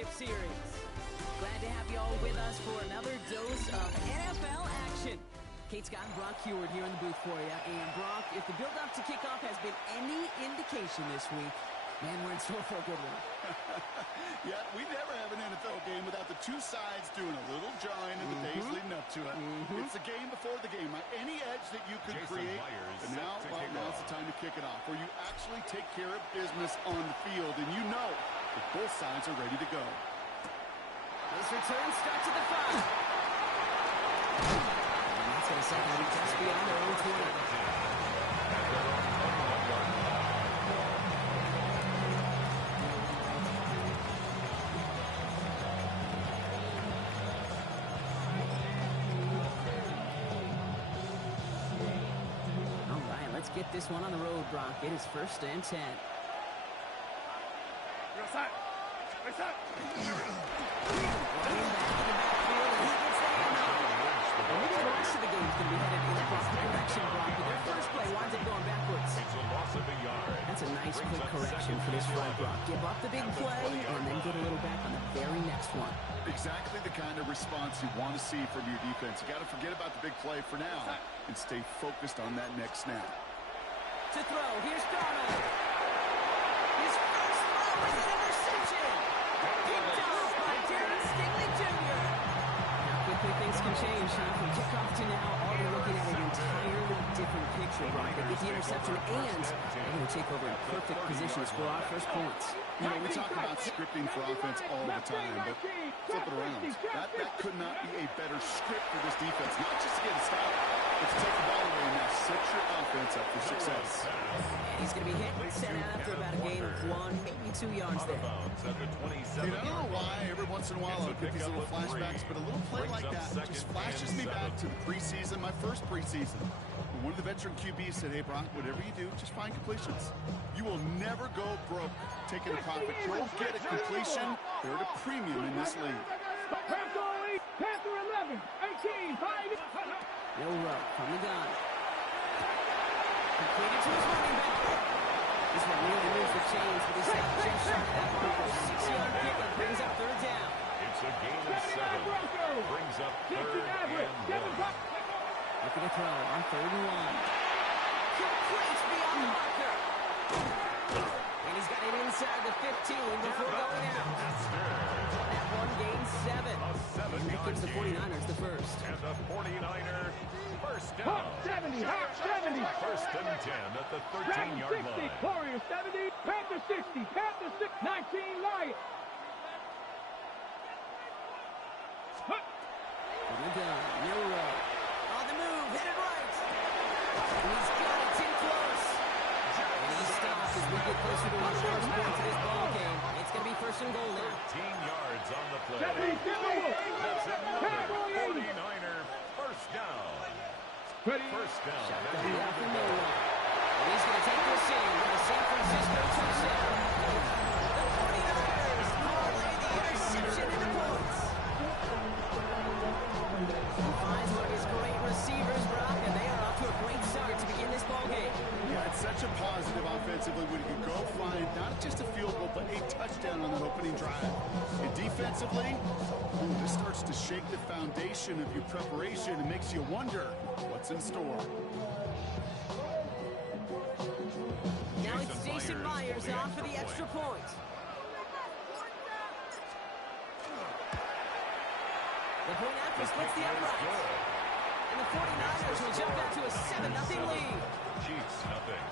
Championship Series. Glad to have you all with us for another dose of NFL action. Kate Scott and Brock Heward here in the booth for you. And Brock, if the build-up to kickoff has been any indication this week, man, we're in store for a good one. Yeah, we never have an NFL game without the two sides doing a little jawing in the days leading up to it. It's the game before the game, right? Any edge that you could create. And now's the time to kick it off, where you actually take care of business on the field, and you know that both sides are ready to go. This return starts at the 5. And that's going to set them just beyond their own 20. Let's get this one on the road, Brock. It is 1st and 10. Maybe the rest of the game is going to be headed in the proper direction, Brock. But their first play winds up going backwards. It's a loss of a yard. That's a nice quick correction for this drive, Brock. Give up the big play and then get a little back on the very next one. Exactly the kind of response you want to see from your defense. You got to forget about the big play for now and stay focused on that next snap. To throw, here's Darnold. His first throw is an interception. Picked off by Darren Stingley Jr. Now quickly things can change, huh? From kickoff to now, all you're looking at an entirely different picture, Brock. They get the interception and they're going to take over in perfect position to score our first points. You know, we talk about scripting for offense all the time, but flip it around. That could not be a better script for this defense. Not just to get a stop, but to take the ball away and now set your offense up for success. And he's going to be hit and sent out after about a gain of 1, maybe 2 yards there. I don't know why every once in a while I get these little flashbacks, but a little play like that just flashes me back to the preseason, my first preseason. One of the veteran QBs said, hey, Brock, whatever you do, just find completions. You will never go broke taking a profit. Go get a completion. They're at a premium in this league. Panther 11, 18, 5. No rub from the gun. Completed to his running back. This one really moves the chains with his head just short of that marker. 6-yard pickup brings up 3rd down. It's a gain of 7. Brings up 3rd and 1. Looking to throw on 3rd and 1. Complete beyond the marker. And he's got it inside the 15 before going out. That one gains 7. And that gives the 49ers the first. And the 49er first down. 70, 70. 1st and 10 at the 13-yard line. Warriors 70, Panther 60, Panther 6, 19, Lions. On the gun, no rub. On the move, headed right. And he's got it too close. And he stops as we get closer to our first point to this ball game. It's going to be 1st and goal now. 13 yards on the play. 70, That's another 49er first down. First down. Shotgun down for no one. And he's going to take this in with a San Francisco touchdown. The 49ers parlay the interception into points. He finds one of his great receivers, Brock, and they are off to a great start to begin this ball game. Yeah, it's such a positive offensively when you can go find not just a field goal, but a touchdown on the opening drive. And defensively, this starts to shake the foundation of your preparation and makes you wonder what's in store. Now it's Jason Myers off for the extra point. The point after splits the upright. And the 49ers will jump out to a 7-0 lead. Chiefs nothing.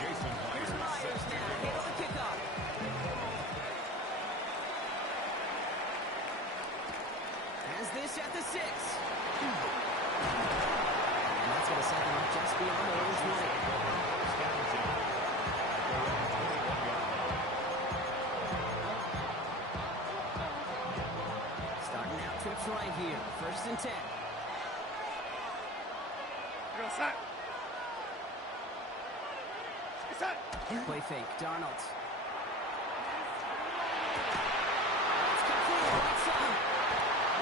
Jason Here's Myers now, handle the kickoff. Has this at the 6. And that's going to set them up just beyond the own 20. Starting out trips right here, 1st and 10. Play fake, Darnold. It's complete, right side.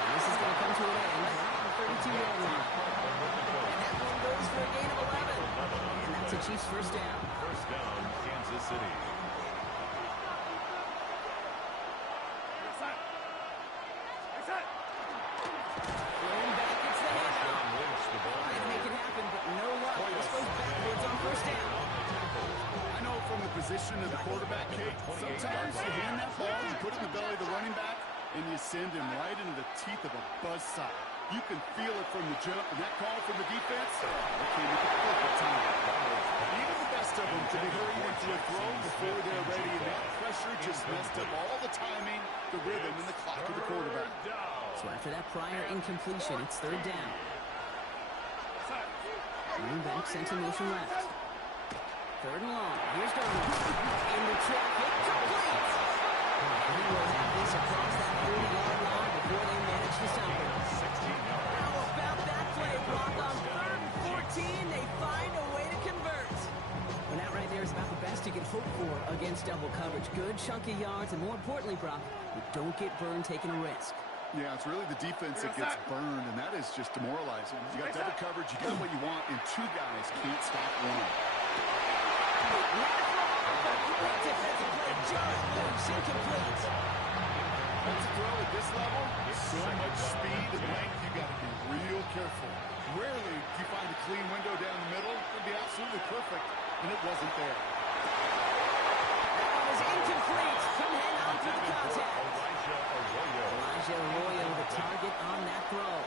And this is going to come to an end on the 32-yard line. And that one goes for a gain of 11. And that's a Chiefs first down. First down, Kansas City. position of the quarterback, Kate. Sometimes you hand that ball, you put it in the belly of the running back, and you send him right into the teeth of a buzzsaw. You can feel it from the jump, and that call from the defense, they came at the perfect time. Even the best of them can be hurried into a throw before they're ready, and that pressure just messed up all the timing, the rhythm, and the clock of the quarterback. So after that prior incompletion, it's third down. Running back sent in motion left. Third and long. Here's Darnold. In the traffic, complete. He will have this across that 30-yard line before they manage to stop him. How about that play, Brock? On third and 14, they find a way to convert. Well, that right there is about the best you can hope for against double coverage. Good chunky yards, and more importantly, Brock, you don't get burned taking a risk. Yeah, it's really the defense that gets burned, and that is just demoralizing. You got double coverage, you got what you want, and two guys can't stop one. Defensive play just moves incomplete. That's a throw at this level. So much speed and length, you got to be real careful. Rarely do you find a clean window down the middle. It would be absolutely perfect, and it wasn't there. That one is incomplete. Couldn't hang on through the contact. Elijah Arroyo, the target on that throw.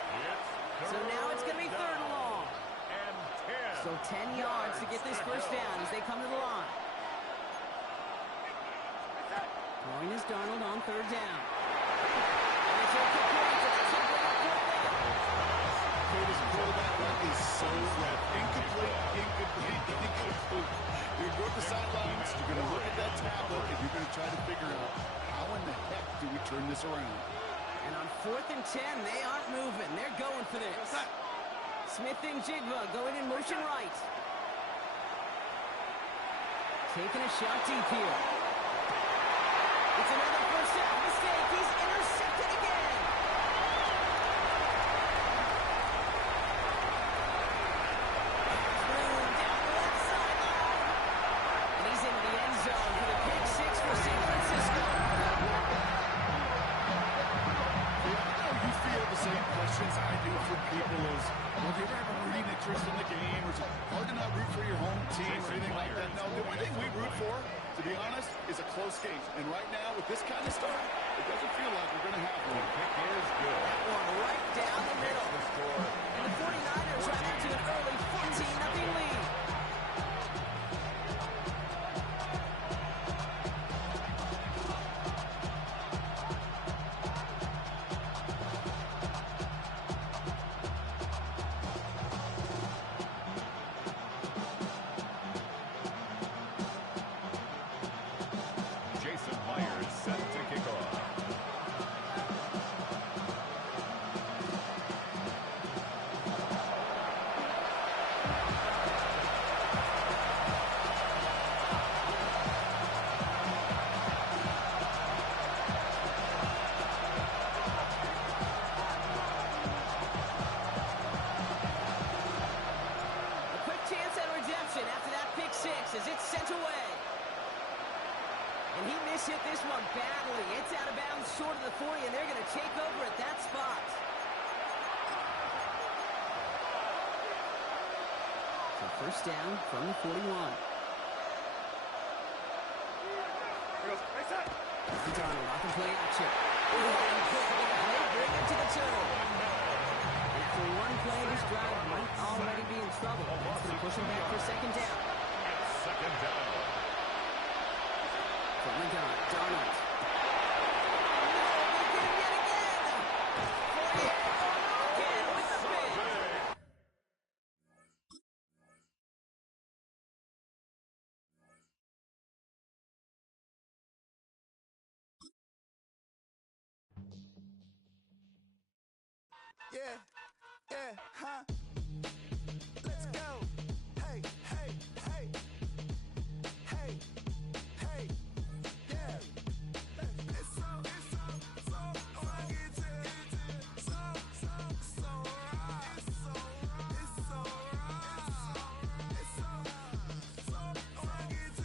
So now it's going to be third and long. So 10 yards to get this first down as they come to the line. Throwing is Darnold on third down. And it's incomplete. That's a big play. Curtis, quarterback run is so rough. Incomplete. You're going to the sidelines, you're going to look at that tablet, and you're going to try to figure out how in the heck do we turn this around. And on 4th and 10, they aren't moving. They're going for this. Smith and Jigba going in motion right. Taking a shot deep here. It's another first down mistake. He's intercepted again. Through down the left sideline. And he's into the end zone for the pick six for San Francisco. You feel the same questions I do from people as, well, do you ever have a rooting interest in the game, or is it hard to not root for your home team or anything like that? No, the only thing we root for, to be honest, is a close game. And right now, with this kind of stuff, it doesn't feel like we're going to have one. Kick is good. That one right down the middle. And the 49ers right into an early 14-0 lead. After that pick six as it's sent away. And he mishit this one badly. It's out of bounds short of the 40, and they're going to take over at that spot. So first down from the 41. Darnold off the play action. And they bring it to the 2. And after one play, this drive might already be in trouble. That's going to push him back for second down. Second down. From the gun, Darnold. Yeah, huh? Let's go. Hey, hey, hey. Hey, hey, yeah. It's so funky to so right. It's so right. It's so funky to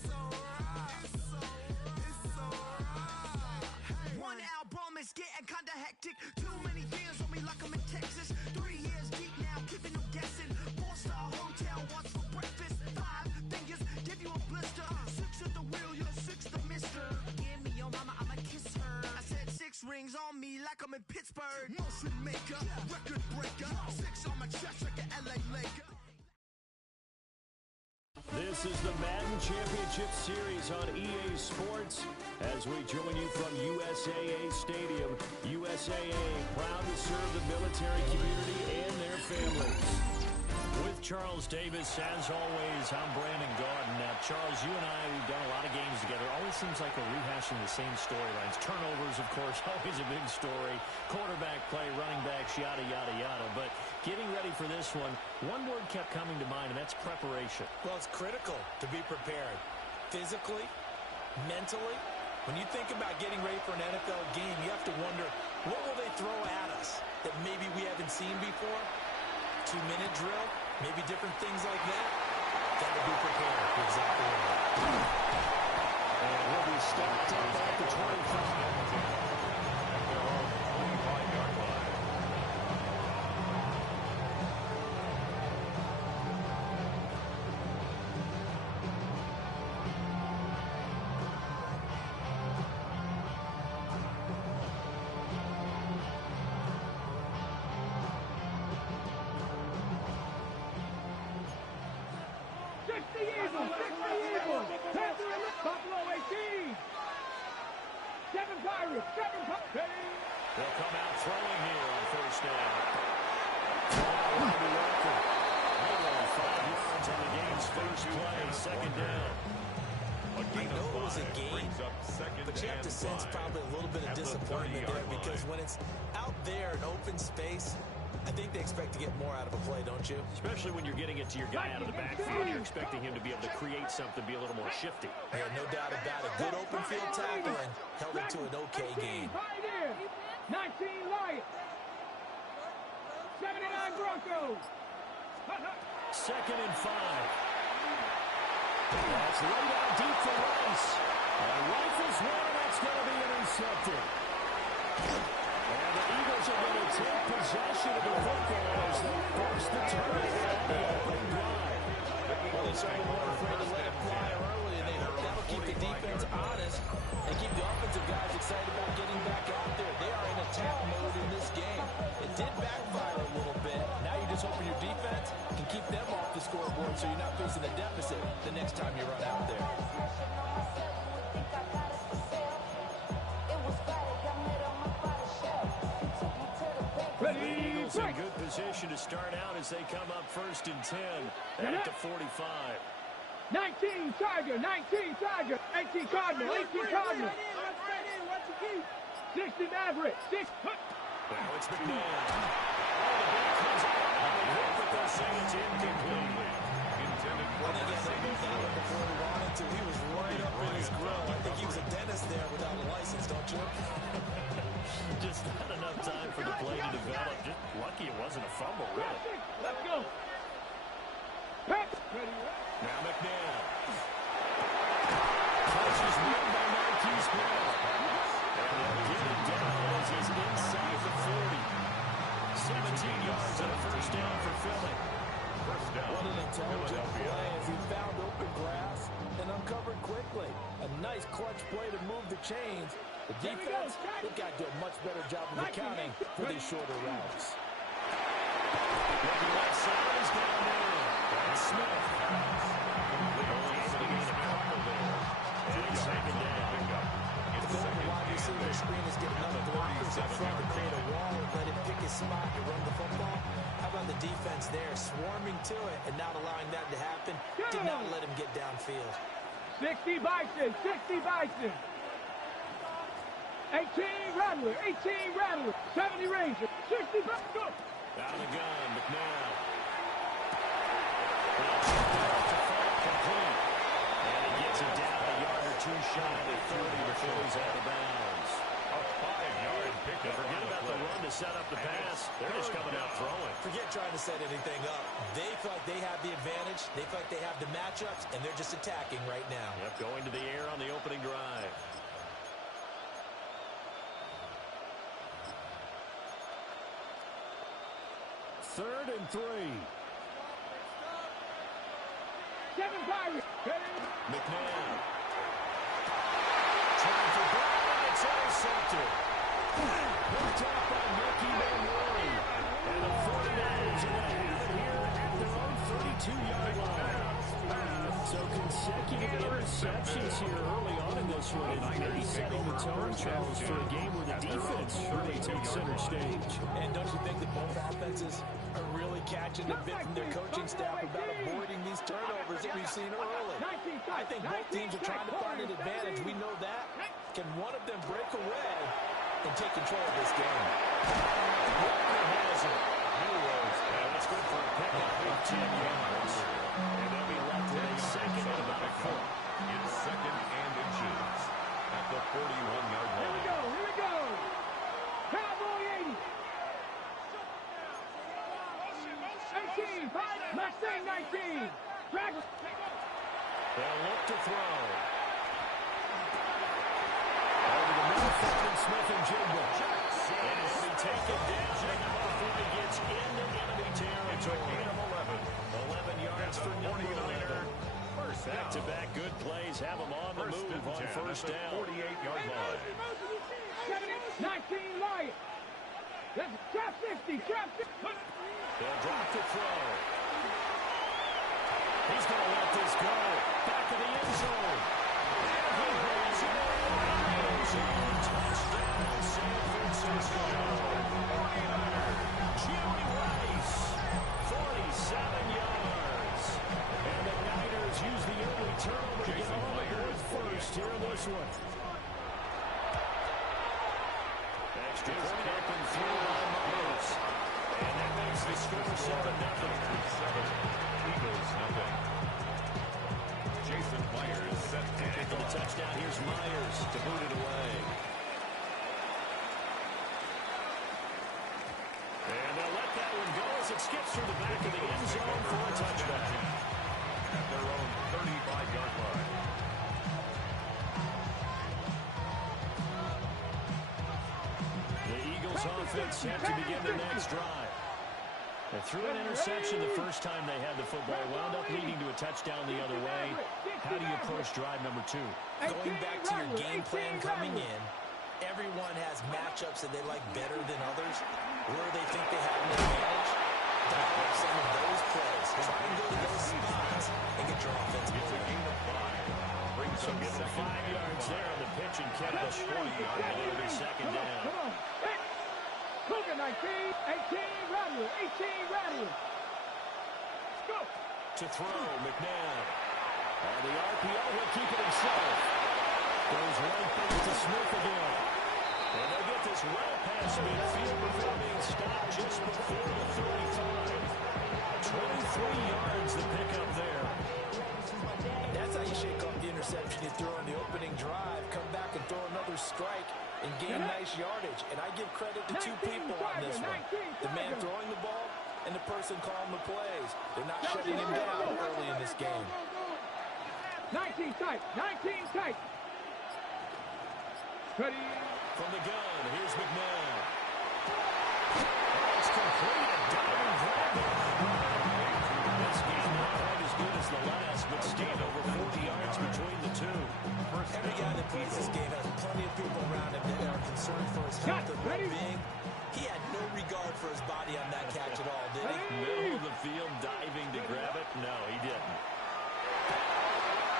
so right. It's so right. One album is getting kinda hectic. Too many things on me like I'm like I'm in Pittsburgh. Motion maker, record breaker. 6 on my chest like an LA Laker. This is the Madden Championship Series on EA Sports as we join you from USAA Stadium. USAA, proud to serve the military community and their families. With Charles Davis, as always, I'm Brandon Gaudin. Now, Charles, you and I, we've done a lot of games together. Always seems like we're rehashing the same storylines. Turnovers, of course, always a big story. Quarterback play, running backs, yada, yada, yada. But getting ready for this one word kept coming to mind, and that's preparation. Well, it's critical to be prepared. Physically, mentally. When you think about getting ready for an NFL game, you have to wonder, what will they throw at us that maybe we haven't seen before? 2-minute drill, maybe different things like that. Got to be prepared. Exactly right. And we'll be stopped up at the 25. 25-yard line. Buffalo 18. 7 Pirates. 7 Pirates. They'll come out throwing here on first down. 5 yards on the game's first play. Second down. I know it was a game, but you have to sense probably a little bit of disappointment there because when it's out there in open space, I think they expect to get more out of a play, don't you? Especially when you're getting it to your guy out of the backfield. You're expecting him to be able to create something, be a little more shifty. Yeah, no doubt about it. Good open field tackle and held it to an okay game. 19 Lions. 79 Broncos. Second and 5. That's laid out deep for Rice. And rifles one, that's going to be intercepted. And the Eagles are going to take possession of the football as they force the turnover on the opening drive. Well, they certainly weren't afraid to let it fly early, and that'll keep the defense honest and keep the offensive guys excited about getting back out there. They are in attack mode in this game. It did backfire a little bit. Now you're just hoping your defense can keep them off the scoreboard so you're not facing a deficit the next time you run out there. Eagles in good position to start out as they come up first and 10 at the 45. 19 Tiger, 19 Tiger, 18 Cardinal, 18 Cardinal. 60 Maverick, 6. Now it's McNabb. Oh, the ball comes out, but they'll say it's incomplete. Intended for the receiver. Before he wanted to, he was right up in his grill. I think he was a dentist there without a license, don't you? Just not enough time for the play to develop. Just lucky it wasn't a fumble, really. Let's go. Now McNabb. Catch is made by Marquise Brown. And they'll get it down as he's inside the 40. 17 yards and a first down for Philly. First down. What an intelligent play as he found open grass and uncovered quickly. A nice clutch play to move the chains. The defense, they've got to do a much better job of accounting for these shorter routes. Looking left side is down there. And Smith. Only able to gain a couple there. And it's second down. The goal of the wide receiver screen is get enough blockers in front to create a wall and let him pick his spot to run the football. How about the defense there, swarming to it and not allowing that to happen? Did not let him get downfield. 60 Bison, 60 Bison. 18 Rattler, 18 Rattler, 70 Ranger, 60 Bison. Out of the gun, McNabb. Complete. And he gets it down a yard or two shy of 30 before he's out of bounds. A 5-yard pickup. Forget about the run to set up the pass. They're just coming out throwing. Forget trying to set anything up. They feel like they have the advantage. They feel like they have the matchups, and they're just attacking right now. Yep, going to the air on the opening drive. Third and 3. 7 Pirates. McNabb. Trying for Brown, and it's intercepted. Picked up by Mickey Manwari. And the 49ers are going to have it here at their own 32-yard line. So consecutive interceptions here early on in this one, and maybe setting the tone, Charles, for a game where the defense really takes center stage. And don't you think that both offenses are really catching a bit from their coaching staff about avoiding these turnovers that we've seen early? I think both teams are trying to find an advantage. We know that. Can one of them break away and take control of this game? Walker has it. Heroes, and it's good for a pickup of 10 yards. And they'll be left with a second and about a foot. It's second and inches at the 41-yard line. Here we go. Cowboy 80. 18, Mustang 19. Drag. They'll look to throw. Over the middle, Franklin Smith and Jigba. And it'll be taken down, and number 40 gets into enemy territory. 11 yards for number 11. Back-to-back good plays have them on the move on first down. 48-yard line. 19 Lion. That's trap 50, trap 50. They'll drop to throw. He's going to let this go. Back of the end zone. And he brings it in. Touchdown, San Francisco. 49ers. Jimmy Rice, 47 yards. And the Niners use the early turnover to get on the board first here in this one. Extra point up and through by Myers. And that makes the score 7-0. Eagles nothing. Jason Myers set to kick For the off. touchdown, here's Myers to boot it away. And they'll let that one go as it skips through the back of the end zone for a touchback. At their own 35-yard line. The Eagles offense set to begin their next drive. They threw an interception the first time they had the football, wound up leading to a touchdown the other way. How do you approach drive number 2? Going back to your game plan coming in, everyone has matchups that they like better than others. Where they think they have an advantage, dial up some of those plays. Try and go to those spots and get your offense It's a moving. gain of 5. Brings So up give them 5 yards there on the pitch and catch. 20-yard And it'll be second down. Come on. Cougar 19, 18, Rattler, 18, Rattler. Go. To throw, McNabb. On the RPO, he'll keep it himself. Goes right back to Smith again. And they'll get this well past midfield before being stopped just before the 35. 23 yards the pickup there. That's how you shake off the interception you throw on the opening drive. Come back and throw another strike and gain nice yardage. And I give credit to two people on this one. The man throwing the ball and the person calling the plays. They're not shutting him down early in this game. 19 tight, 19 tight. Ready. From the gun, here's McNabb. It's complete. A diving grab. This game not quite as good as the last, but still over 40 yards between the two. Every guy that plays this game has plenty of people around him that are concerned for his health and well-being. He had no regard for his body on that catch at all, did he? Middle of the field, diving to grab it. No, he didn't.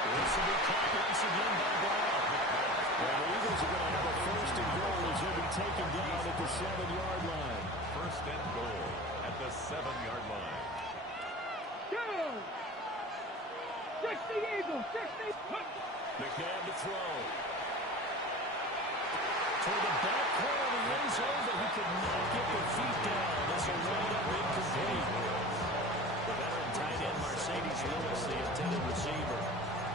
This will be caught once again by Brown. And the Eagles are going to have a first and goal as he'll be taken down at the 7-yard line. First and goal at the 7-yard line. Go. 60 Eagles, 60. McNabb to throw. Toward the back corner of the end zone, but he could not get the feet down. This will wind up incomplete. The veteran tight end Mercedes Lewis, the intended receiver.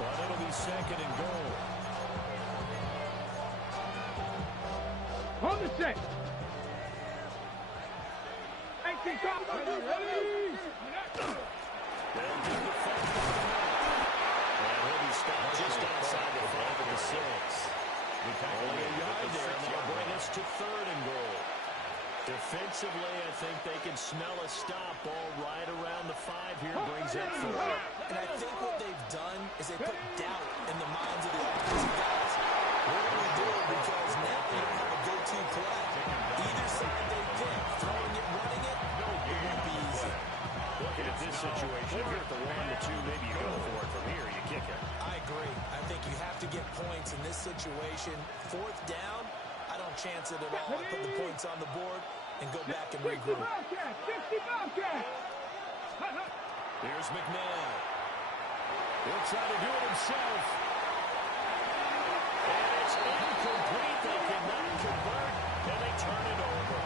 But it'll be second and goal. On the set. 18 top. Ready. They'll do the fake by the middle. And he'll be stopped just outside the 5 of the 6. Only a yard there, and that'll bring us to third and goal. Defensively, I think they can smell a stop. Ball right around the 5 here, brings up 4. And I think what they've done is they put doubt in the minds of the offensive guys. What do we do? Because now we don't have a good one-two play. Either side they pick, throwing it, running it, it won't be easy. Looking at this situation, if you're at the 1-2, maybe you go for it. From here, you kick it. I agree. I think you have to get points in this situation. Fourth down, I don't chance it at all. I put the points on the board and go back and regroup. Here's McNair. He'll try to do it himself. And it's incomplete. They cannot convert, and they turn it over.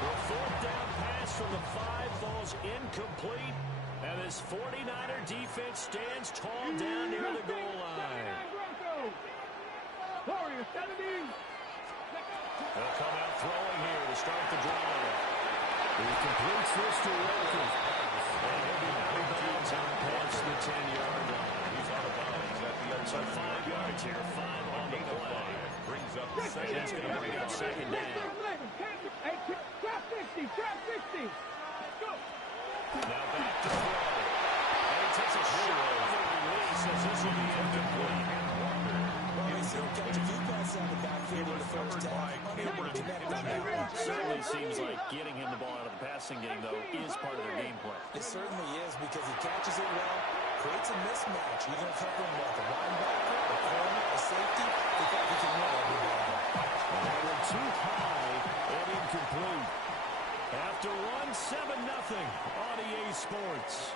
The fourth down pass from the 5 falls incomplete, and this 49er defense stands tall down near the goal line. They'll come out throwing here to start the drive. He completes this to Wilkins. And he'll be out of bounds out past the 10-yard line. He's out of bounds at the end. So 5 yards here, 5 on the play. Brings up second. That's going to bring up second down. Now back to throw. And he takes a shot on the release as this will be incomplete. Catch a few passes out of the backfield in the first half. Unable to connect on that one. Certainly seems like getting him the ball out of the passing game, though, is part of their game plan. It certainly is because he catches it well, creates a mismatch. You're going to cover him like a linebacker, a corner, a safety. They thought he can run every ball. They were too high and incomplete. After 1-7-0 on EA Sports.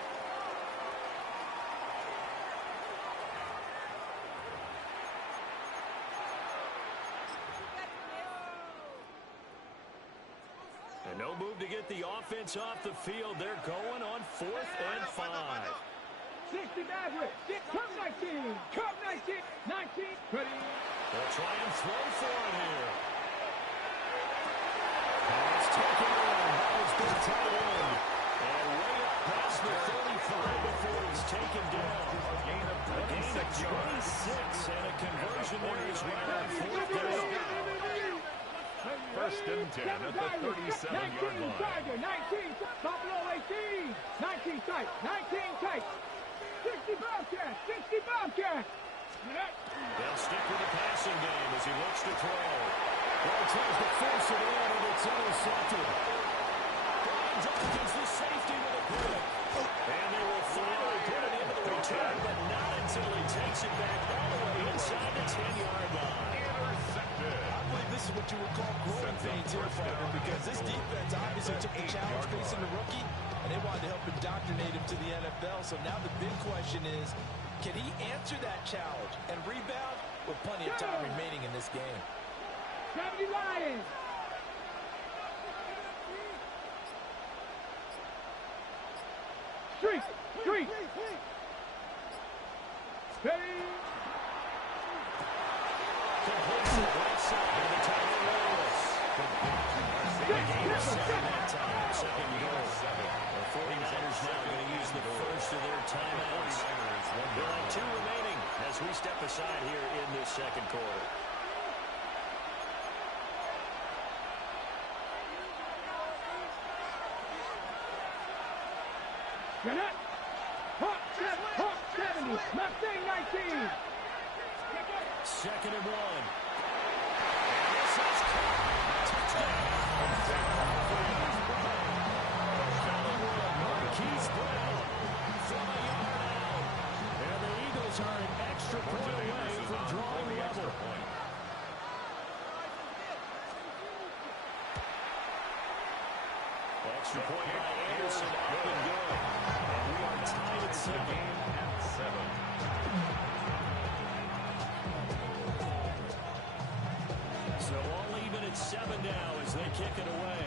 And no move to get the offense off the field. They're going on 4th and 5. 60 Maverick. Come 19. Come 19. 19. Ready. They'll try and throw for it here. And it's taken in. It's been tied in. And way up past the 35 before it's taken down. A gain of 26 and a conversion there as well on 4th down. First and 10 at the 37-yard line. Tiger, 19, Buffalo 18, 19 tight, 19 tight, 60 Bobcat, 60 Bobcat. They'll stick with the passing game as he looks to throw. Well, tries to force it in, and it's intercepted. Brian Dawkins, the safety with a grip. And they will finally put it into the return, but not until he takes it back all the way inside the 10-yard line. Intercepted. I believe this is what you would call growing pains here, Franklin, because this defense obviously took the challenge facing the rookie, and they wanted to help indoctrinate him to the NFL. So now the big question is, can he answer that challenge and rebound with plenty of time remaining in this game? 70 Lions. Street. Ready. Completes it right side of the Tiger Lewis. The game is 7 that time. Second goal. The 49ers now going to use the first of their timeouts. They'll have 2 remaining as we step aside here in this second quarter. Get it. Hawk 70. Mustang 19. Second and 1. This is caught. Touchdown. Marquise Brown from a yard out. And the Eagles are an extra point away from drawing level. Extra point by Anderson, up and good. And we are tied at 7. So all even at 7 now as they kick it away.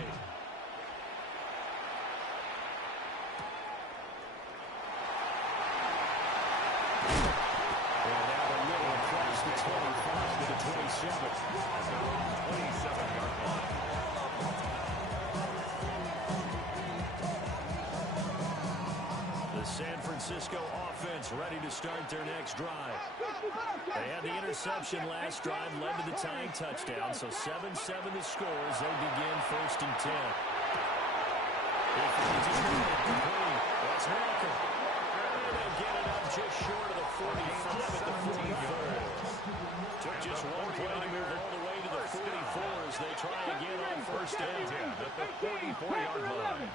And now the middle across the 25 to the 27. That's a 27-yard line. The San Francisco offense ready to start their next drive. They had the interception last drive, led to the tying touchdown, so 7-7 the score as they begin 1st and 10. That's Walker. They'll get it up just short of the 45 at the 44. Took just one play to move all the way to the 44 as they try again on first down. At the 44-yard line.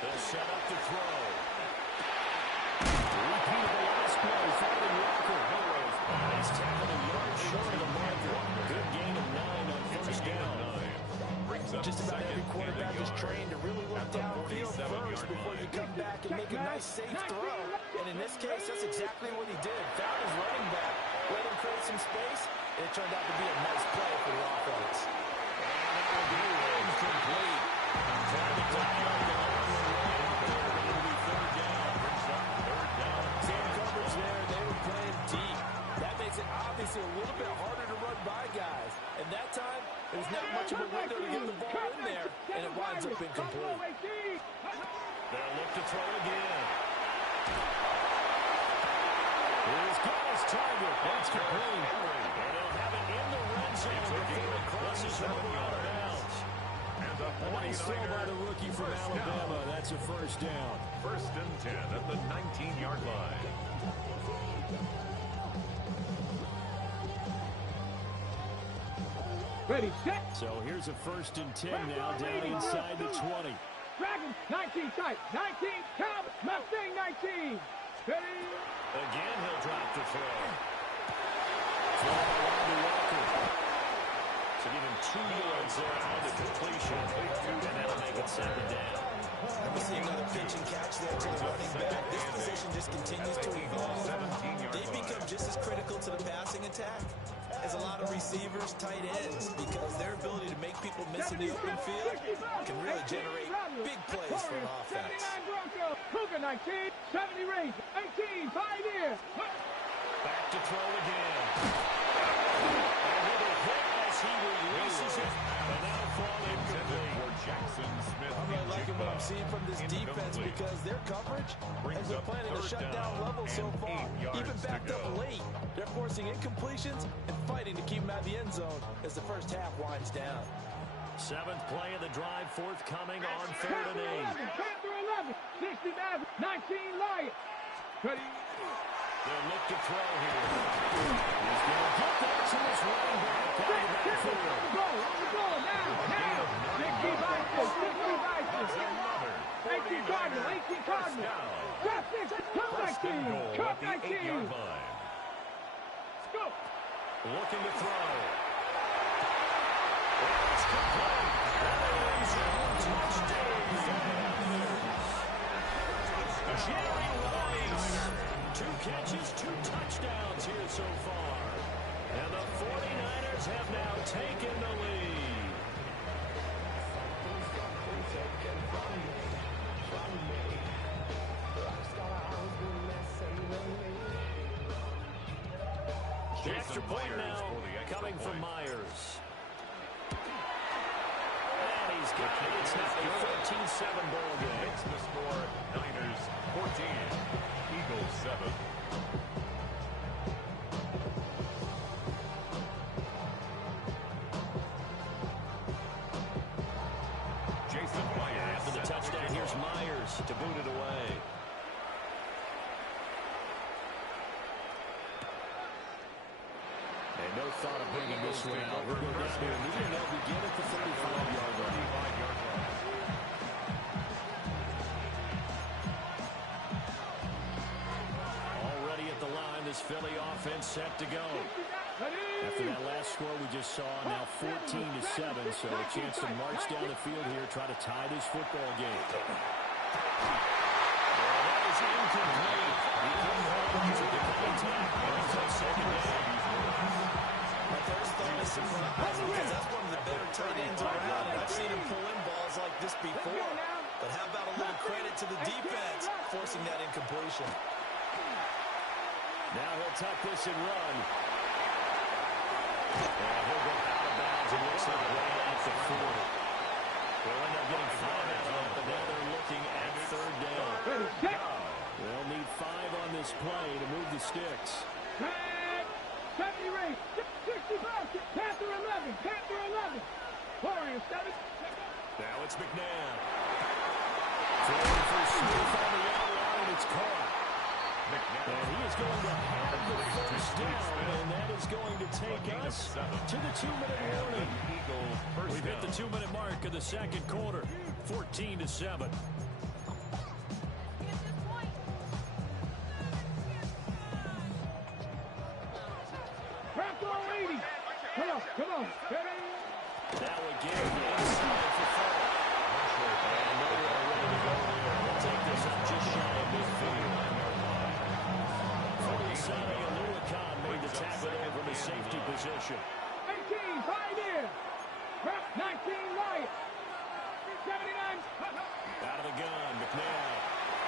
They'll set up to throw. Repeat of the last play. Finding Walker. He's tackled a yard short of the marker. Good gain of 9 on first down. Just about every quarterback is trained to really look downfield first before you come back and make a nice, safe throw. And in this case, that's exactly what he did. Found his running back, let him create some space, and it turned out to be a nice play for the offense. And that will be incomplete. Trying to die on the long way. It will be third down. Brings up third down. Zone coverage there. They were playing deep. That makes it obviously a little bit harder to run by guys. And that time, there's not much of a window to get the ball in there, and it winds up incomplete. They'll look to throw again. He's got his target. That's complete. And they'll have it in the red zone before it crosses over out of bounds. And the Nice throw by the rookie from Alabama. That's a first down. First and 10 at the 19-yard line. Ready, set. So here's a first and 10 now down inside the 20. Dragon, 19 tight. 19, count. Mustang, 19. Ready. Again, he'll drop the throw. Throw around to Walker. So give him 2 yards there on the completion. And that'll make it second down. Let me see another pitch and catch there to the running back. This position just continues to evolve. They become just as critical to the passing attack as a lot of receivers, tight ends, because their ability to make people miss in the open field can really generate big plays for an offense. 79 Broncos. Cougar, 19. 70 range. 18. 5 year. Back to throw again. And with a hit as he releases it. And that'll fall incomplete. Jackson Smith. I'm really liking what I'm seeing from this defense because their coverage has been playing at a shutdown level so far. Even backed up late, they're forcing incompletions and fighting to keep them out of the end zone as the first half winds down. 7th play of the drive forthcoming on 3rd and 8. 10 through 11. 60 Madden. 19 Lions. Ready. They'll look to throw here. He's going to get that to his running back out of the backfield. Go now. 60 Vikings. 60 Vikings. 18 Cardinal. 18 Cardinal. Drop 6. Cup 19. Cup 19. Go. Looking to throw. It's complete. Jerry Rice. 2 catches, 2 touchdowns here so far. And the 49ers have now taken the lead. The extra point now coming from Myers. And he's got it. It's now a 14-7 ball game. Makes the score Niners 14, Eagles 7. Jason Myers. After the touchdown, here's Myers to boot it away. And no thought of bringing this one out. We're going down here. And they'll begin at the 35-yard line. Already at the line, this Philly offense set to go. After that last score we just saw, now 14-7, so a chance to march down the field here, try to tie this football game. That is incomplete. He comes home to the contact. Brings up second down. My first thought is surprise because that's one of the better tight ends around, and I've seen him pull in balls like this before. But how about a little credit to the defense forcing that incompletion? Now he'll tuck this and run. And he'll go out of bounds and looks like right at the 40. They'll end up getting 5 out of it, but now they're looking at 3rd down. They'll need 5 on this play to move the sticks. 70 range. 60 Broncos. Panther 11. Panther 11. Warriors 7. Now it's McNabb. Throwing for Smith on the outline. It's caught. And he is going to have the first down, and that is going to take us to the 2-minute warning. We've hit the 2-minute mark of the second quarter, 14-7. Come on. Ready? Now again, inside for four. And they're ready to go there. They'll take this up just shy of midfield. Fulisani Aluakon made the tackle there from a safety position. 18, Pioneer. 19, Lion. 79. Out of the gun, McNabb.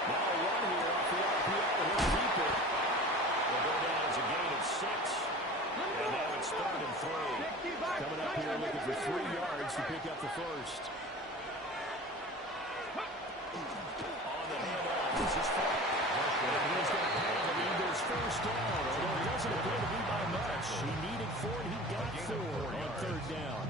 Now a run here off the RPO. He'll keep it. Will go down as a gain of 6. And now it's 3rd and 3. Coming up here looking for 3 yards to pick up the first. On the handoff, this is Frank. And he's going to have the Eagles first down, although it doesn't appear to be by much. He needed 4, and he got 4 on 3rd down.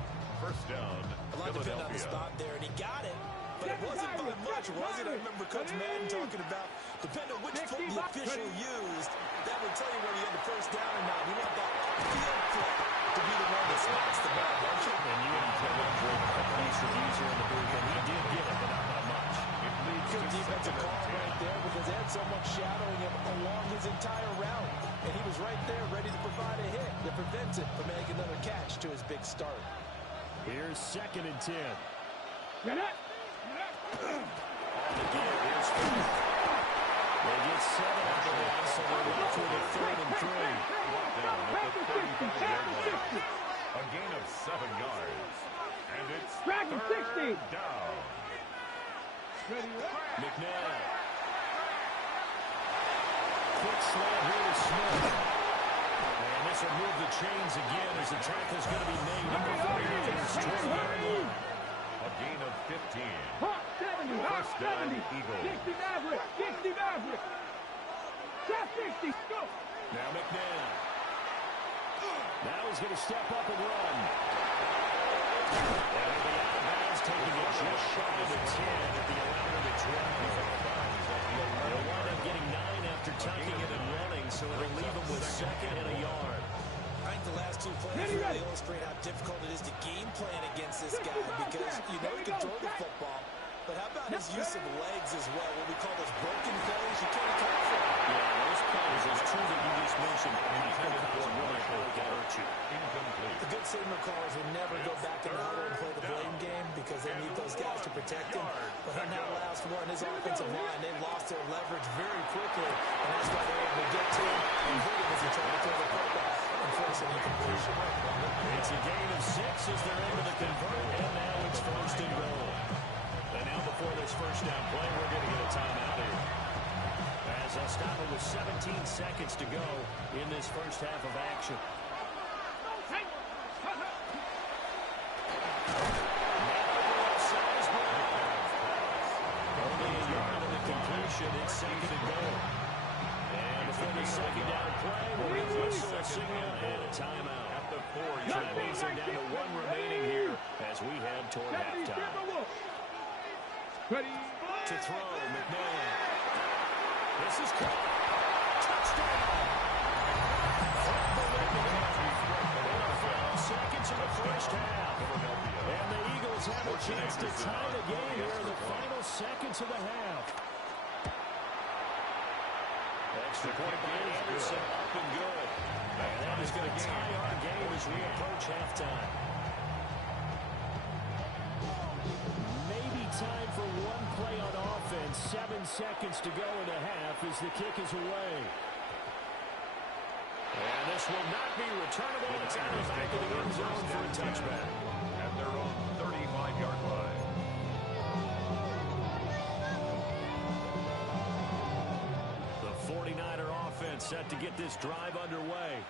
First down, A lot depended on the spot there, and he got it. But it wasn't by much, was it? I remember Coach Madden talking about, depending on which foot the official used, that would tell you whether you had the first down or not. You want that field play to be the one that smacks the ball, don't you? And you and Kevin enjoyed a couple of these reviews here in the booth, and he did get it, but not by much. Good defensive call right there because they had someone shadowing him along his entire route. And he was right there ready to provide a hit to prevent it from making another catch to his big start. Here's 2nd and 10. Get it. On the give, here's 4. They get 7 after that, so they're left with a 3rd and 3. a gain of 7 yards. And it's Dragon 60. down. McNabb. Quick slant here to Smith. And this will move the chains again as the tackle's going to be made at the 49ers 20-yard line. A gain of 15. 70, First down, 70. Eagles. 60 Maverick. 60 Maverick. Shot 60. Go. Now McNabb. Now he's going to step up and run. And he'll be out of bounds, taking it just shy of the 10 at the 11 to 12. He'll wind up getting 9 after tucking it and running, so it'll leave him with 2nd and a yard. I think the last 2 plays really illustrate how difficult it is to game plan against this guy because you know he can throw the football, but how about his use of legs as well, what we call those broken plays? You can't account for them. Yeah, those plays, those 2 that you just mentioned, really hurt you. Incomplete. The good signal callers would never go back in the huddle and play the blame game because they need those guys to protect him. But on that last one, his offensive line, they lost their leverage very quickly, and that's why they're able to get to him and hit him as he tried to throw the football and force an incompletion. It's a gain of 6 as they're able to convert, and now it's 1st and goal. And now before this first down play, we're going to get a timeout here. As they'll stop it with 17 seconds to go in this first half of action. Only a yard of the completion. It's 2nd and goal. And before the second down play, we'll get whistle, a signal, and a timeout. At the 4-yard That means they're down to 1 remaining here as we head toward halftime. Ready. To throw, McNabb. This is caught. Touchdown! In the final seconds of the first half. And the Eagles have a chance to tie the game here in the final seconds of the half. Extra point by Anderson, up and good. And that is going to tie our game as we approach halftime. Maybe time for one play on offense. 7 seconds to go in the half as the kick is away. And this will not be returnable. It's out of the back of the end zone for a touchback. At their own 35-yard line. The 49er offense set to get this drive underway.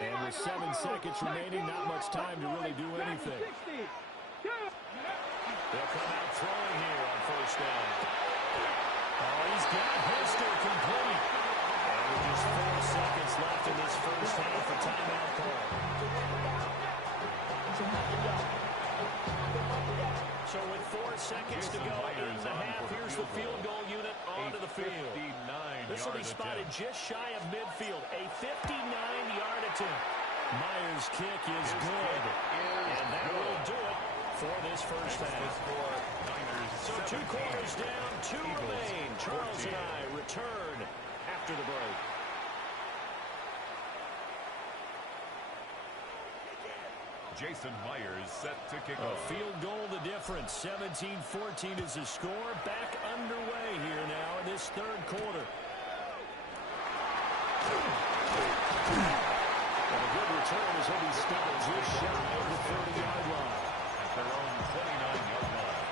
And with 7 seconds remaining, not much time to really do anything. They'll come out throwing here on first down. Oh, he's got Hister complete. And with just 4 seconds left in this first half, a timeout call. So with 4 seconds to go in the half, here's the field goal unit onto the field. This will be spotted just shy of midfield. A 59-yard attempt. Myers' kick is good. And that will do it for this first half. So 2 quarters down, 2 remain. Charles and I return after the break. Jason Myers set to kick A off. field goal the difference. 17-14 is the score. Back underway here now in this third quarter. And a good return as he'll be stopped just shy of the 30-yard line. At their own 29-yard line.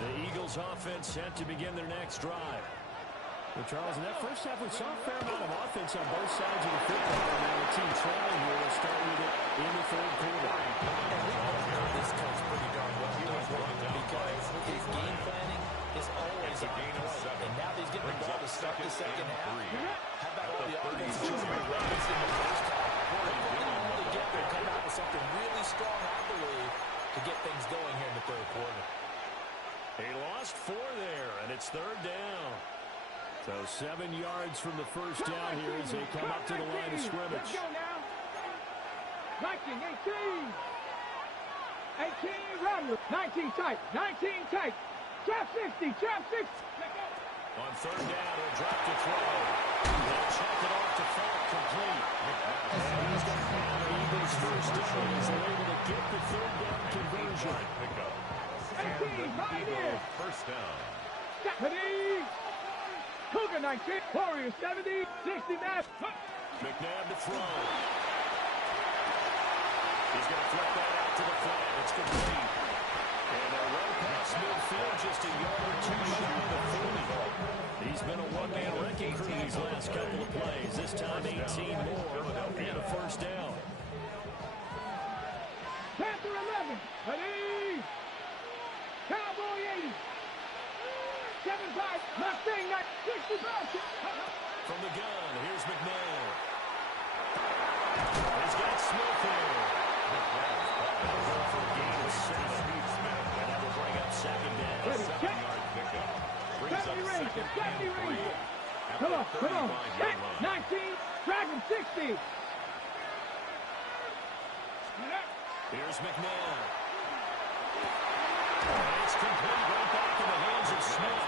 The Eagles offense set to begin their next drive. Well, Charles, in that first half, we saw a fair amount of offense on both sides of the football. Now the team trailing here will start with it in the third quarter. And we all know this coach pretty darn well knows what to do because his game planning is always a gain of 7. And now he's getting the ball to start the second half. How about all the offensive runs in the first half? They didn't really get there, come out with something really strong, I believe, to get things going here in the third quarter. He lost 4 there, and it's third down. So 7 yards from the first down here as they come up to the line of scrimmage. Let's go now. 19, 18. 18, run. 19 tight. 19 tight. Trap 60. Trap 60. On third down, he'll drop to throw. They'll check it off to Falk, complete. And he's going to have the Eagles first down as they're able to get the third down conversion. Pickup. 18, right Eagles here. first down. 70. Cougar 19. Warriors 70. 69. McNabb to throw. He's going to flip that out to the flat. It's complete. And they'll run past midfield just a yard or 2 shy of the 40. He's been a one-man wrecking crew these last couple of plays. This time 18 more and a first down. Panther 11. Ready. Cowboy 80. 7-5. Mustang 65. From the gun, here's McNabb. He's got Smith here. For a gain of 7. And that will bring up second down. A 7-yard pickup. Brings up second and 3. Come on, come on. 19. Dragon 60. Here's McNabb. And it's complete right back in the hands of Smith.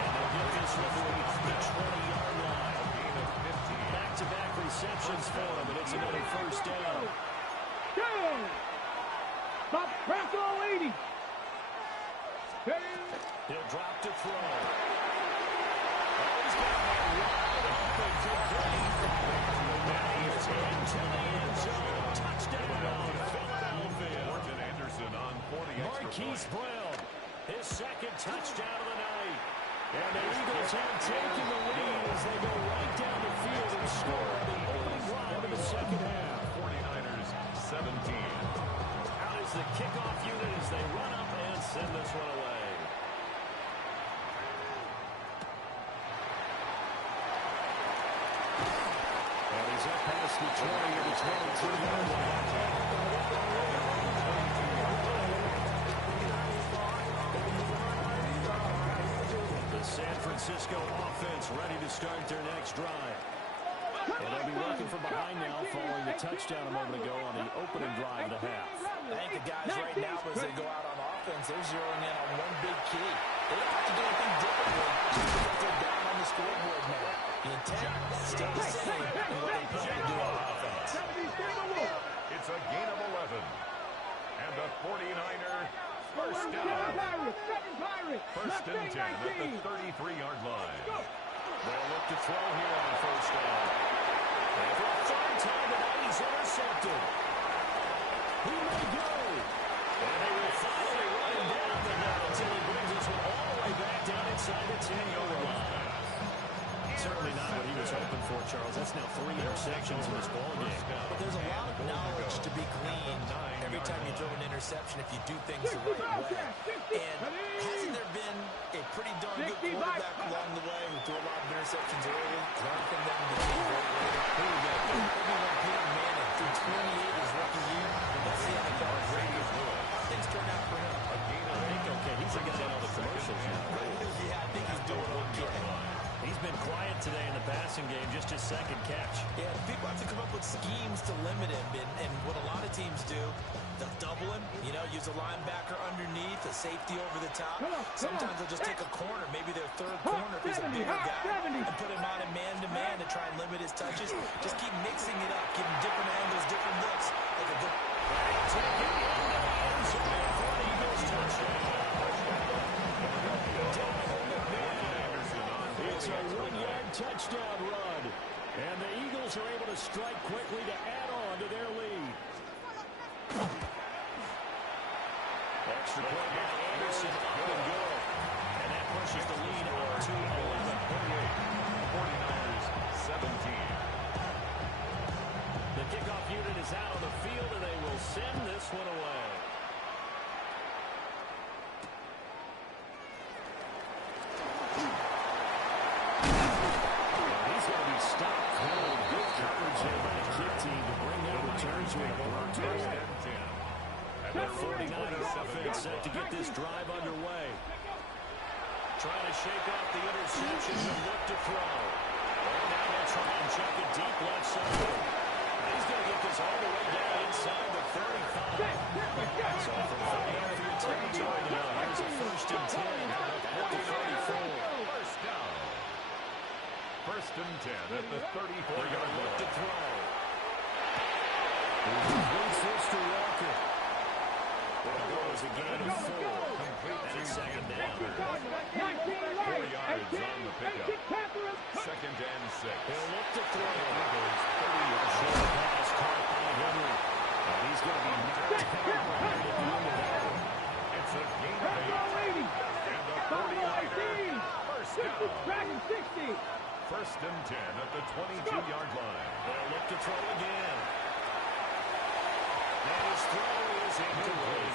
And they'll get this one to the 20-yard line. A gain of 15. Back-to-back receptions for him, and it's another first down. Go! Stop, Bronco 80. He'll drop to throw. Oh, he's got one wide open to Green. And he's into the end zone. Touchdown, Philadelphia. Morgan Anderson on 40 extra Marquise points. Brown, his second touchdown of the night. And the Eagles have taken the lead as they go right down the field and score on the opening drive of the second half. 49ers 17. Out is the kickoff unit as they run up and send this one away. And he's up past the 20 or the 22-yard line. The San Francisco offense ready to start their next drive. And they'll be working from behind now following the touchdown a moment ago on the opening drive of the half. I think the guys right now, as they go out on offense, they're zeroing in on one big key. They don't have to do anything differently just because they're down on the scoreboard now. The intent stays the same in what they plan to do on offense. It's a gain of 11. And the 49er first down. First and 10 at the 33-yard line. They'll look to throw here on first down. And for a third time tonight, he's intercepted. He may go. And they will finally run him down, but not until he brings this one all the way back down inside the 10-yard line. Certainly not what he was hoping for, Charles. That's now 3 interceptions in this ballgame. But there's a lot of knowledge to be gleaned every time you throw an interception if you do things the right way. And hasn't there been a pretty darn good quarterback along the way who threw a lot of interceptions early? Learn from them and became great later. Here we go. Everyone Peyton Manning through 28 his rookie year. And that's the NFL great as well. How things turn out for him? I think, okay, he's a guy on the commercial commercials now. Yeah, I think he's doing okay. He's been quiet today in the passing game, just his second catch. Yeah, people have to come up with schemes to limit him, and what a lot of teams do, they'll double him, use a linebacker underneath, a safety over the top. Sometimes they'll just take a corner, maybe their third corner if he's a bigger guy, and put him on in man-to-man to try and limit his touches. Just keep mixing it up, give him different angles, different looks. Like a good... It's a 1-yard touchdown run. And the Eagles are able to strike quickly to add on to their lead. Extra point by Anderson, up and good. And that pushes the lead up to 11. 49ers 17. The kickoff unit is out on the field, and they will send this one away. He's going to be stopped cold. Good coverage there by the kick team to bring that return to a block. The 49er offense set to get this drive underway. Trying to shake off the interception and look to throw. And now they'll try and check it deep left side. He's going to get this all the way down inside the 35. So from 5 for your territory now, here's a 1st and 10 at the 34. First down. 1st and 10 at the 34-yard line. Look to throw. Completes this to Walker. There goes a gain of 4. And it's 2nd down. 4 yards on the pickup. 2nd and 6. He'll look to throw. Short pass caught by Henry. And he's going to be knocked out at the end of that one. It's a gain of 8. And the 49ers first down. 1st and 10 at the 22-yard line. They'll look to throw again. And his throw is incomplete.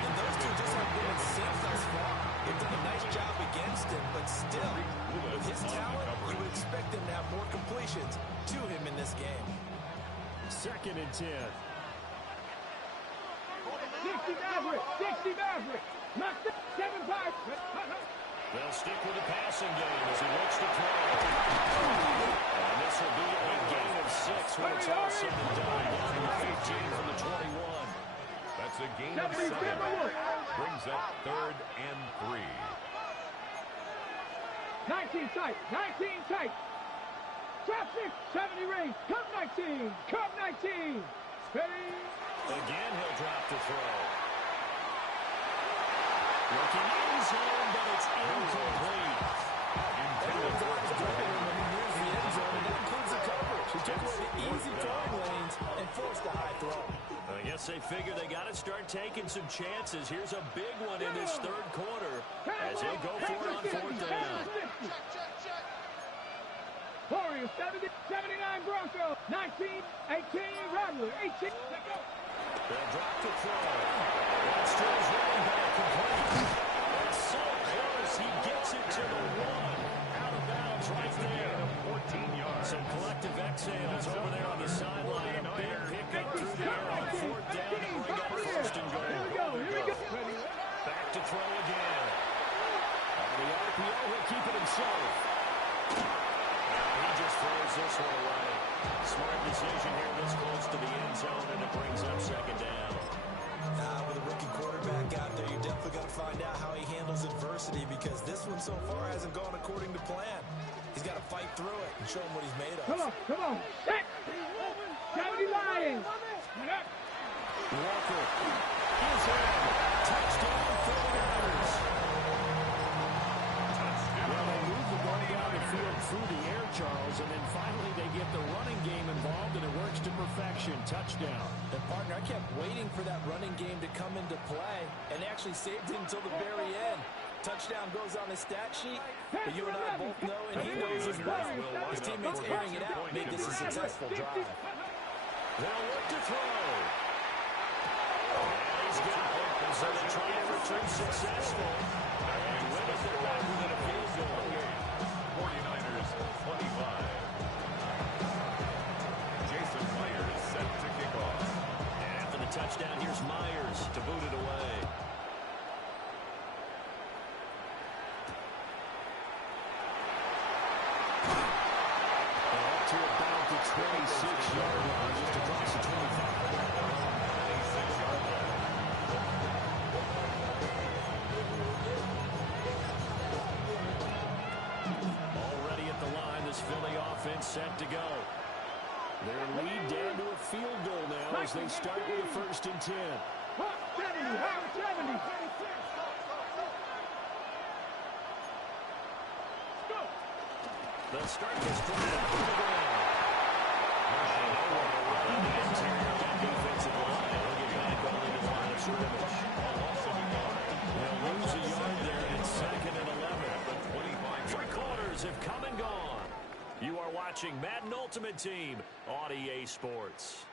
And those two just have been in sync thus far. They've done a nice job against him, but still, with his talent, you would expect them to have more completions to him in this game. 2nd and 10. 60 Maverick. Knocked it. 7-5. They'll stick with the passing game as he looks to throw. And this will be a gain of 6 when it's all said and done. Down to the 15 from the 21. That's a gain of 7. Brings up 3rd and 3. 19 tight. Trap 6. 70 range. Come 19. Ready. Again, he'll drop to throw. Looking in zone, but it's incomplete. Everyone's always dropping him when he moves the end zone, and that includes the coverage. He took away the easy throwing lanes and forced a high throw. I guess they figure they got to start taking some chances. Here's a big one in this 3rd quarter as he'll go for it on 4th down. Warriors 70, 79 Broncos. 19, 18 Rattler. 18. Let go. They'll drop to throw. That's to his running back, complete. It's so close, he gets it to the 1. Out of bounds right there. 14 yards. Some collective exhales over there on the sideline. A big pickup through the air on 4th down to bring up 1st and goal. Here we go. Back to throw again. On the RPO, he'll keep it himself. He just throws this one away. Smart decision here this close to the end zone, and it brings up 2nd down. With a rookie quarterback out there, you definitely got to find out how he handles adversity, because this one so far hasn't gone according to plan. He's got to fight through it and show him what he's made of. Come on. Set. 70 Lions. Walker is in. Touchdown, 49ers. Well, they move the ball down the field through the air, Charles, and then finally they get the running game involved, and it works to perfection. Touchdown. And, partner, I kept waiting for that running game to come into play and actually saved him until the very end. Touchdown goes on his stat sheet, but you and I both know, and he knows as well, his teammates airing it out made this a successful drive. They'll look to throw. And he's got it. So they try to return successful. And limit their back within a field goal. 49ers 25. Jason Myers set to kick off. And after the touchdown, here's Myers to boot it away. 26-yard line, just across the 25. 26-yard line. Already at the line, this Philly offense set to go. Their lead down to a field goal now as they start with a 1st and 10. 70. They'll start this drive off the ground. On the interior of that defensive line, they'll get back on into the line of scrimmage. They'll lose a yard there, and it's 2nd and 11. 3 quarters have come and gone. You are watching Madden Ultimate Team on EA Sports.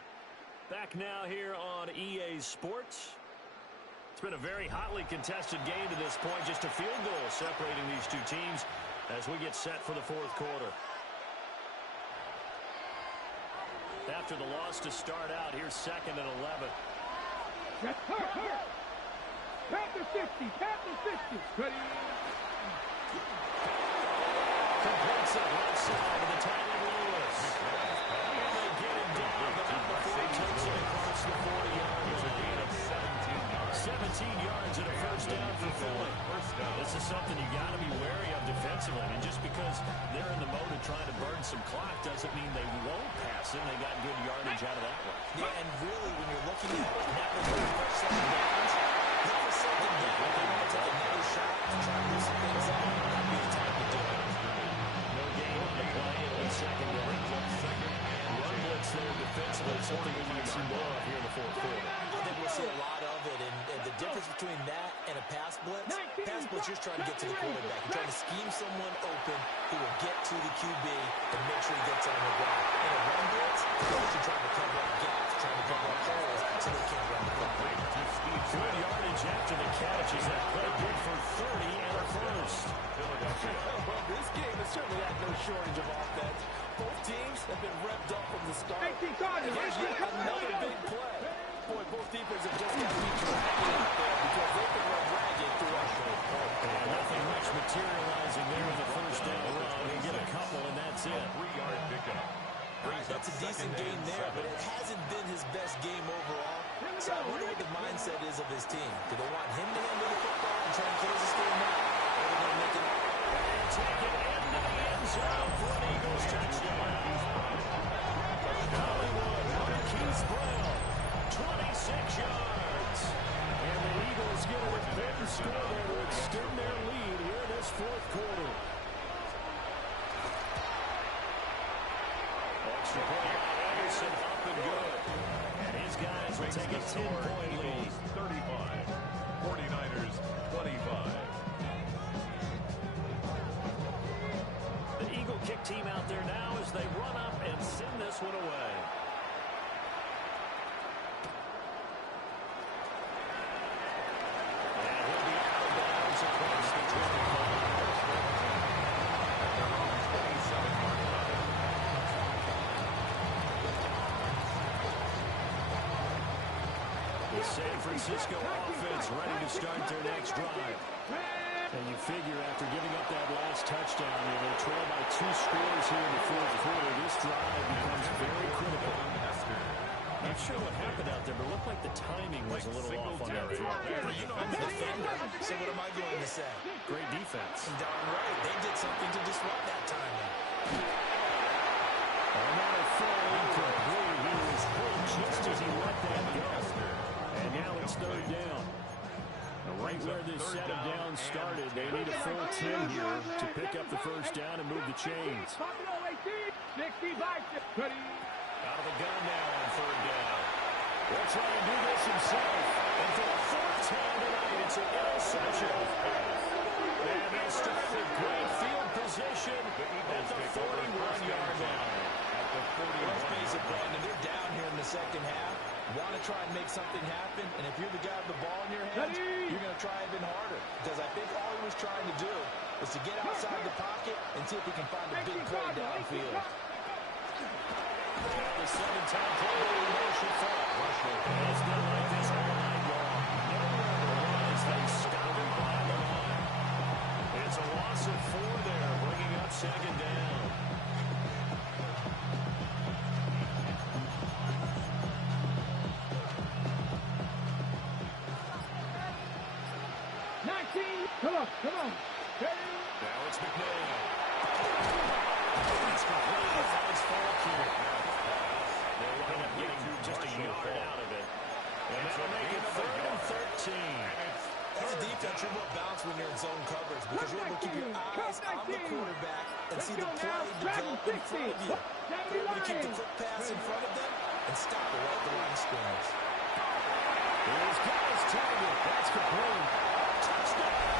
Back now here on EA Sports. It's been a very hotly contested game to this point. Just a field goal separating these two teams as we get set for the 4th quarter. After the loss to start out, here's 2nd and 11. Panther 60. Completes it left side of the Tyler Lewis. And they get it down, but not before he takes it across the 40-yard line. 17 yards and a 1st down for Philly. This is something you got to be wary of defensively. I mean, just because they're in the mode of trying to burn some clock doesn't mean they won't pass it. They got good yardage out of that one. Yeah, and really, when you're looking at that one, second downs, look for second down. If they want to take another shot to try to loosen things up, that'd be the time to do it. No gain on the play. It'll be 2nd down. Run blitz there defensively, something we might see more of here in the 4th quarter. I think we'll see a lot of it, and the difference between that and a pass blitz, you're just trying to get to the quarterback. You're trying to scheme someone open who will get to the QB and make sure he gets on the ground. In a run blitz, you're actually trying to cover up gaps, trying to cover up holes so they can't run the football. Good yardage after the catch. Is that play good for 30 and a 1st? Well, this game has certainly had no shortage of offense. Both teams have been revved up from the start. And here's yet another big play. Boy, both defenses have just got to be tracking out there because they've been run ragged throughout the whole. And nothing much materializing there in the 1st down run. They get a couple, and that's it. 3-yard pickup. That's a decent gain there, but it hasn't been his best game overall. So I wonder what the mindset is of his team. Do they want him to handle the football and try and close this game out? Or are they going to make it? And take it into the end zone for an Eagles touchdown. Hollywood, Marquise Brown, 26 yards. And the Eagles get a big score there to extend their lead here in this 4th quarter. Extra point by Anderson, up and good. And his guys will take a 10-point lead. 35. 49ers 25. The Eagle kick team out there now as they run up and send this one away. And he'll be out of bounds across the 25. The San Francisco offense ready to start their next drive. And you figure after giving up that last touchdown, they trail by 2 scores here in the 4th quarter. This drive becomes very critical. Not sure what happened out there, but it looked like the timing was a little off on that throw. You know, I'm the defender, so what am I going to say? Great defense. Darn right. They did something to disrupt that timing. Another throw incomplete. He was hurt just as he let that go. And now it's 3rd down. Right where this set of downs started, they need a full 10 here to pick up the 1st down and move the chains. Out of the gun now on 3rd down. Will try to do this himself. And for the 4th time tonight, it's an interception. And they start with great field position at the 41-yard line. At the 41. Let's face it, Brandon, they're down here in the 2nd half. Want to try and make something happen, and if you're the guy with the ball in your hands, you're going to try even harder. Because I think all he was trying to do was to get outside the pocket and see if he can find a big play downfield. The 7-time play, motion for Russell. It's been like this all night long. Nowhere to run as they stop him by the line. It's a loss of 4 there, bringing up 2nd down. Come on. Now it's McNair. It's complete. Finds Falk. They wind up getting just a yard out of it. And that'll make it 3rd and 13. As a defense, you're more balanced when you're in zone coverage because you're able to keep your eyes on the quarterback and see the play develop in front of you. You're able to keep the quick pass in front of them and stop it right at the line of scrimmage. Here's Guy's target. That's complete. Touchdown.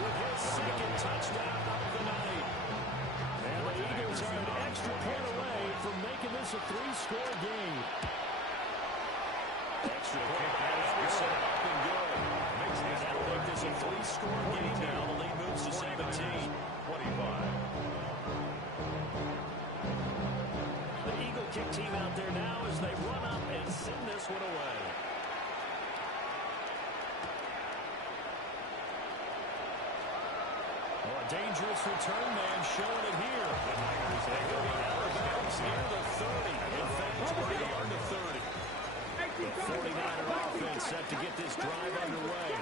With his second touchdown of the night. And the Eagles are an extra point away from making this a 3-score game. Extra point pass set up and good. And that'll make this a 3-score game now. The lead moves to 17. 25. The Eagle kick team out there now as they run up and send this one away. Oh, a dangerous return man showing it here. The Tigers, they go out of bounds near the 30. In fact, right on the 30. The 49er offense set to get this drive underway.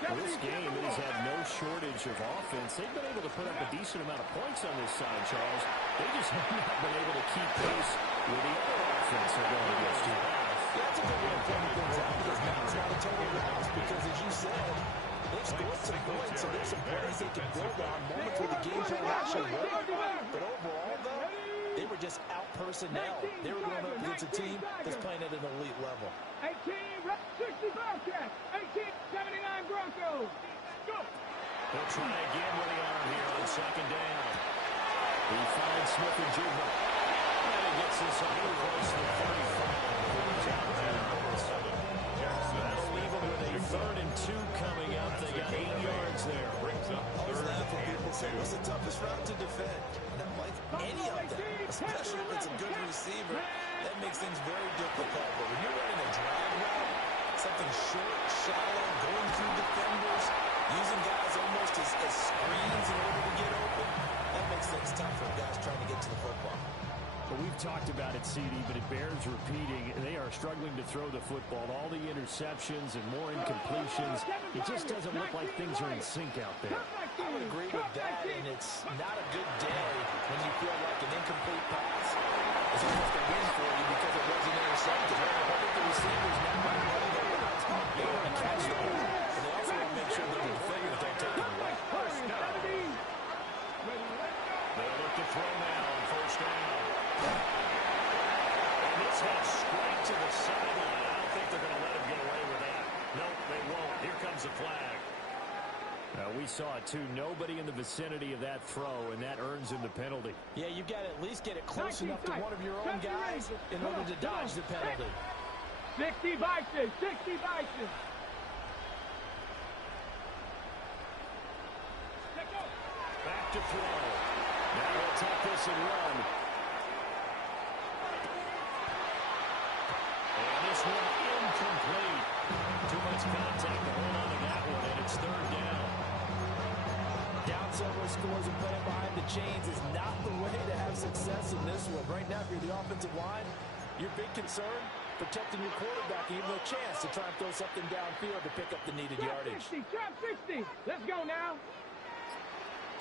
Well, this game has had no shortage of offense. They've been able to put up a decent amount of points on this side, Charles. They just have not been able to keep pace with the other offense they're going against here. That's a good way of pointing things out because now it's not a total loss because, as you said, they've scored some points, so there's some plays they can build on, moments where the game plan actually worked. But overall, though, they were just out-personnel. They were going up against a team that's playing at an elite level. 18-60 Bobcats. 18-79 Broncos. Go. They'll try again with the arm here on 2nd down. He finds Smith and Jigma. And he gets this up close to the 35. That'll leave them with a 3rd and 2 coming up. They got 8 yards there. I always laugh when people say, what's the toughest route to defend? And I'm like, any of them, especially if it's a good receiver, that makes things very difficult. But when you're running a drag route, something short, shallow, going through defenders, using guys almost as screens in order to get open, that makes things tough for guys trying to get to the football. Well, we've talked about it, CD, but it bears repeating. They are struggling to throw the football. All the interceptions and more incompletions. It just doesn't look like things are in sync out there. I would agree with that, and it's not a good day when you feel like an incomplete pass is almost a win for you because it wasn't intercepted. I think the receivers now are running their routes. They want to catch the ball, but they also want to make sure that the defenders don't take it away. They'll look to throw now on 1st down. And this heads straight to the sideline. I don't think they're going to let him get away with that. Nope, they won't. Here comes a flag. We saw it, too. Nobody in the vicinity of that throw, and that earns him the penalty. Yeah, you've got to at least get it close enough to one of your own guys in order to dodge the penalty. 60 Vikings. 60 Vikings. Back to throw. Now he'll take this and run. And this one incomplete. Too much contact to hold on to that one, and it's 3rd down. Down several scores and playing behind the chains is not the way to have success in this one. Right now, if you're the offensive line, your big concern, protecting your quarterback and giving him a chance to try and throw something downfield to pick up the needed yardage. 60, trap 60. Let's go now.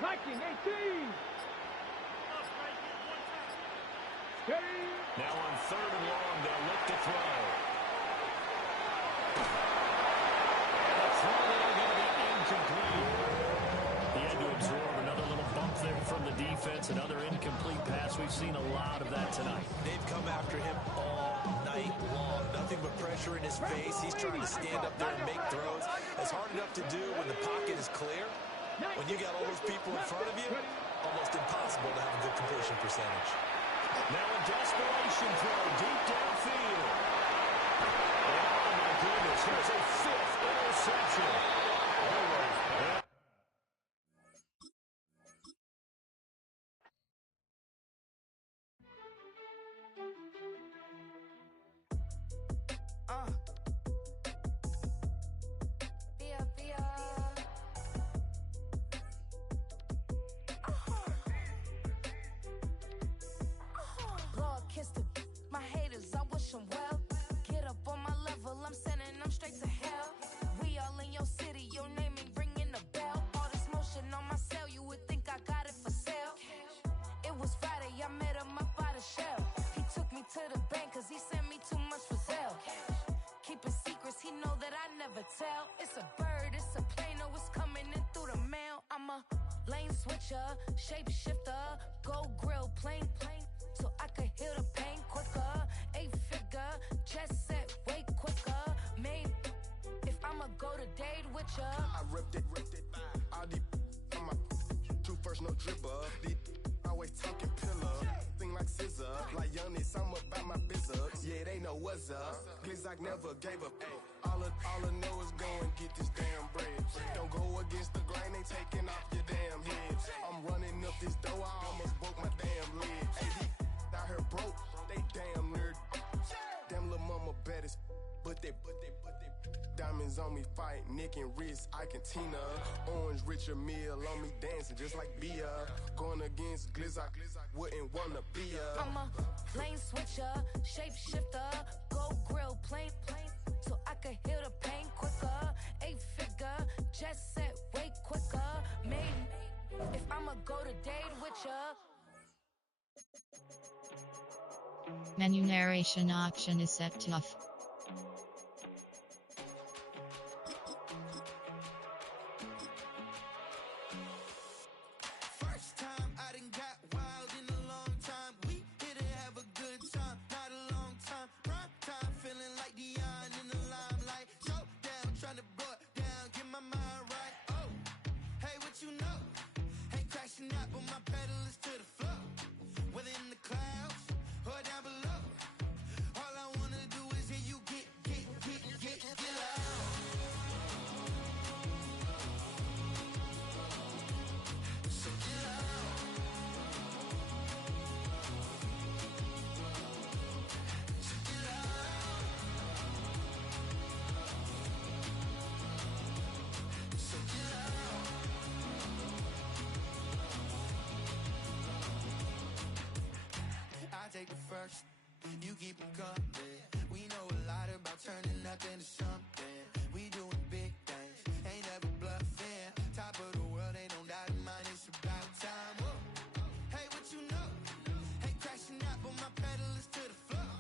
Viking 18. Now on 3rd and long, they'll look to throw. And the throw there going to be incomplete. He had to absorb another little bump there from the defense. Another incomplete pass. We've seen a lot of that tonight. They've come after him all night long. Nothing but pressure in his face. He's trying to stand up there and make throws. It's hard enough to do when the pocket is clear. When you got all those people in front of you, almost impossible to have a good completion percentage. Now a desperation throw deep downfield. Oh, my goodness. Here's a 5th interception. My haters, I wish them well. switcher, shapeshifter, go grill, plain, so I could heal the pain quicker. 8-figure, chest set way quicker. Made if I'ma go to date with ya. I ripped it. All these on my true first, no dribble. These always talking pillar. Thing like scissor. Like youngest, I'm about my business. Yeah, they know what's up. Glizzock never gave up. All I know is go and get this damn bread. Don't go against the grain, they taking off your damn head. I'm running up this door, I almost broke my damn leg. Hey, these out here broke, they damn nerd. Damn little mama bad as but they diamonds on me fight, neck and wrist, I can Tina. Orange Richard Mill on me dancing just like Bia. Going against Glizzock, wouldn't wanna be a. I'm a lane switcher, shapeshifter, go grill, plain, so I could heal the pain quicker. 8-figure, just set way quicker. Made if I'ma go to date with ya. Menu narration option is set to off. First time I done got wild in a long time. We here to have a good time, not a long time. Prime time, feeling like Dion in the limelight. Showdown, trying to blow it down, get my mind right. Oh, hey, what you know? Ain't crashing out, but my pedal is to the floor. Whether in the clouds or down below, all I wanna do is hear you get loud. So get loud. So get loud. So get loud. I take the first, you keep them coming. We know a lot about turning nothing to something. We doing big things, ain't never bluffing. Top of the world, ain't no doubt in mind, it's about time. Whoa. Hey, what you know? Ain't crashing out, but my pedal is to the floor.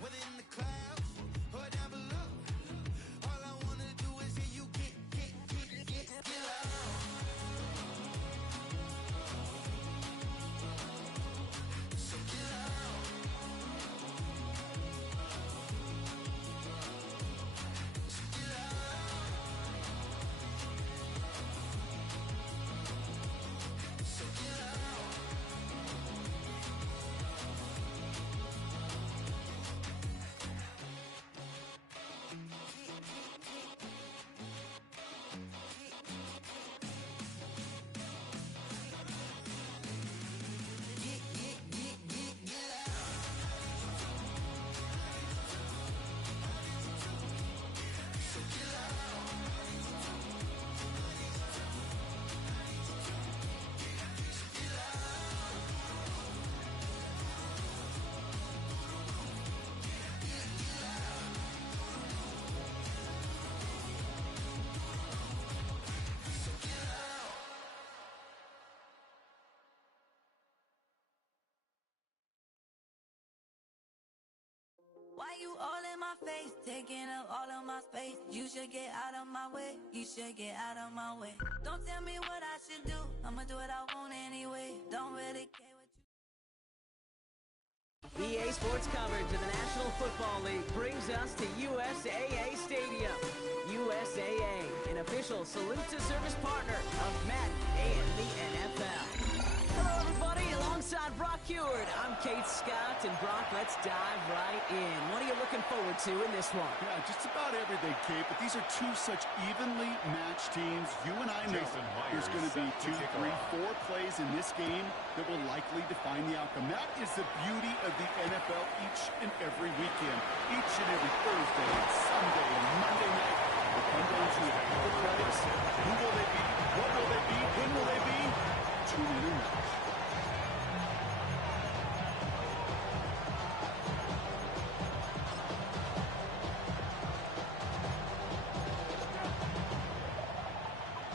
Whether in the clouds or down below, all I wanna do is hear you get loud. So get loud. So get loud. So get loud. Why you all in my face, taking up all of my space? You should get out of my way, you should get out of my way. Don't tell me what I should do, I'ma do what I want anyway. Don't really care what you. EA Sports coverage of the National Football League brings us to USAA Stadium. USAA, an official salute-to-service partner of Madden and the NFL. Hello, everybody. Alongside Brock Heward, I'm Kate Scott. And Brock, let's dive right in. What are you looking forward to in this one? Yeah, just about everything, Kate, but these are two such evenly matched teams. You and I know there's going to be 2, 3, 4 plays in this game that will likely define the outcome. That is the beauty of the NFL each and every weekend. Each and every Thursday and Sunday and Monday night will come down to a couple plays. Who will they be? What will they be? When will they be? Tune in and watch.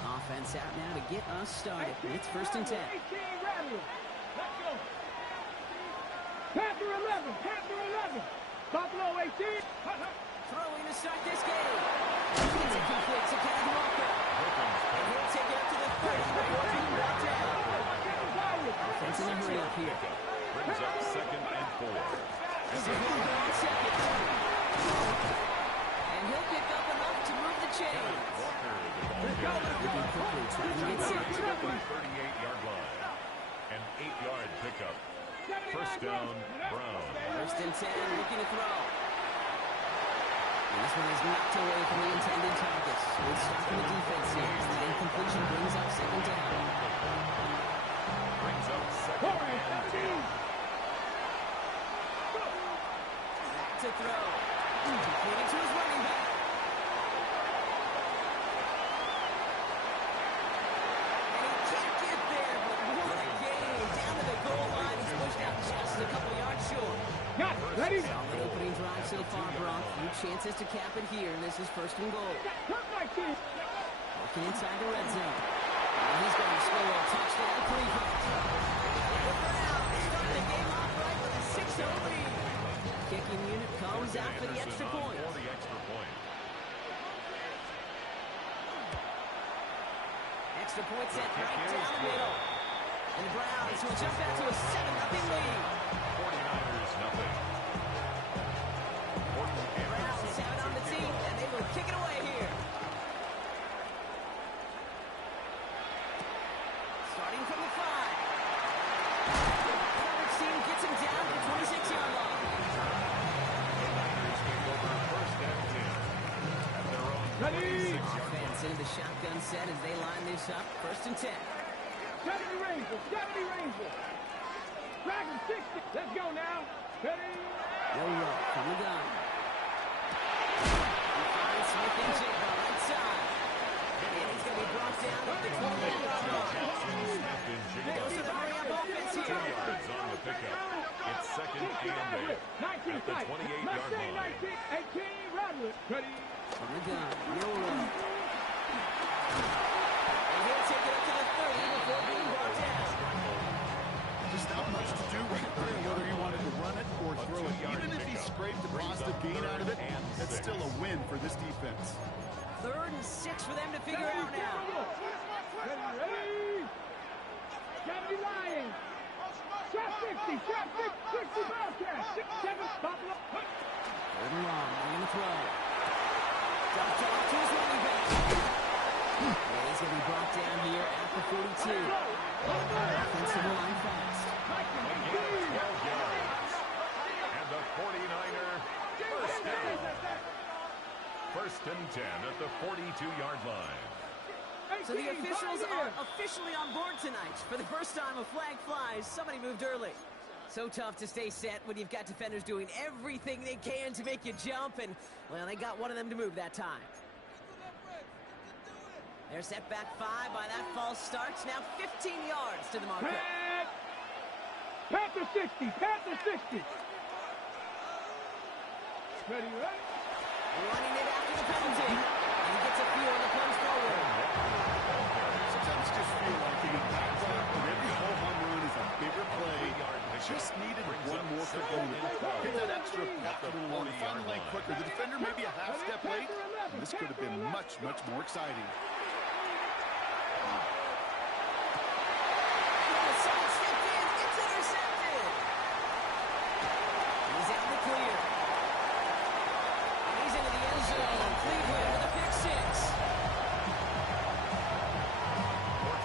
Offense out now to get us started. It's 1st and 10. 18 ready. Let's go. Panther 11. Panther 11. Buffalo 18. Throwing to start this game. It's incomplete to Kenneth Walker. And he'll take it up to the 30 before being brought down. defense in a hurry up here. Brings up 2nd and 4. This is Walker on second. And he'll pick up enough to move the chain. Looking quickly, trying to get set. 38-yard line. An 8-yard pickup. First down, Brown. 1st and 10, looking to throw. And this one is knocked away from the intended target. Good start from the defense here. The incompletion brings up 2nd down. Brings up 2nd and 10. Back to throw. Completed to his running back. And he can't get there, but what a game. Down to the goal line. He's pushed out just a couple yards short. Got it. Ready? Solid opening drive so far, Brock. Few chances to cap it here, and this is 1st and goal. Walking inside the red zone. And he's going to score a touchdown Cleveland. The Browns starting the game off right with a 6-0 lead. Kicking unit comes out for the extra point. Extra point set right down the middle. And the Browns will jump out to a 7-0 lead. 49ers nothing. Browns have it on the team, and they will kick it away here. Starting from the 5. Coverage team gets him down to the 26-yard line. The Niners take over 1st and 10. At their own 26-yard line. Offense into the shotgun set as they line this up. 1st and 10. 70 Rangers, 70 Rangers. Dragon 60. Let's go now. Ready? No roll from the gun. He finds Smith and Jigba right side. And he's going to be brought down at the 28-yard line. Goes to the hurry-up offense here. 2 yards on the pickup. It's 2nd and 8. 19 At the 28-yard line. 18, Rodwood. Ready? From the gun, no roll. And he'll take it up to the 30 before being brought down. Just not much to do right there, whether he wanted to run it or throw it. Even if he scraped a positive gain out of it, that's still a win for this defense. 3rd and 6 for them to figure out now. Ready? 70 Lions. Trap 60, trap 60, Bobcats. 6-7, Buffalo. 3rd and long, on the throw. Dumped off to his running back. And he's going to be brought down here at the 42. Offensive line fast. 12 yards. And the 49er first down. 1st and 10 at the 42-yard line. So the officials are officially on board tonight. For the first time, a flag flies. Somebody moved early. So tough to stay set when you've got defenders doing everything they can to make you jump. And, well, they got one of them to move that time. They're set back 5 by that false start. Now 15 yards to the marker. Panther 60, Panther 60. Ready, right? Running it after the penalty. And he gets a few on the punch forward. Sometimes just feel like in the back but every whole home run is a bigger play. Just needed one more component. Hit that extra pop a little on the final lane quicker. The defender may be a half step late, and this could have been much, much more exciting. Sidestepped in. It's intercepted. He's out the clear. And he's into the end zone. Cleveland with a pick 6.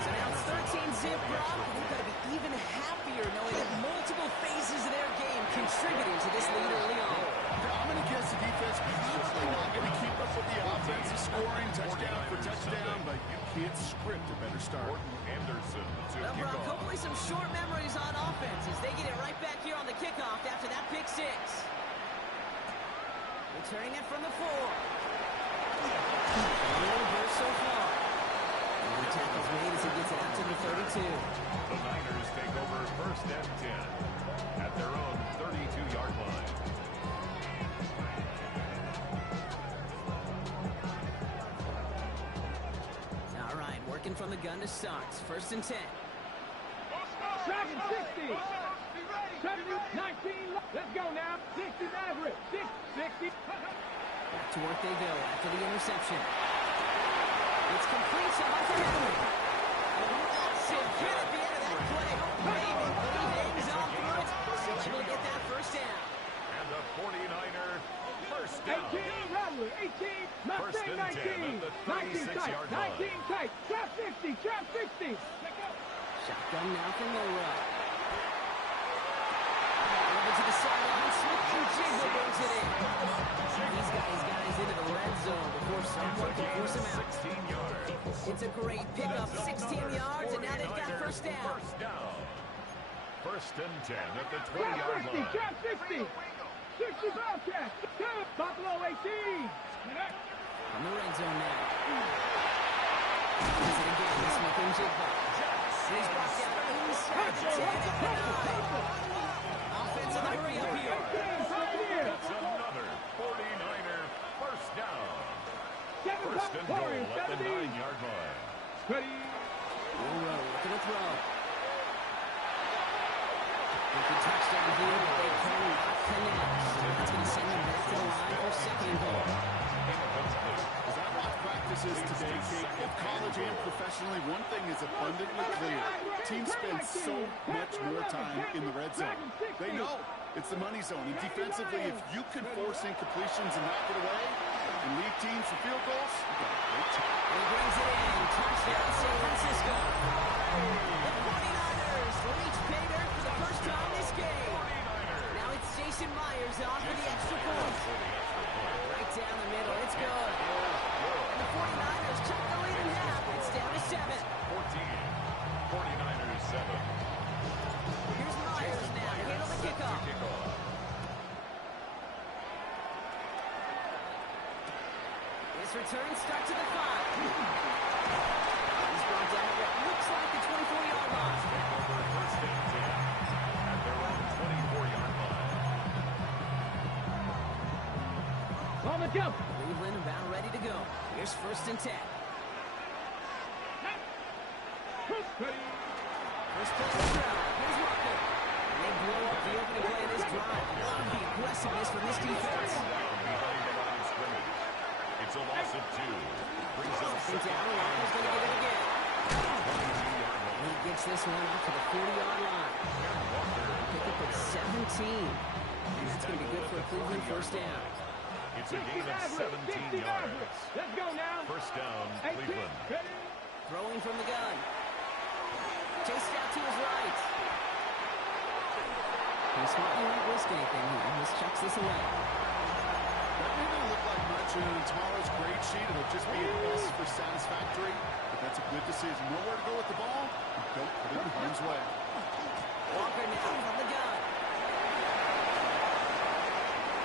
So now it's 13-zip, Brock. They've got to be even happier knowing that multiple phases of their game contributed to this lead early on. I'm going to guess the defense probably not going to keep up with the offensive scoring touchdown for touchdown, but you can't script a better start. Anderson to Well, kick Brock, off. hopefully some short memories on offense as they get it right back here on the kickoff after that pick 6. Returning it from the 4. Reverse so far. And the tackle's made as he gets it out to the 32. The Niners take over 1st and 10 at their own 32-yard line. All right, working from the gun to start. 1st and 10. Dragon 60. 70, 19. Let's go now. 60 average. 60. Back to work they go after the interception. It's complete to Hunter Henry. A massive hit at the end of that play. Maybe first down. And the 49er first down. 18, Rattler, 18, First Mustang, and 10 at 19, the 19 tight, 36-yard line. 19 tight, trap 60, trap 60. Shotgun now from Milrow. Over to the sideline. Smith and Jiggle brings it in. These guys into the red zone before someone can force him out. 16 yards. It's a great pickup, 16 yards, and now they've got first down. First down. First and 10 at the Trap 20-yard 60, line. trap 60. 60 Bobcats, Buffalo 18. On the red zone now. Does it again, Smith and Jiggle. He's brought down inside the 10 at the 9. Offensive hurry up here. It's another 49er first down. First and goal at the 9-yard line. Ready. Milrow looking to throw. They can touchdown here, but they cannot connect. So that's going to send them back to the line for second and goal. As I watch practices today, Kate, both college and professionally, one thing is abundantly clear. Teams spend so much more time in the red zone. They know it's the money zone. And defensively, if you can force incompletions and knock it away and lead teams for field goals, you've got a great chance. And he brings it in. Touchdown, San Francisco. The 49ers reach pay dirt for the first time this game. Now it's Jason Myers on for the extra point. Right down the middle. It's good. And the 49ers cut the lead in half. It's down to 7. 49ers 7. Here's Myers now to handle the kickoff. This return starts to the 5. He's brought down at what looks like the 24-yard line. First and 10 at their own 24-yard line. On the jump. Cleveland about ready to go. Here's first and 10. Ready. First play of the drive. Here's Rucker. And they blow up the opening play of this drive. Love the aggressiveness from this defense. Behind the line of scrimmage. It's a loss of 2. Brings up Second down. Walker's going to get it again. And he gets this one out to the 40-yard line. Pick up at 17. And that's going to be good for a Cleveland first down. It's a gain of 17 yards. Let's go now. First down, 18. Cleveland. Ready. Throwing from the gun. Chased out to his right. He's not going to risk anything here. He just chucks this away. That may not look like much in tomorrow's grade sheet. It'll just be a plus for satisfactory. But that's a good decision. Nowhere to go with the ball. Don't put it in harm's way. Walker now from the gun.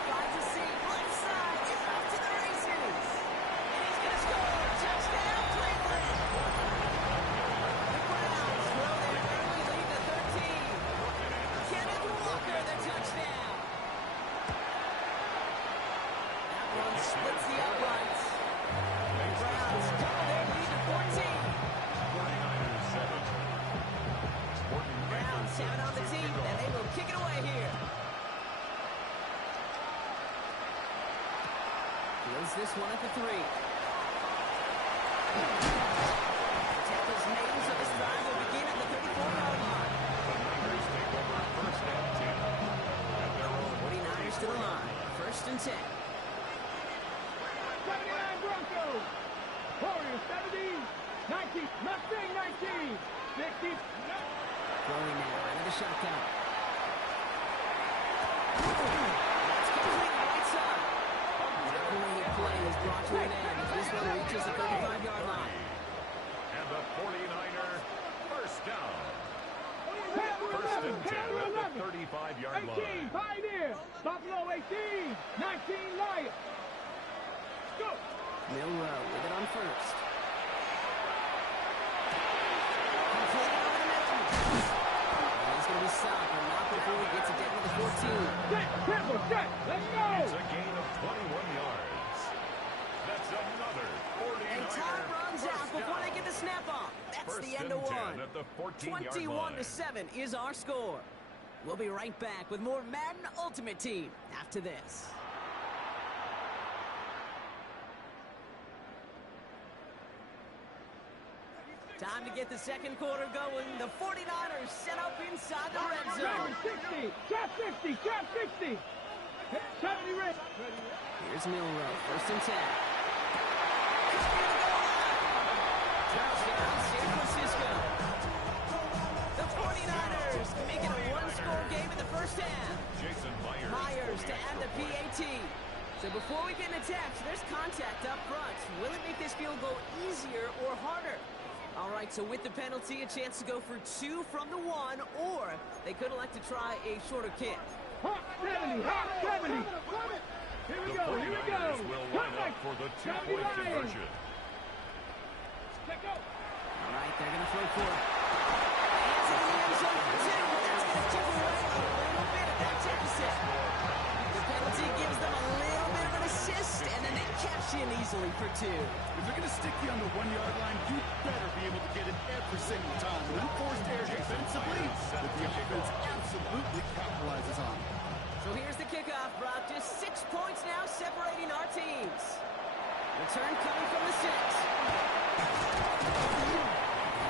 Finds a seam. Left side. It's off to the races. And he's going to score. Touchdown, Cleveland. The Browns throw their early lead to 13. Kenneth Walker, the touchdown. That one splits the uprights. The Browns double their lead to 14. 49ers 7. Browns have it on the team, and they will kick it away here. Fields this one at the 3. Tackles made, so this drive will begin at the 34-yard line. The Niners take over first and 10 at their own 49ers to the line. First and 10. 79 Broncos. Warriors 70. 19. Mustang 19. 60. Throwing now out of the shotgun. That's complete right side. That great play is brought to an end as this one reaches the 35-yard line. And the 49er first down. First and 10 at the 35-yard 18. line. Pioneer. Buffalo 18. 19 Lions. Go. Milrow with it on first. Completed over the middle. And he's going to be stopped, but not before he gets it down to the 14. Set. Temple. Set. Let's go. It's a gain of 21 yards. That's another 49er. And time runs out first before down. they get the snap off. That's First the end and of 10 one. at the 14-yard 21 line. to 7 is our score. We'll be right back with more Madden Ultimate Team after this. Time to get the second quarter going. The 49ers set up inside the red zone. 60, shot 60, shot 60. 70 red. Here's Milrow, first and 10. Touchdown, San Francisco. The 49ers make it a one-score game in the first half. Jason Myers to add the PAT. So before we get an attack, there's contact up front. Will it make this field goal easier or harder? All right, so with the penalty, a chance to go for 2 from the 1, or they could elect to try a shorter kick. Hot 70, hot 70. Here we go, here we go. Will line up for the 2-point conversion. All right, they're going to throw for it. Hands it in the end zone for 2. That's going to chip away a little bit of that deficit. The penalty gives them a little bit of an assist, and then they cash in easily for 2. If they're going to stick you on the 1-yard line, you better be able to get it every single time. When forced errors defensively, that the offense absolutely capitalizes on. So here's the kickoff, Brock. Just 6 points now separating our teams. Return coming from the 6.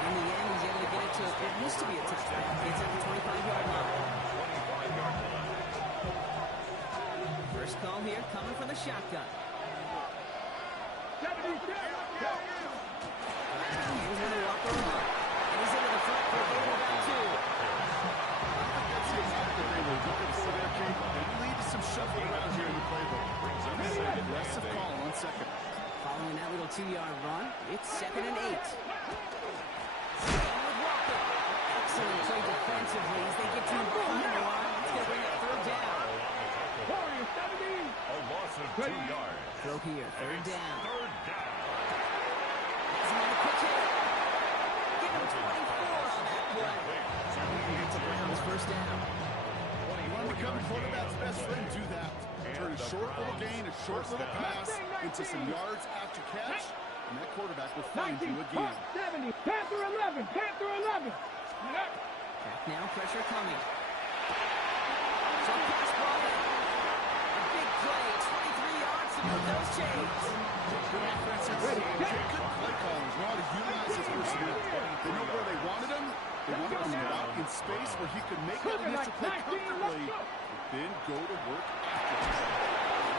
In the end, he's able to get it to it used to be a touchdown. It's at the 25-yard line. First call here coming from the shotgun. Here's where the walk over. And he's into the front for a gain of about 2. That's the exact that they were looking for there, Kate. They lead to some shuffling around here in the playbook. Aggressive call on second. Following that little 2-yard run, it's 2nd and 8. Excellent play defensively as they get to the line. It's going to bring up 3rd down. A loss of 2 yards. Throw here, 3rd down. 3rd down. That's another quick hit. Give him 24 on that play. It's a Browns 1st down. You want to become quarterback's best friend, do that. Turn a short little gain, a short little pass into some yards after catch, and that quarterback will find you again. 70, Panther 11, Panther 11. Back now, pressure coming. Some pass ball in. A big play, 23 yards to move those chains. Good offensive good play callers know how to utilize his personnel. They know where they wanted him. They wanted him out in space where he could make that initial play comfortably, but then go to work after.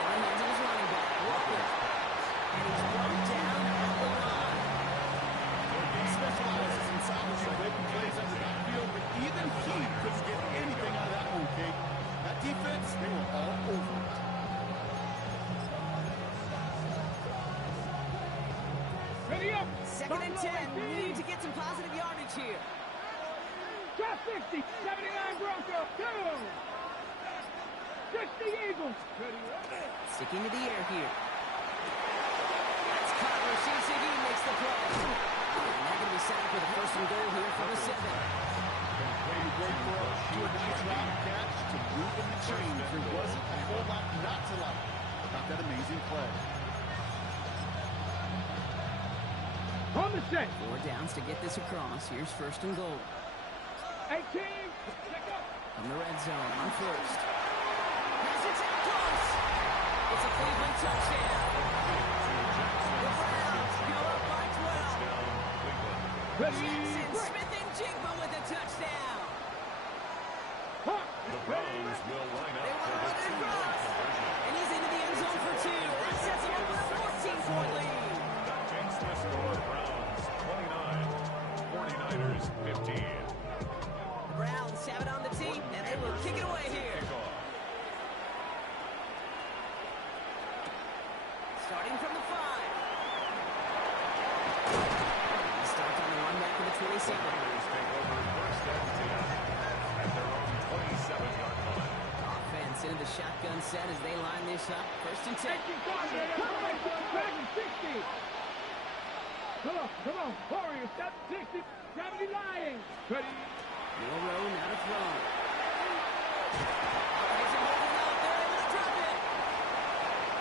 And hands on his running back, Walker. And he's brought down at the line. He specializes in salvaging broken plays on the backfield, but even he couldn't get anything out of that one, Kate. That defense, they were all over it. Ready up. 2nd and 10. We need to get some positive yardage here. Shot 60, 79 Broncos. 60 Eagles. Sticking to the air here. That's caught. Rashid Shaheed makes the play. And they're going to be set up with a 1st and goal here from the 7. Great throw to a nice round catch to move in the chains. There wasn't a whole lot not to like about that amazing play. On the set. 4 downs to get this across. Here's 1st and goal. 18. From the red zone on 1st. Pass it out close. It's a Cleveland touchdown. The Browns go up by 12. Jackson, Smith, and Jigba with a touchdown. The Browns will line They up want for to the run it 2-point across. conversion. And he's into the end zone for 2. That sets him up with a 14-point lead. That takes the score. Browns 29, 49ers 15. Browns have it on the team, and they will kick it away here. Starting from the 5. He starts on the run back to the 27. Take over 1st and 10 at their own 27-yard line. Offense into the shotgun set as they line this up. 1st and 10. Come on, Warriors, 60, 70 Lions. Ready. Milrow now to throw. There's a holding out. They're able to drop it.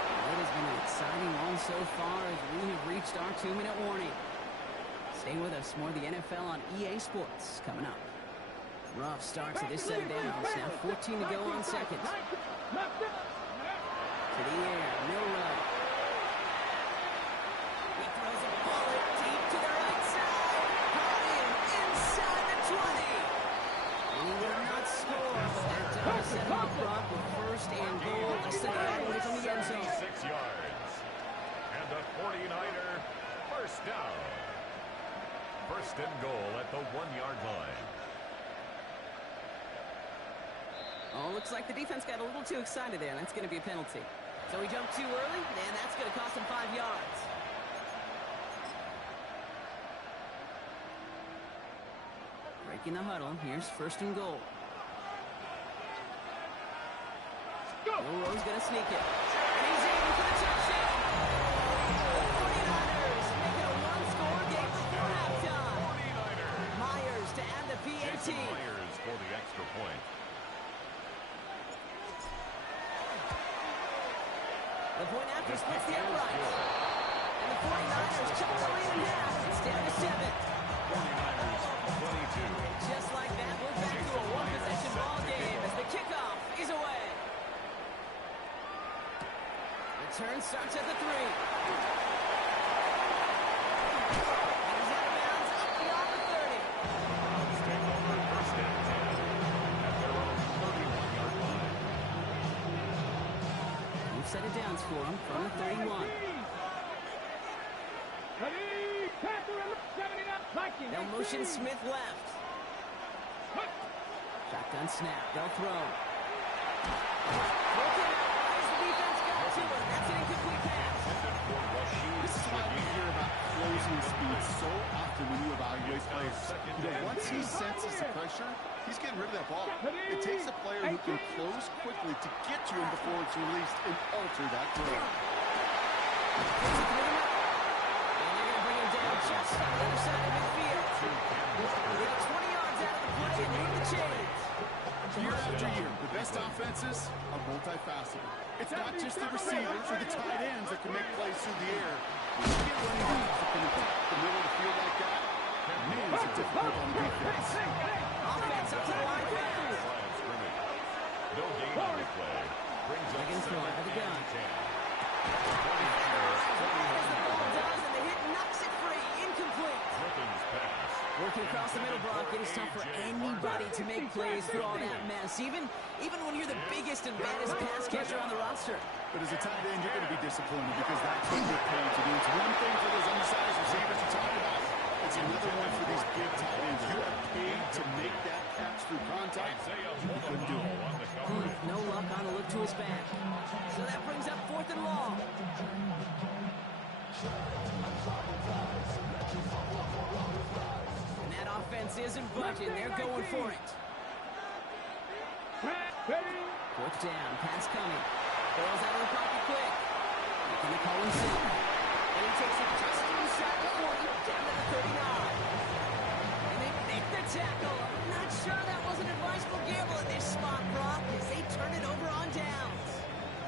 It has been an exciting one so far as we have reached our 2-minute warning. Stay with us. More of the NFL on EA Sports coming up. Rough start to this set of downs. Now 14 to go on seconds. To the air, Milrow. He throws a bullet deep to the right side. down. First and goal at the 1-yard line. Oh, looks like the defense got a little too excited there. That's going to be a penalty. So he jumped too early, and that's going to cost him 5 yards. Breaking the huddle. Here's first and goal. Milrow's going to sneak it. And he's in for the touchdown. The 49ers make it a one-score game before halftime. 49ers. Myers to add the PAT. Jason Myers for the extra point. The point after splits the uprights. And the 49ers chop the lead in half. It's down to 7. 49ers 22. Just like that, we're back to a one-possession ball game as the kickoff is away. Return starts at the 3. And he's out of bounds up beyond the 30. Let's take over first and 10 at their own 31-yard line. We've set it down for him from the 31. They'll motion Smith left. Shotgun snap. They'll throw. Broken out. As the defense got to it. That's an incomplete pass. This is why we hear about closing speed so often when you evaluate players. Once he senses the pressure, he's getting rid of that ball. It takes a player who can close quickly to get to him before it's released and alter that throw. Just on the other side of midfield. They got 20 yards out of the play and move the chains. Year after year, the best offenses are multifaceted. It's not just the receivers or the tight ends that can make plays through the air. When you get running backs that can attack the middle of the field like that, man, it's a difficult on the defense. Offense up to the line pass. No gain on the play. Brings up Second throw out of the gun. Working across the middle block, it is tough for anybody to make plays through all that mess, even when you're the biggest and baddest pass catcher on the roster. But as a tight end, you're going to be disappointed because that's what you're paid to do. It's one thing for those undersized receivers you talk about. It's another one for these big tight ends. You are paid to make that catch through contact. You couldn't do it. No luck on the look to his back. So that brings up 4th and long. Offense isn't budging. They're going for it. 4th down. Pass coming. Ball's out of the pocket quick. Making the call himself. And he takes it just inside the 40, down to the 39. And they make the tackle. I'm not sure that was an advisable gamble in this spot, Brock, as they turn it over on downs.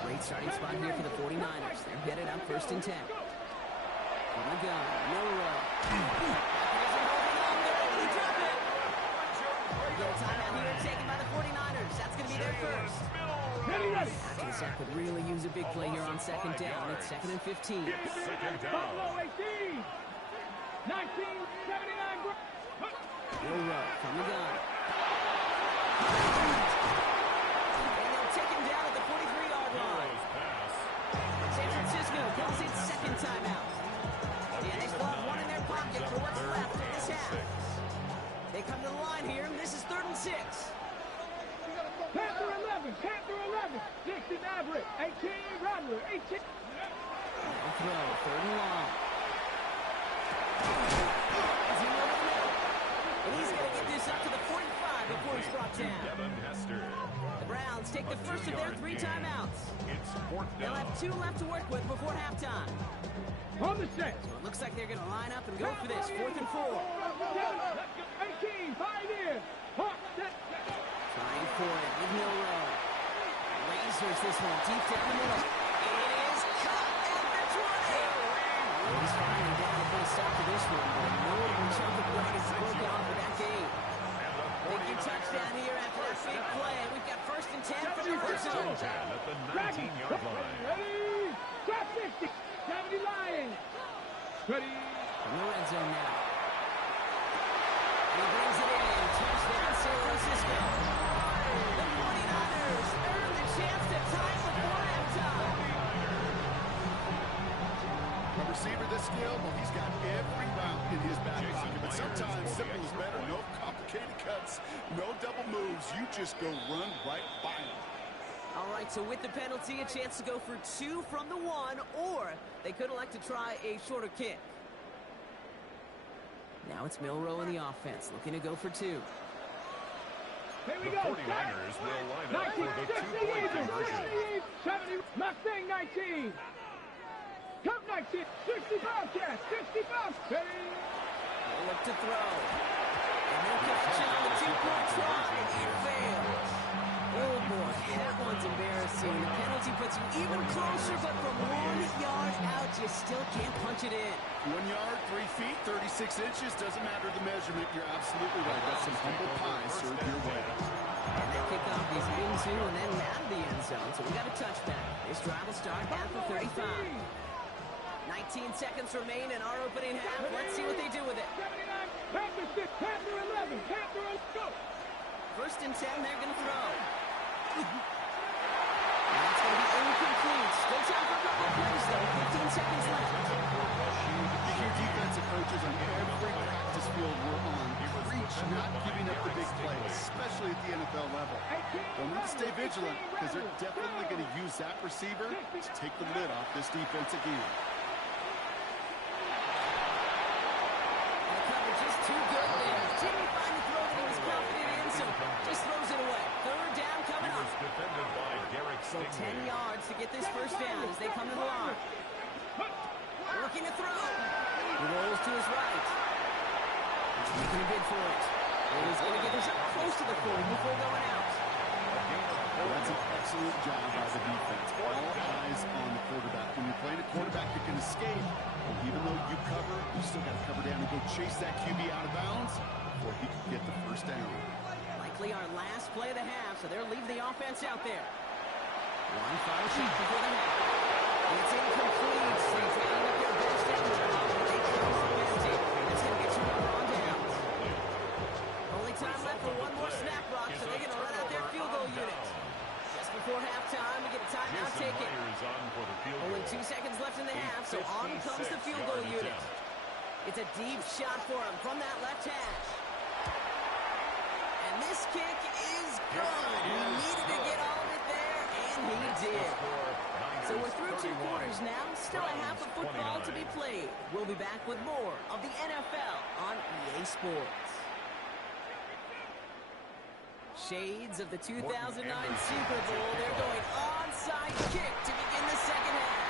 Great starting spot here for the 49ers. They're headed up 1st and 10. From the gun. Milrow. Timeout here taken by the 49ers. That's going to be their first. That could really use a big play here on 2nd down. It's 2nd and 15. Second down. Buffalo 18. 1979. Milrow from the gun. And they'll take him down at the 43-yard line. San Francisco calls its 2nd timeout. Yeah, they still have one in their pocket for what's left of this half. They come to the line here, and this is 3rd and 6. Panther 11, Panther 11. 16 Everett, 18 Rattler, 18. They'll throw, 3rd and long. And he's going to get this up to the 45 before he's brought down. The Browns take the first of their 3 timeouts. They'll have 2 left to work with before halftime. On the set. So it looks like they're going to line up and go for this. 4th and 4. 18, 5 in. Trying for it with Milrow. Lasers this one deep down the middle. It is cut at the 20. He's finally down to put a stop to this one, but no chunk of blood is broken off of that game. Making touchdown here after that big play. We've got 1st and 10 for the first zone. At the 19-yard line. Ready? Drop 50. 70 Lions. Ready? From the red zone now. And he brings it in. Touchdown, San Francisco. The 49ers earn the chance to tie before halftime. Number receiver this skilled, well, he's got every route in his back pocket. But sometimes simple is better. No complicated cuts, no double moves. You just go run right by him. All right, so with the penalty, a chance to go for 2 from the 1, or they could elect to try a shorter kick. Now it's Milroe in the offense, looking to go for 2. Here we The go. 49ers will line up for the 2-point conversion. 70, Mustang 19. Cup 19, 60 Bobcat, 60 Bobcat. They'll look to throw. And they'll catch it on the 2-point try, and it fails. Oh, boy, that one's embarrassing. The penalty puts you even closer, but from 1 yard out, you still can't punch it in. 1 yard, 3 feet, 36 inches. Doesn't matter the measurement. You're absolutely right. That's some humble pie served your way. And that kickoff is into and then out of the end zone. So we got a touchback. This drive will start at the 35. 19 seconds remain in our opening half. Let's see what they do with it. 79, Panther 6, Panther 11, Panther 11, go. First and 10, they're going to throw. And that's going to be incomplete. Still time for a couple plays, though. 15 seconds left. You hear defensive coaches on every practice field we're on preach not giving up the big plays, especially at the NFL level. They'll need to stay vigilant because they're definitely going to use that receiver to take the lid off this defense again. And the cover just too good there. Didn't find the throw that he was confident in, so just throws it away. Third down coming up. Defended by Derek So 10 yards to get this first down as they come to the line. Looking to throw. He rolls to his right. He's making a bid for it. And he's going to get this up close to the 40 before going out. Well, that's an excellent job by the defense. All eyes on the quarterback. When you're playing a quarterback that can escape, even though you cover, you still got to cover down and go chase that QB out of bounds before he can get the first down. Likely our last play of the half, so they'll leave the offense out there. One final shot before the half. It's incomplete. So he's got to get their best down the ball. They close the penalty. That's going to get you on downs. Only time left for one more snap rock, so they're going to run out their field goal unit. Just before halftime, we get a timeout taken. Only 2 seconds left in the half, so on comes the field goal unit. It's a deep shot for him from that left hash. And this kick is good. He needed to get all of it there, and he did. So we're through 2 quarters now. Still a half of football to be played. We'll be back with more of the NFL on EA Sports. Shades of the 2009 Super Bowl. They're going onside kick to begin the second half.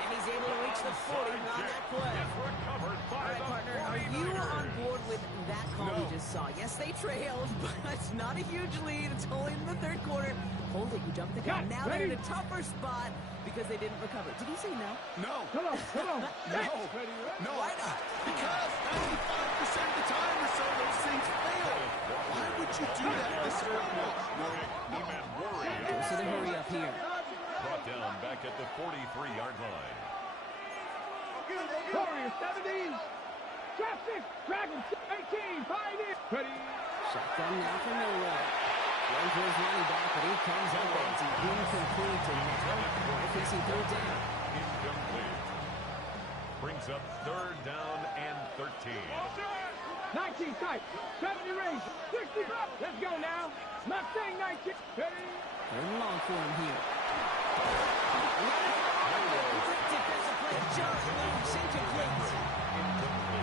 And he's able to reach the 40 on that play. All right, partner, are you on board with that call we just saw? Yes, they trailed, but it's not a huge lead. It's only in the third quarter. Hold it, you jumped the gun. Now they're in a tougher spot because they didn't recover. Did he say no? No. Come on. No. Why not? Because 95% of the time or so, those things fail. Why would you do that this early? No. Goes to the hurry up here. Brought down back at the 43-yard line. Warriors 70. Traffic. Dragons 18. Pioneer. Ready. Shotgun now for Milroe. Going for his running back, but he comes up empty. Incomplete, and now they're facing third down. Incomplete. Brings up third down and 13. 19 tight. 70 range. 60 up. Let's go now. Mustang 19. Ready. Third and long for him here. Defensive play. Just loose. Incomplete.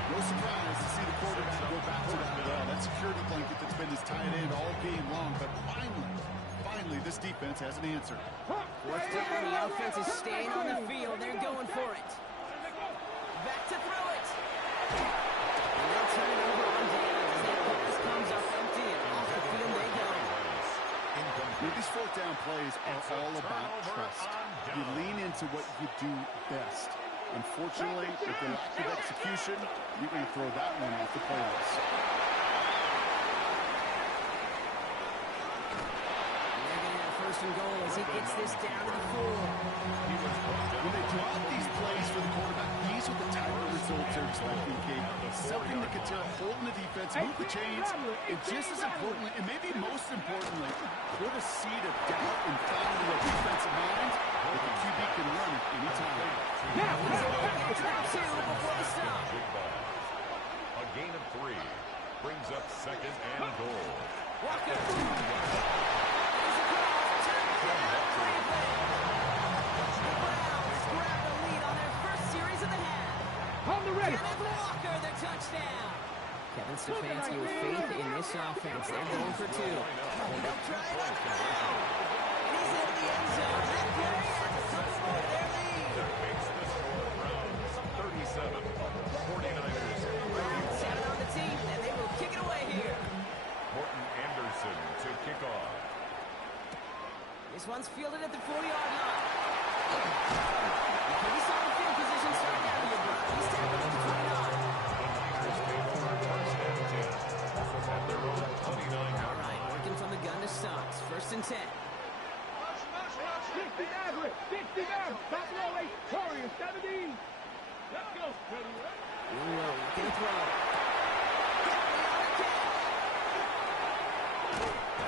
No surprise to see the quarterback go back to that well. That security blanket that's been his tight end all game long. But finally, this defense has an answer. Fourth down. The offense is staying on the field. They're going for it. Back to throw it. And they'll turn it over on downs as that pass comes up empty and off the field they go. These fourth down plays are all about trust. You lean into what you do best. Unfortunately, with the lack of execution, you're going to throw that one off the playlist. They're going to have first and goal as he gets this down to the 4. When they draw up these plays for the quarterback, these are the type of results they're expecting, Kate. Something that can tear a hole in the defense, move the chains, and just as importantly, and maybe most importantly, put a seed of doubt and foul in the defensive mind that the QB can run at any time. Now, he's able to get a ready. Kenneth Walker, the touchdown. Kevin Stefanski with faith in this offense. They're going for two. They'll try it out now. He's in the end zone. That play adds a couple more to their lead. That makes the score Browns 37, 49ers. Browns 7 on the team, and they will kick it away here. Morton Anderson to kick off. This one's fielded at the 40-yard line. Pretty solid field position starting out here, Brock. He's tackled at the 29. Niners take over first and 10. At their own 29. All right, working from the gun to start. First and 10. 60 average. 60 average. Buffalo 8. Warriors 17. Let's go. Ready, ready. Willow looking to throw.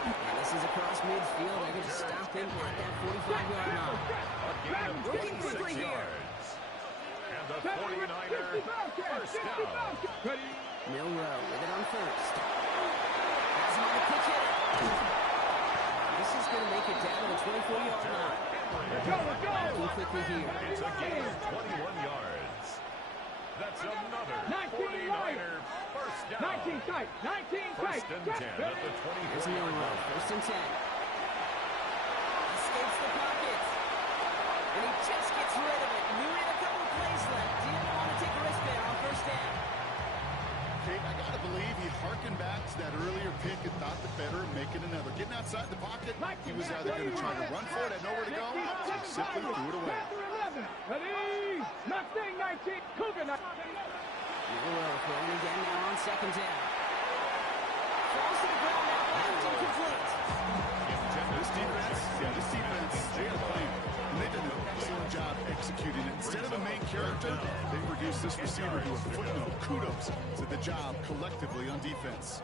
And this is across midfield. They're going to stop him at that 45-yard line. Working quickly here. And the 49er first down. Ready. Milrow with it on first. Has him on the pitch hit. This is going to make it down to the 24-yard line. Let's go. Working quickly here. It's a gain of 21 yards. That's another 49er first down. 19 tight. 19 tight. First and 10 at the Here's 24-yard Milrow. line. First and 10. Escapes the pocket. And he just gets rid of it. Knew he had a couple of plays left. Didn't want to take a risk there on first down. Kate, I got to believe he harkened back to that earlier pick and thought the better of making another. Getting outside the pocket, he was either going to try to run for it, had nowhere to go, so he simply threw it away. Ready. Mustang 19. Cougar 19. Milrow throwing again now on second down. Falls to the ground now, left incomplete. This defense, they got a plan. And they did an excellent job executing it. Instead of a main character, they reduced this receiver to a footnote. Kudos to the job collectively on defense.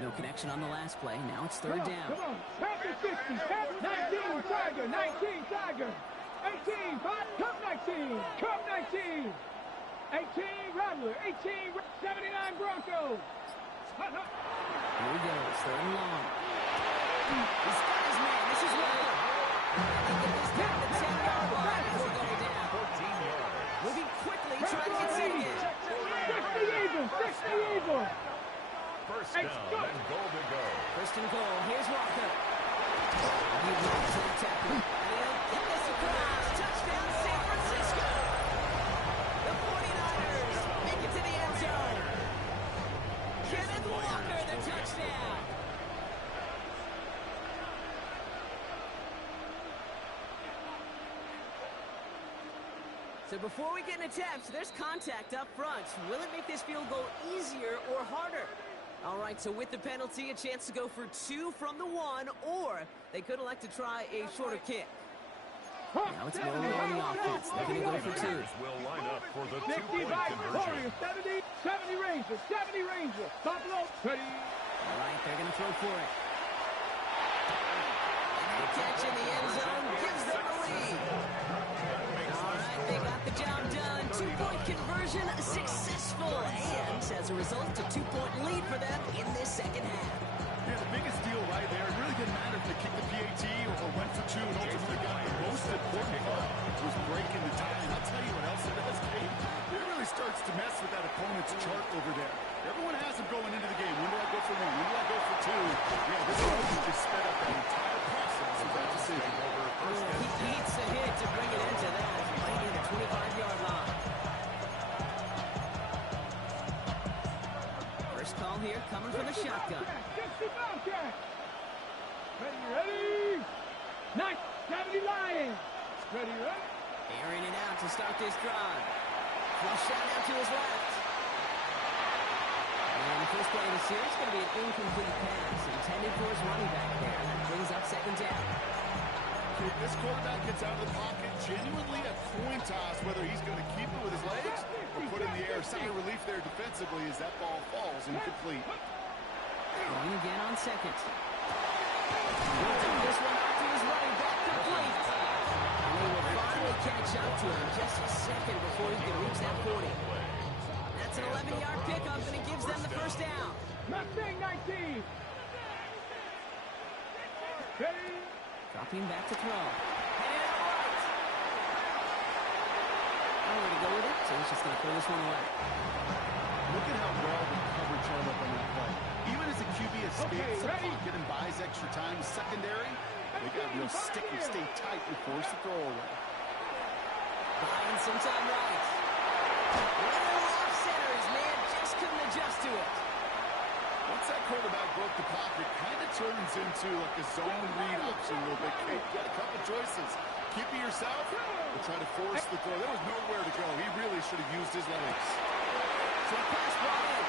No connection on the last play. Now it's third down. Come on. Panther 60. 19 Tiger. 19 Tiger. 18 Cup 19. Cup 19. 18 Rattler. 18 79 Broncos. Here he goes. Third and long. He's got his man. This is Walker. They get this down to the 10-yard line before going down. 14 yards. Moving quickly, trying to get set again. 60 even. 60 even. First down and goal to go. First and goal. Here's Walker. He runs to the tackle. And he'll get this across. Touchdown, San Francisco. The 49ers make it to the end zone. Kenneth Walker, the touchdown. So before we get into attempts, there's contact up front. Will it make this field goal easier or harder? All right, so with the penalty, a chance to go for two from the one, or they could elect to try a shorter kick. Now it's Milrow on the offense. They're going to go for two. Will line up for the 60 two-point conversion. Warriors 70. 70 Rangers. 70 Rangers. Buffalo. Ready. All right, they're going to throw for it. And the catch in the end zone gives them the lead. All right, they got the job done. Two-point conversion successful. And as a result, a two-point lead for them in this second half. Yeah, the biggest deal right there, it really didn't matter if they kicked the PAT or went for two and ultimately got the most important part was breaking the tie. And I'll tell you what else it does, Kate. It really starts to mess with that opponent's chart over there. Everyone has them going into the game. When do I go for one? When do I go for two? Yeah, this one just sped up that entire process of that decision. He beats the hit to bring it into that. Right near the 25-yard line. First call here coming from the shotgun. 60 Bobcat. Ready. 70 Lions. Ready. Airing it out to start this drive. Flush shot out to his left. And the first play of the series is going to be an incomplete pass intended for his running back there. That brings up second down. If this quarterback gets out of the pocket, genuinely a coin toss whether he's going to keep it with his legs or put it in the air. Sign of relief there defensively as that ball falls incomplete. Going again on second. This one out to his running back, complete. And he will finally catch up to him just a second before he can reach that 40. That's an 11-yard pickup, and it gives them the first down. Mustang 19. Ready. Dropping back to throw. Headed out right. Nowhere to go with it, so He's just going to throw this one away. Look at how well the coverage held up on that play. Even as the QB escapes the pocket and buys extra time secondary, they got real sticky, stay tight, and force the throw away. Buying some time right. Little off center. His man just couldn't adjust to it. Once that quarterback broke the pocket, kind of turns into like a zone read option a little bit. Kate, you got a couple choices. Keep it yourself or try to force the throw. There was nowhere to go. He really should have used his legs. So the pass brought in.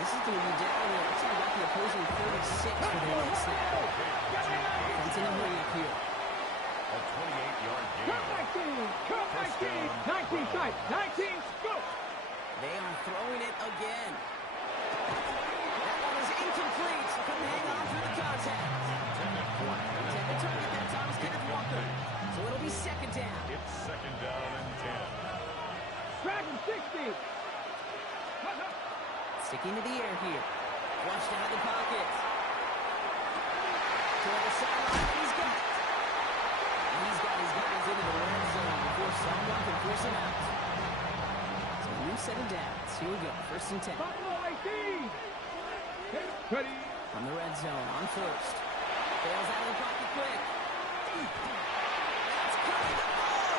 This is going to be down there. Looks like about the opposing 36 for the next snap. Offense in a hurry up here. A 28-yard gain. Come 19, 19 tight, 19, go. They are throwing it again. That one is incomplete. Couldn't hang on through the contact. Intended target that time is Kenneth Walker. So it'll be second down. It's second down and 10. Dragon 60. Sticking to the air here. Flushed out of the pocket. Toward the sideline. He's got it. He's got his guys into the red zone before someone can force him out. So a new set of downs. Here we go. First and 10. Buffalo 18. Ready. From the red zone on first. Bails out of the pocket quick. That's coming the ball.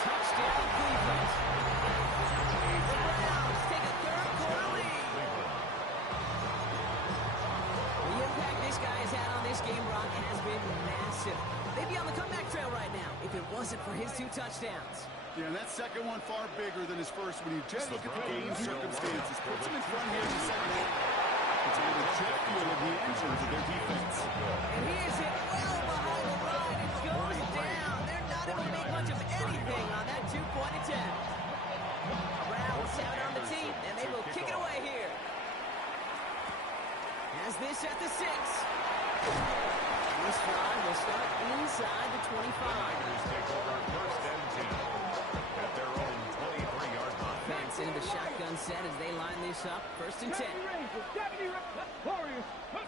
Touchdown, Cleveland. The Browns take a third-quarter lead. The impact this guy has had on this game, Brock, has been massive. They'd be on the comeback trail right now if it wasn't for his 2 touchdowns. Yeah, and that second one far bigger than his first when you just look at the game circumstances. Puts him in front here in the second half. It's a little jet fuel of the engines of their defense. And he is hit well behind the line. It goes down. They're not able to make much of anything on that 2-point attempt. Browns have it on the team, and they will kick it away here. Has this at the 6. This drive will start inside the 25. Take over first and 10 at their own 23-yard line. Fans into the shotgun set as they line this up. First and 10. Warriors. From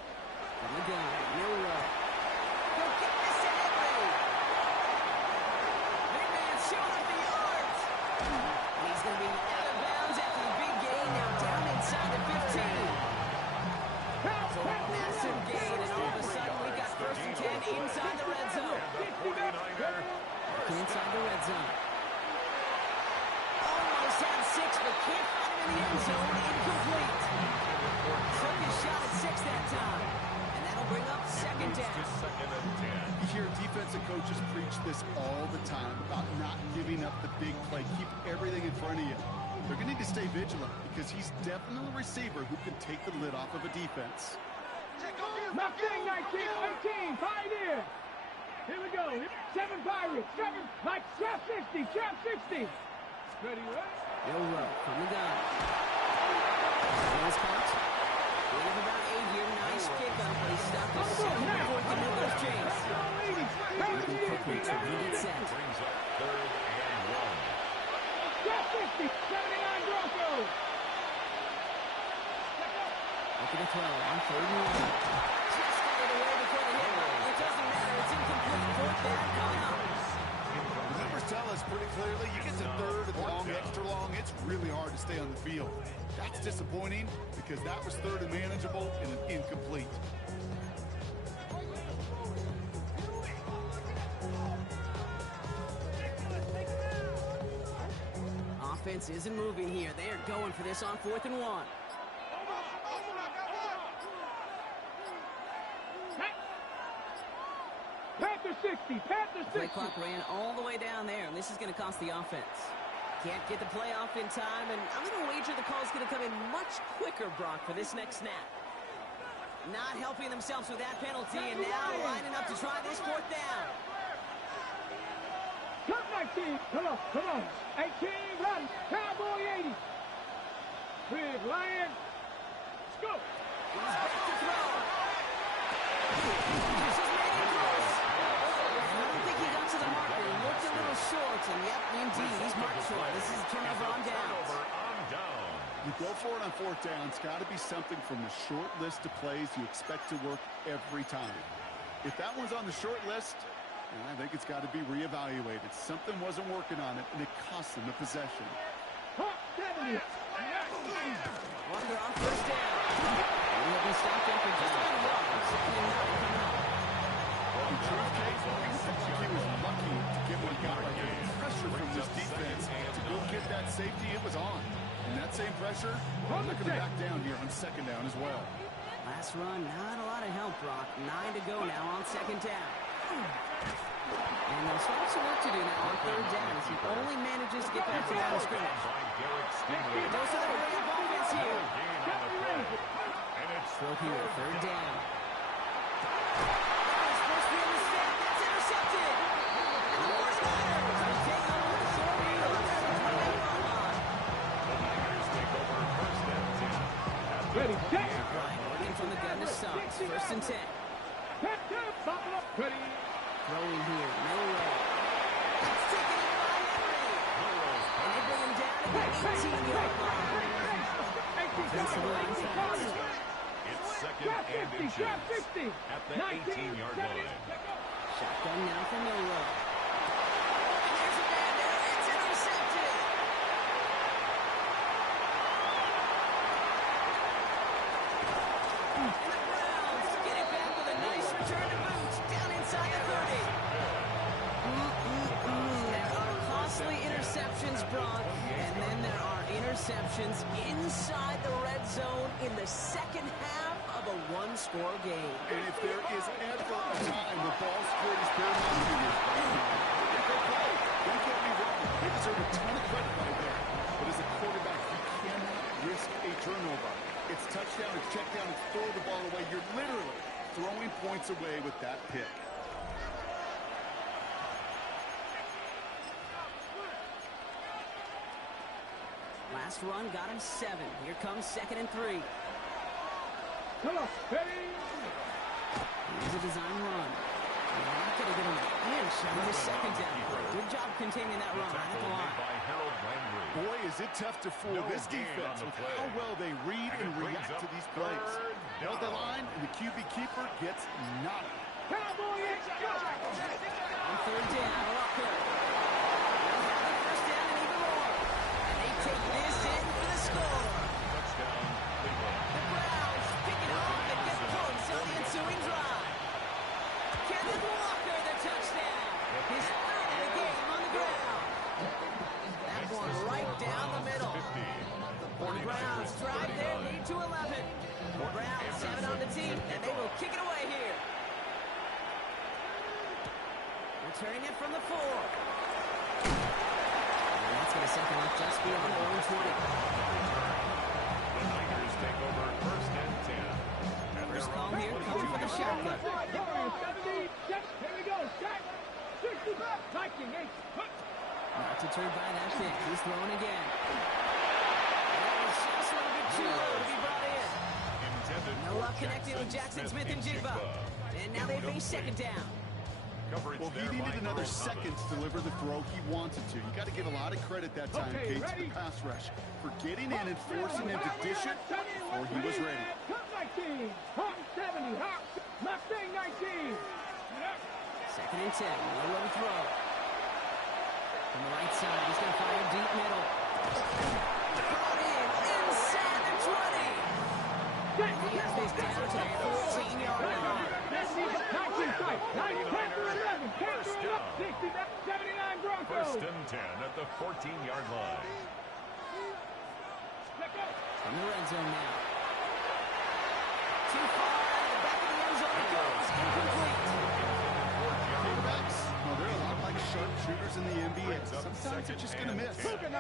the gun, Miller. He'll get this to Henry. Big man showing up the yards. And he's going to be out of bounds after the big gain. Now down inside the 15. So a massive gain, and all of a sudden we got first and 10 inside the red zone. Inside the red zone. Almost had 6, but can't find him in the end zone. Incomplete. Took his shot at 6 that time. And that'll bring up second down. Second and 10. You hear defensive coaches preach this all the time about not giving up the big play. Keep everything in front of you. They're going to need to stay vigilant because he's definitely a receiver who can take the lid off of a defense. Mustang 19, 18, Pioneer. Here we go. 7 Pirates, 7, like Chef 60, Chef 60. Ready, right? Miller from the gun. Nice punch. Gain of about 8 here. Nice kickoff, but he stopped his 7 before he can move those chains. Moving quickly to lead set. Brings up third and 1. Chef 60, 79 Broncos. Looking to throw on third and 1. Just got it away before the hit. It doesn't matter. It's incomplete. Fourth down coming up. The numbers tell us pretty clearly, you get to third and long, extra long, it's really hard to stay on the field. That's disappointing because that was third and manageable and an incomplete. Offense isn't moving here. They are going for this on 4th and 1. Panther 60, Panther 60. Play clock ran all the way down there, and this is going to cost the offense. Can't get the play off in time, and I'm going to wager the call is going to come in much quicker, Brock, for this next snap. Not helping themselves with that penalty, and now lining up to try this 4th down. Come 19, come on, come on. 18, run, Cowboy 80. Big Lion, let's go. He's back to throw. This is making close. I don't think he got to the marker. He looked a little short, and yep, indeed, he's marked short. This is a turnover on downs. You go for it on 4th down. It's got to be something from the short list of plays you expect to work every time. If that one's on the short list, And I think it's got to be reevaluated. Something wasn't working on it, and it cost them the possession. Walker on first down. And he'll be stopped after just on one. Second and 9 coming up. Well, in truth, Case, he was lucky to get what he got right there. Pressure from this defense to go get that safety, it was on. And that same pressure, they're going to back down here on second down as well. Last run, not a lot of help, Brock. 9 to go now on second down. And they'll start some work to do now on third down as he only manages to get back to the line of scrimmage. Those are the way of offense here. Throw here, third down. He's supposed to be on the snap. That's intercepted. The 49ers are taking over the short field at the 28-yard line. The Niners take over first and 10. Ready, set. Bryant working from the gun to Suggs. First and 10. Ready. Throwing here, Milrow. That's taken in by Henry. And they bring him down at the 18-yard line. Defensive line fast. It's second and inches at the 18-yard line. Shotgun now for Milrow. And there's a man there. It's intercepted. And the Browns get it back with a nice return to boot down inside the 30. There are costly interceptions, Brock, and then there are interceptions inside the red zone in the second half of a one-score game. And if there is ever a time where ball security is paramount, it is right now. Don't get me wrong. They deserve a ton of credit right there. But as a quarterback, you cannot risk a turnover. It's touchdown, it's check down, it's throw the ball away. You're literally throwing points away with that pick. Last run got him 7. Here comes second and 3. Come on, ready. Here's a design run. They're not going to get him an inch on the second down. Good job containing that run right at the line. Boy, is it tough to fool this defense with how well they read and react to these plays. Held the line, and the QB keeper gets nada. Cowboy inside. On third down, Walker. They'll have the first down and even more. And they take this in for the score. Touchdown, Cleveland. The Browns pick it off and get points on the ensuing drive. Kenneth Walker, the touchdown. His third of the game on the ground. That one right down the middle. The Browns drive their lead to 11. The Browns have it on the team, and they will kick it away here. Returning it from the 4. And that's going to set them up just beyond their own 20. The Niners take over first and 10. First call here coming from the shotgun. 70, here we go, set. 65, Viking, 8. Not deterred by that pick. He's throwing again. That was just a little bit too low to be brought in. No luck connecting with Jackson Smith and Jigba. And now they face second down. Well, he needed another second to deliver the throw he wanted to. You got to give a lot of credit that time, Kate, to the pass rush for getting in and forcing him to dish it before he was ready. Cup 19, Hawk 70, Hawk, Mustang 19. Second and 10, low throw. From the right side, he's going to fire deep middle. Caught in, inside the 20. He has this down to the 14-yard line. 79 Broncos. First and 10 at the 14-yard line. From the red zone now. Too far, the back of the end zone it goes. Incomplete. Quarterbacks, well, they're a lot like sharpshooters in the NBA. Sometimes they're just going to miss. Got to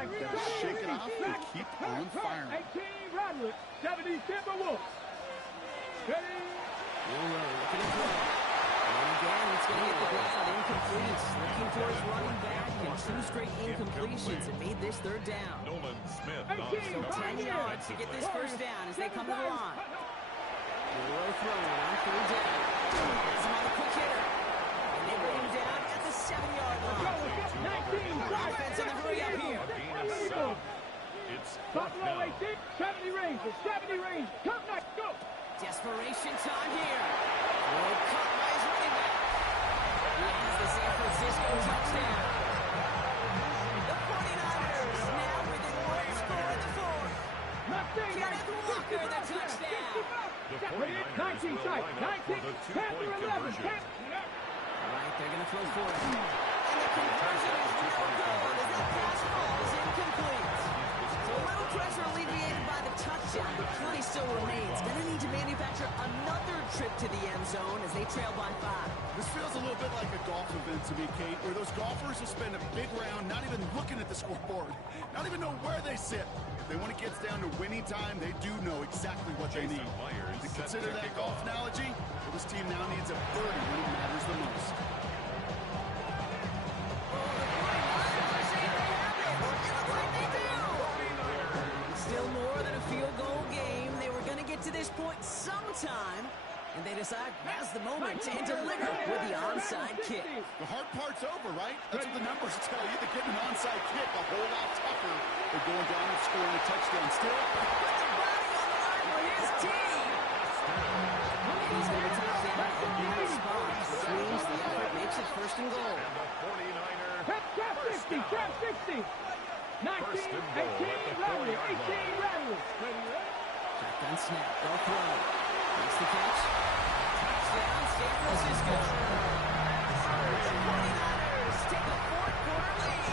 shake it off and keep on firing. 18 Roderick, 70 Timberwolves. Ready? Milrow looking to throw. And again, it's going to hit the ground. Incomplete. Looking for his running back. And 2 straight incompletions and made this third down. Nolan Smith on So 10 yards to get this first down as they come to the line. Milrow throwing on third down. Has him on a quick hitter. And they bring him down at the 7-yard line. Offense on the hurry up here. It's Buffalo 18, 70 Rangers, 70 Rangers. Come next, go. Desperation time here. Oh, caught by his running back. He has the the San Francisco touchdown. The 49ers now within one score in the fourth. Kenneth Walker, the touchdown. The 49ers will line up for the two-point conversion. All right, they're going to throw for it. And the conversion is no good as that pass falls incomplete. So a little pressure alleviated by the touchdown, but plenty still remains. Going to need to manufacture another trip to the end zone as they trail by 5. This feels a little bit like a golf event to me, Kate, where those golfers will spend a big round not even looking at the scoreboard, not even know where they sit. Then when it gets down to winning time, they do know exactly what they need. To consider that golf analogy, well, this team now needs a birdie when it matters the most. Still more than a field goal game. They were going to get to this point sometime, and they decide now's the moment to deliver with the onside kick. The hard part's over, right? That's what the numbers tell you. They're getting an onside kick a whole lot tougher. They're going down and scoring a touchdown still. Put the body on the line for his team. He's going to touchdown at that spot, which means the effort makes it first and goal. And the 49er Trap 60, trap 60. 19, 18, Rattler, 18, Rattler. Shotgun snap, they'll throw. Makes the catch. Touchdown, San Francisco. The 49ers take a fourth-quarter lead.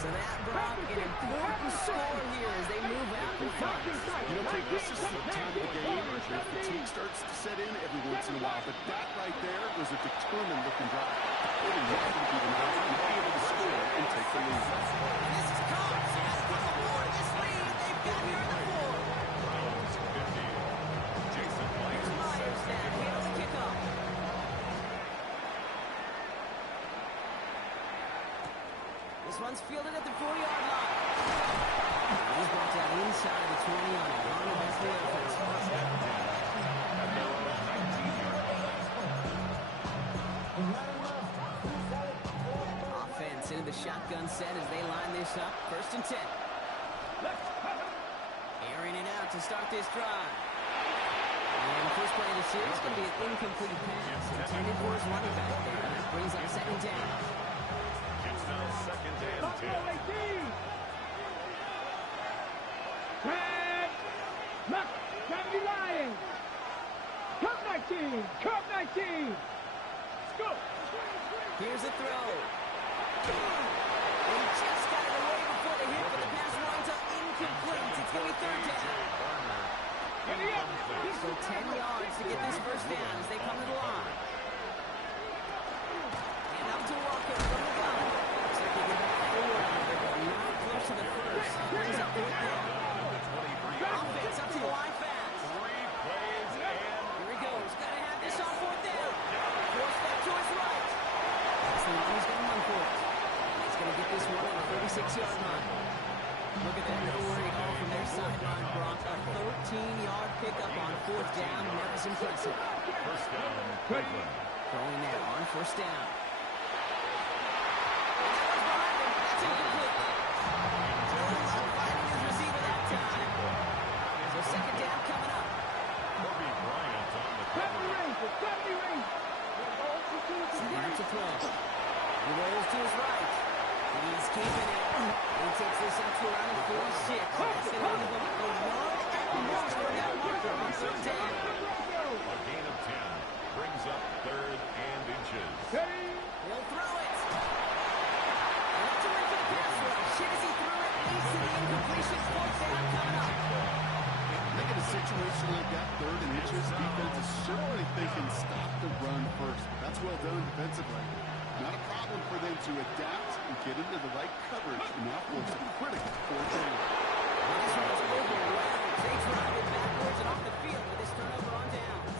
So that brought an important score here as they move out in front. You know, Kate, this is the time of the game where fatigue starts to set in every once in a while. But that right there was a determined-looking drive. They didn't have to be denied and be able to score and take the lead. And this is Cox. He has put more of this lead they've got here in the fourth. Browns 50. Jason Here's Myers now. Handle the kickoff. This one's fielded at the 40-yard line. He's brought down inside the 20 on a long of the offense. Offense into the shotgun set as they line this up. First and 10. Airing it out to start this drive. And the first play of the series is going to be an incomplete pass intended for his running back there. And that brings up second down. It's now second and 10. Brad, Muck, 70 Lions. Cup 19, Cup 19. Let's go. Here's a throw. He just got it away before the hit, but the pass winds up incomplete. It's going to be third down. So 10 yards to get this first down as they come to the line. And up to Walker from the gun. Looks like they get back forward, but not close to the first. That brings up fourth down. Offense up to the line fast. 3 plays and Here he goes. Got to have this on fourth down. Force back to his right. That's the one he's going to run for it. He's going to get this one on the 36-yard line. Look at that no-worry call from their sideline, Brock. A 13-yard pickup on fourth down. That was impressive. first down. Cleveland. Going there on first down. That's incomplete. Not finding his receiver that time. So second down coming up. Kobe Bryant on the 70 cover. range, 70 range. Snap to throw. He rolls to his right. He's keeping it. He takes this up to around the 46. That's going to leave him a 1 at most for that marker on third down. A gain of 10 brings up third and inches. He'll throw it. And up to win for the pass rush. Hit as he threw it. Leads to the incompletion. Fourth down coming up. Look at a situation like that, third and inches. Defense is certainly thinking stop the run first. That's well done defensively. Not a problem for them to adapt and get into the right coverage and now force a critical fourth down. This one's overwhelmed. They drive it backwards and off the field with this turnover on downs.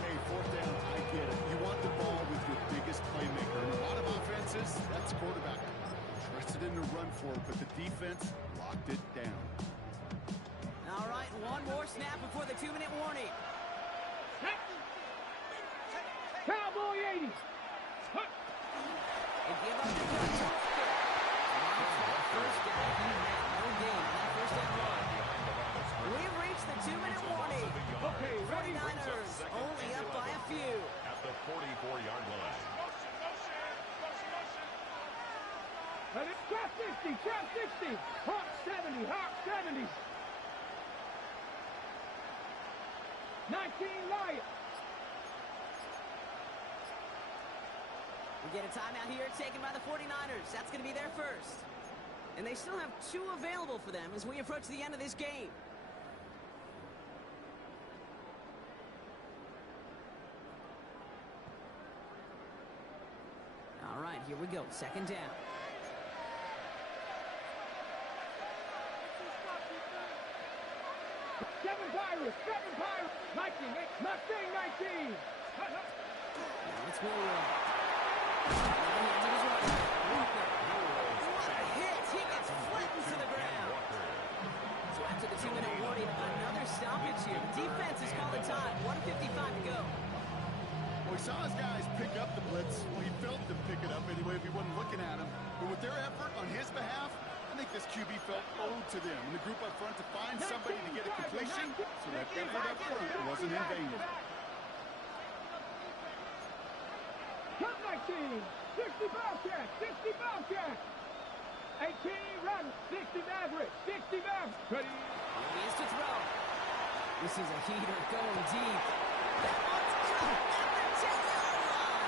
Hey, fourth down, I get it. You want the ball with your biggest playmaker. In a lot of offenses, that's quarterback. Trusted in the run for it, but the defense locked it down. All right, one more snap before the 2-minute warning. Cowboy 80. They give up the gun to Walker. First down, he had no gain on that first down run. We've reached the 2-minute warning. 49ers only up by a few. At the 44-yard line. Trap 60, trap 60. Hawk 70, Hawk 70. 19 Lions. We get a timeout here taken by the 49ers. That's going to be their first. And they still have 2 available for them as we approach the end of this game. All right, here we go. Second down. Seven Pirates. 19, Mustang 19. Now let's roll. What a hit. He gets flattened to the ground. So after the 2-minute warning, another stoppage here. The defense is calling time. 1:55 to go. Well, he saw his guys pick up the blitz. Well, he felt them pick it up anyway if he wasn't looking at him. But with their effort on his behalf, I think this QB felt owed to them. And the group up front to find somebody to get a completion, so that effort up front wasn't in vain. Cup 19, 60 Bobcat, 60 Bobcat. 18 Rabbit, 60 Maverick, 60 Maverick. Ready? He is to throw. This is a heater going deep. That one's caught at the 10-yard line.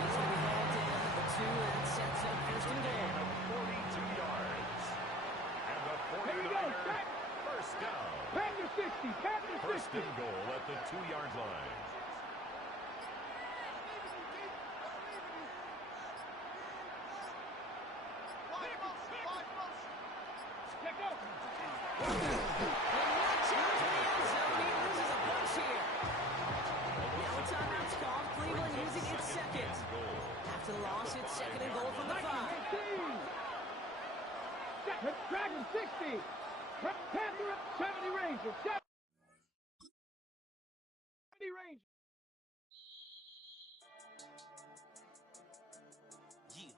He's going to be hauled down at the 2, and that sets up first and goal. 42 yards. And the 49ers first down. Panther 60, Panther 60. First and goal at the 2-yard line. After the loss, it's second and goal from the 5. Dragon 60. Panther 70 Rangers. 70 Rangers. Yeah.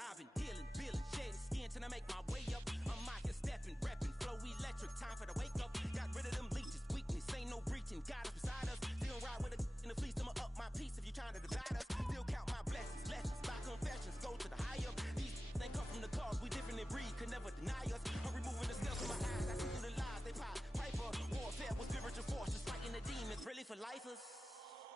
I've been dealing, shedding skin till I make my way up. I'm out here stepping, repping, flow electric. Time for the wake up. Got rid of them leeches, weakness, ain't no breaching. God up beside us. Still ride with a in the fleece. I'ma up my piece if you trying to divide us. Still count my blessings, lessons, by confessions. Go to the high up. These they come from the cause. We different in breed, could never deny us. I'm removing the scales from my eyes. I see through the lies. They pop piper. Warfare with spiritual force. Just fighting the demons. Really for lifers.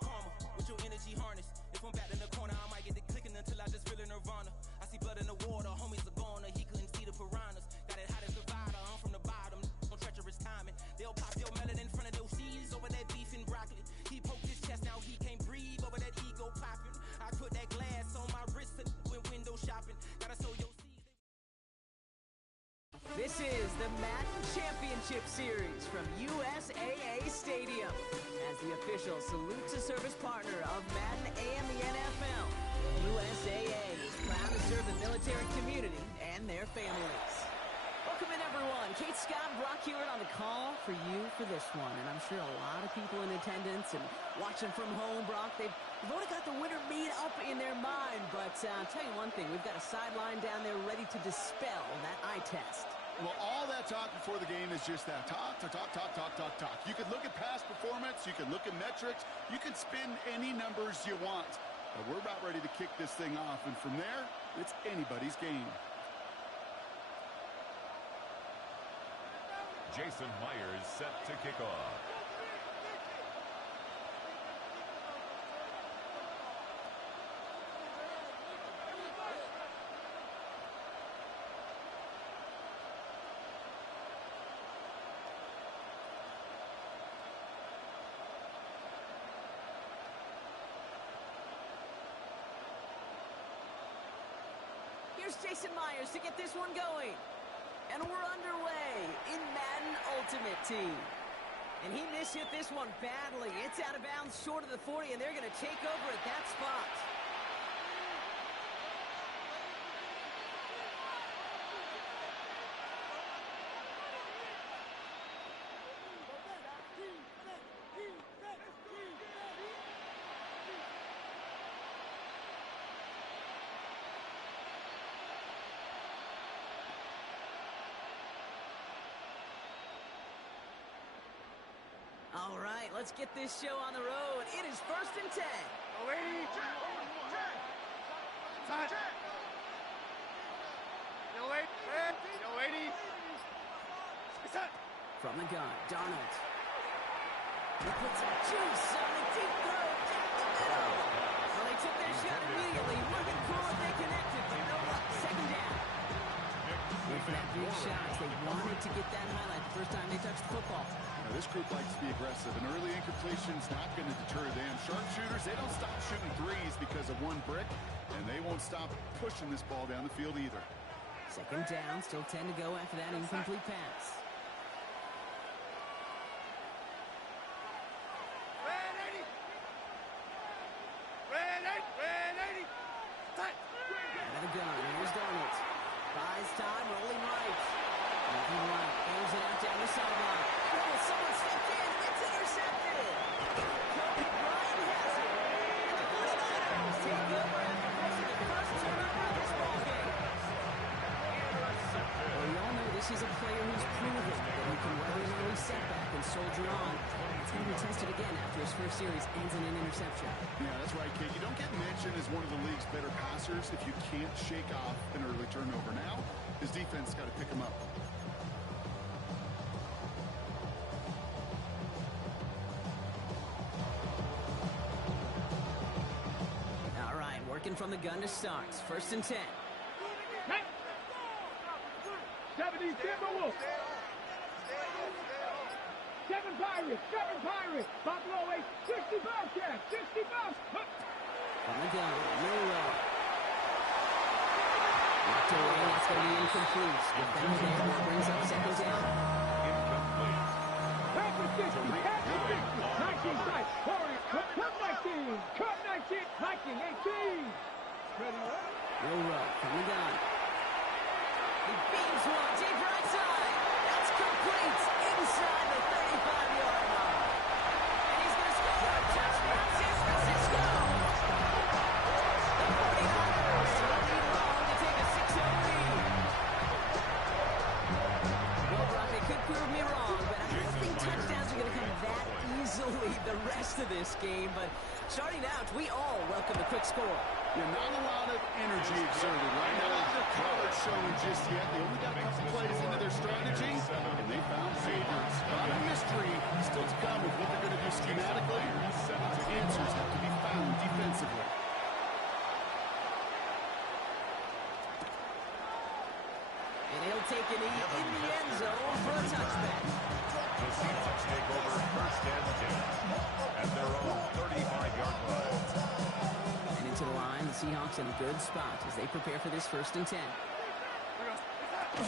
Karma with your energy harness. If I'm back in the corner, I might get it clicking until I just feel a nirvana. I see blood in the water, homies are gone. He couldn't see the piranhas. Got it hot as Nevada, I'm from the bottom. On treacherous timing. They'll pop your melon in front of those seeds over that beef and broccoli. He poked his chest, now he can't breathe over that ego popping. I put that glass on my wrist and went window shopping. Gotta sow your seeds. This is the Madden Championship Series from USAA Stadium. As the official salute to service partner of Madden and the NFL, USAA is proud to serve the military community and their families. Welcome in, everyone. Kate Scott, Brock Hewitt on the call for you for this one. And I'm sure a lot of people in attendance and watching from home, Brock, they've already got the winner made up in their mind. But I'll tell you one thing, we've got a sideline down there ready to dispel that eye test. Well, all that talk before the game is just that. Talk. You can look at past performance. You can look at metrics. You can spin any numbers you want. But we're about ready to kick this thing off. And from there, it's anybody's game. Jason Myers set to kick off. Here's Jason Myers to get this one going. And we're underway in Madden Ultimate Team. And he mishit this one badly. It's out of bounds short of the 40, and they're going to take over at that spot. All right, let's get this show on the road. It is 1st and 10. From the gun, Darnold. He puts some juice on a deep throw. Well, they took their shot immediately. Would have been cool if they connected, but no luck. 2nd down. With that big shot, they wanted to get that highlight the first time they touched the football. Now, this group likes to be aggressive. An early incompletion's not going to deter them. Sharpshooters, they don't stop shooting threes because of one brick, and they won't stop pushing this ball down the field either. 2nd down, still 10 to go after that incomplete pass. Out of the gun, here's Darnold. Buys time, rolling right. Moving right, airs it out down the sideline. Oh, someone stepped in, it's intercepted. Kobe Bryant has it. And the 49ers take over after forcing the first turnover of this ballgame. Well, we all know this is a player who's proven that he can weather an early setback and soldier on. It's going to be tested again after his first series ends in an interception. Yeah, that's right, kid. You don't get mentioned as one of the league's better passers if you can't shake off an early turnover. Now, his defense got to pick him up. All right, working from the gun to start. 1st and 10. 70 Timberwolves. 7 Pirates. 7 Pirates. Buffalo 8. 60 Bobcats. 60 Bobcats. From the gun, Euro. Knocked away, that's going to be incomplete. Defender there brings up 2nd down. Incomplete. Packers 60. Packers 60. 19 sides. Cup 19. Cup 19. Viking 18. Ready, Euro from the gun. He beams one, deep right side. That's complete inside the 35-yard line. And he's going to score a touchdown, San Francisco. The 49ers lead long to take a 6-0 lead. Well, Brock, they could prove me wrong, but I don't think touchdowns are going to come that easily the rest of this game. But starting out, we all welcome the quick score. Yeah, not a lot of energy exerted right now. Not the color showing just yet. They only got a couple plays into their strategy, and they found favorites. A lot of mystery still to come with what they're going to do schematically. The answers have to be found defensively. And he'll take a knee in the end zone for a touchback. The Seahawks take over 1st and 10 at their own 35-yard line. To the line, the Seahawks in a good spot as they prepare for this 1st and 10. Walker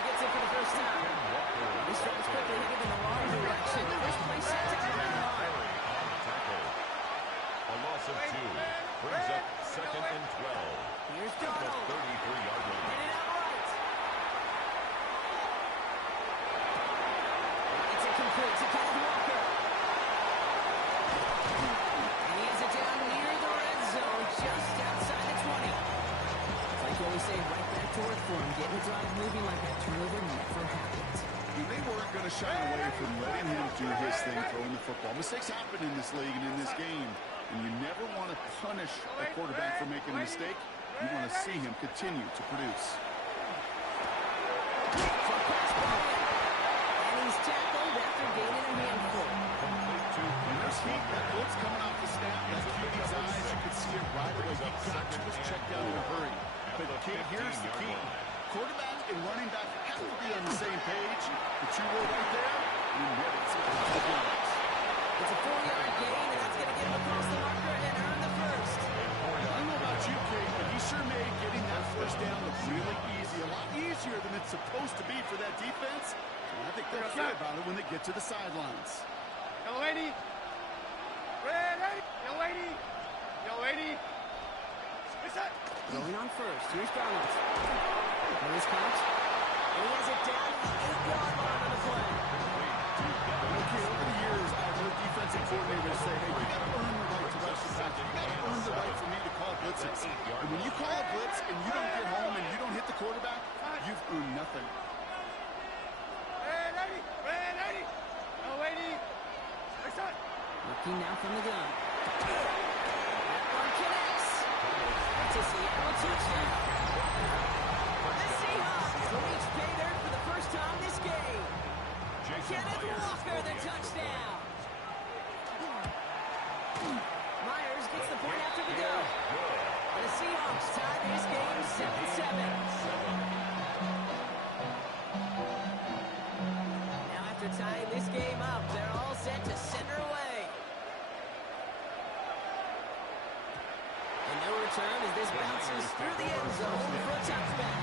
gets it for the first time. This drive's quickly headed in the wrong direction. First play set to the line. A loss of 2 brings up 2nd and 12. Here's The Darnold. 33-yard line. Hit it out right. It's incomplete to Kenneth Walker. And he has it down near the red zone, just outside the 20. It's like you always say, right back to work for him. Getting the drive moving like that turnover never happened. They weren't going to shy away from letting him do his thing, throwing the football. Mistakes happen in this league and in this game, and you never want to punish a quarterback for making a mistake. You want to see him continue to produce. And he's tackled after gaining a handful. And there's heat, that blitz coming off the snap, that QB's eyes, you can see it right away. He got to just check down in a hurry. But here's the key. Quarterback and running back have to be on the same page. The two were right there, and you never see the yards. It's a 4-yard gain, and that's going to get him across the marker and earn the first. I don't know about you, Kate, but he sure made getting that first down look really easy. A lot easier than it's supposed to be for that defense. And I think they'll care about it when they get to the sidelines. Young lady. Ready. Young lady. Young lady. Going on first. Here's Darnold. Here's Cox. And he has it down to the 8-yard line on the play. Okay, over the years, I've heard defensive coordinators say, hey, you got to earn the right to rush the passer. You got to earn the right for me to call blitzes. And when you call a blitz and you don't get home and you don't hit the quarterback, you've earned nothing. Ready. Young lady. Looking now from the gun. That one connects. It's a Seattle touchdown. The Seahawks reach pay dirt for the first time this game. Kenneth Walker, the touchdown. Myers gets the point after the go. The Seahawks tie this game 7-7. Now after tying this game up, they're all set to send her away. And no return as this bounces through the end zone for a touchback.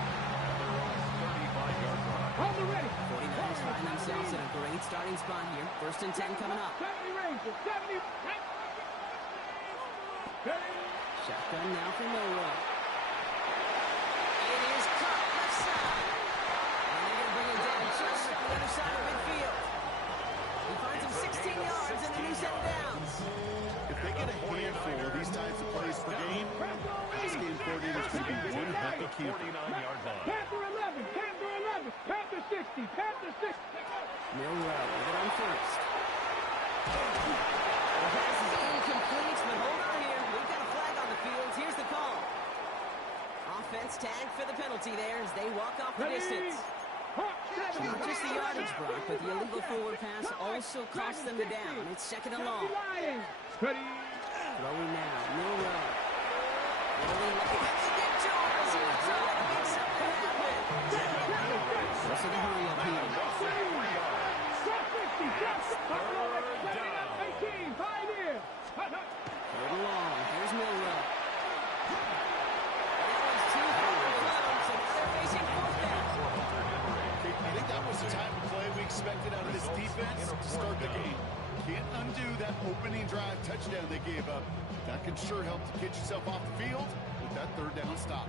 On the ready. 49ers find themselves in a great starting spot here. 1st and 10 coming up. 70 Rangers, 70. Shotgun now for Milroe. It is caught left side. And they're going to bring it down just on the other side of midfield. He finds him 16 yards in the new set of downs. If they get a handful of these types of plays per game, this game coordinator is going to be one heck of a keeper. 49-yard line. Panther 11, Panther 11, Panther 60, Panther 60. Milroe with it on first. The pass is incomplete, but hold on here. We've got a flag on the field. Here's the call. Offense tagged for the penalty there as they walk off the distance. Not just the yardage block, but the illegal forward pass also cost them the down. It's 2nd and long. Throwing now, Milroe. Rolling left. They get Jones. He's trying to make something happen. What's the hurry up here? 18, 5 years. 3rd and long. Here's Milroe. That one's too far close, and now they're facing 4th down. I think that was the type of play we expected out of this defense to start the game. Can't undo that opening drive touchdown they gave up. That can sure help to get yourself off the field with that 3rd down stop.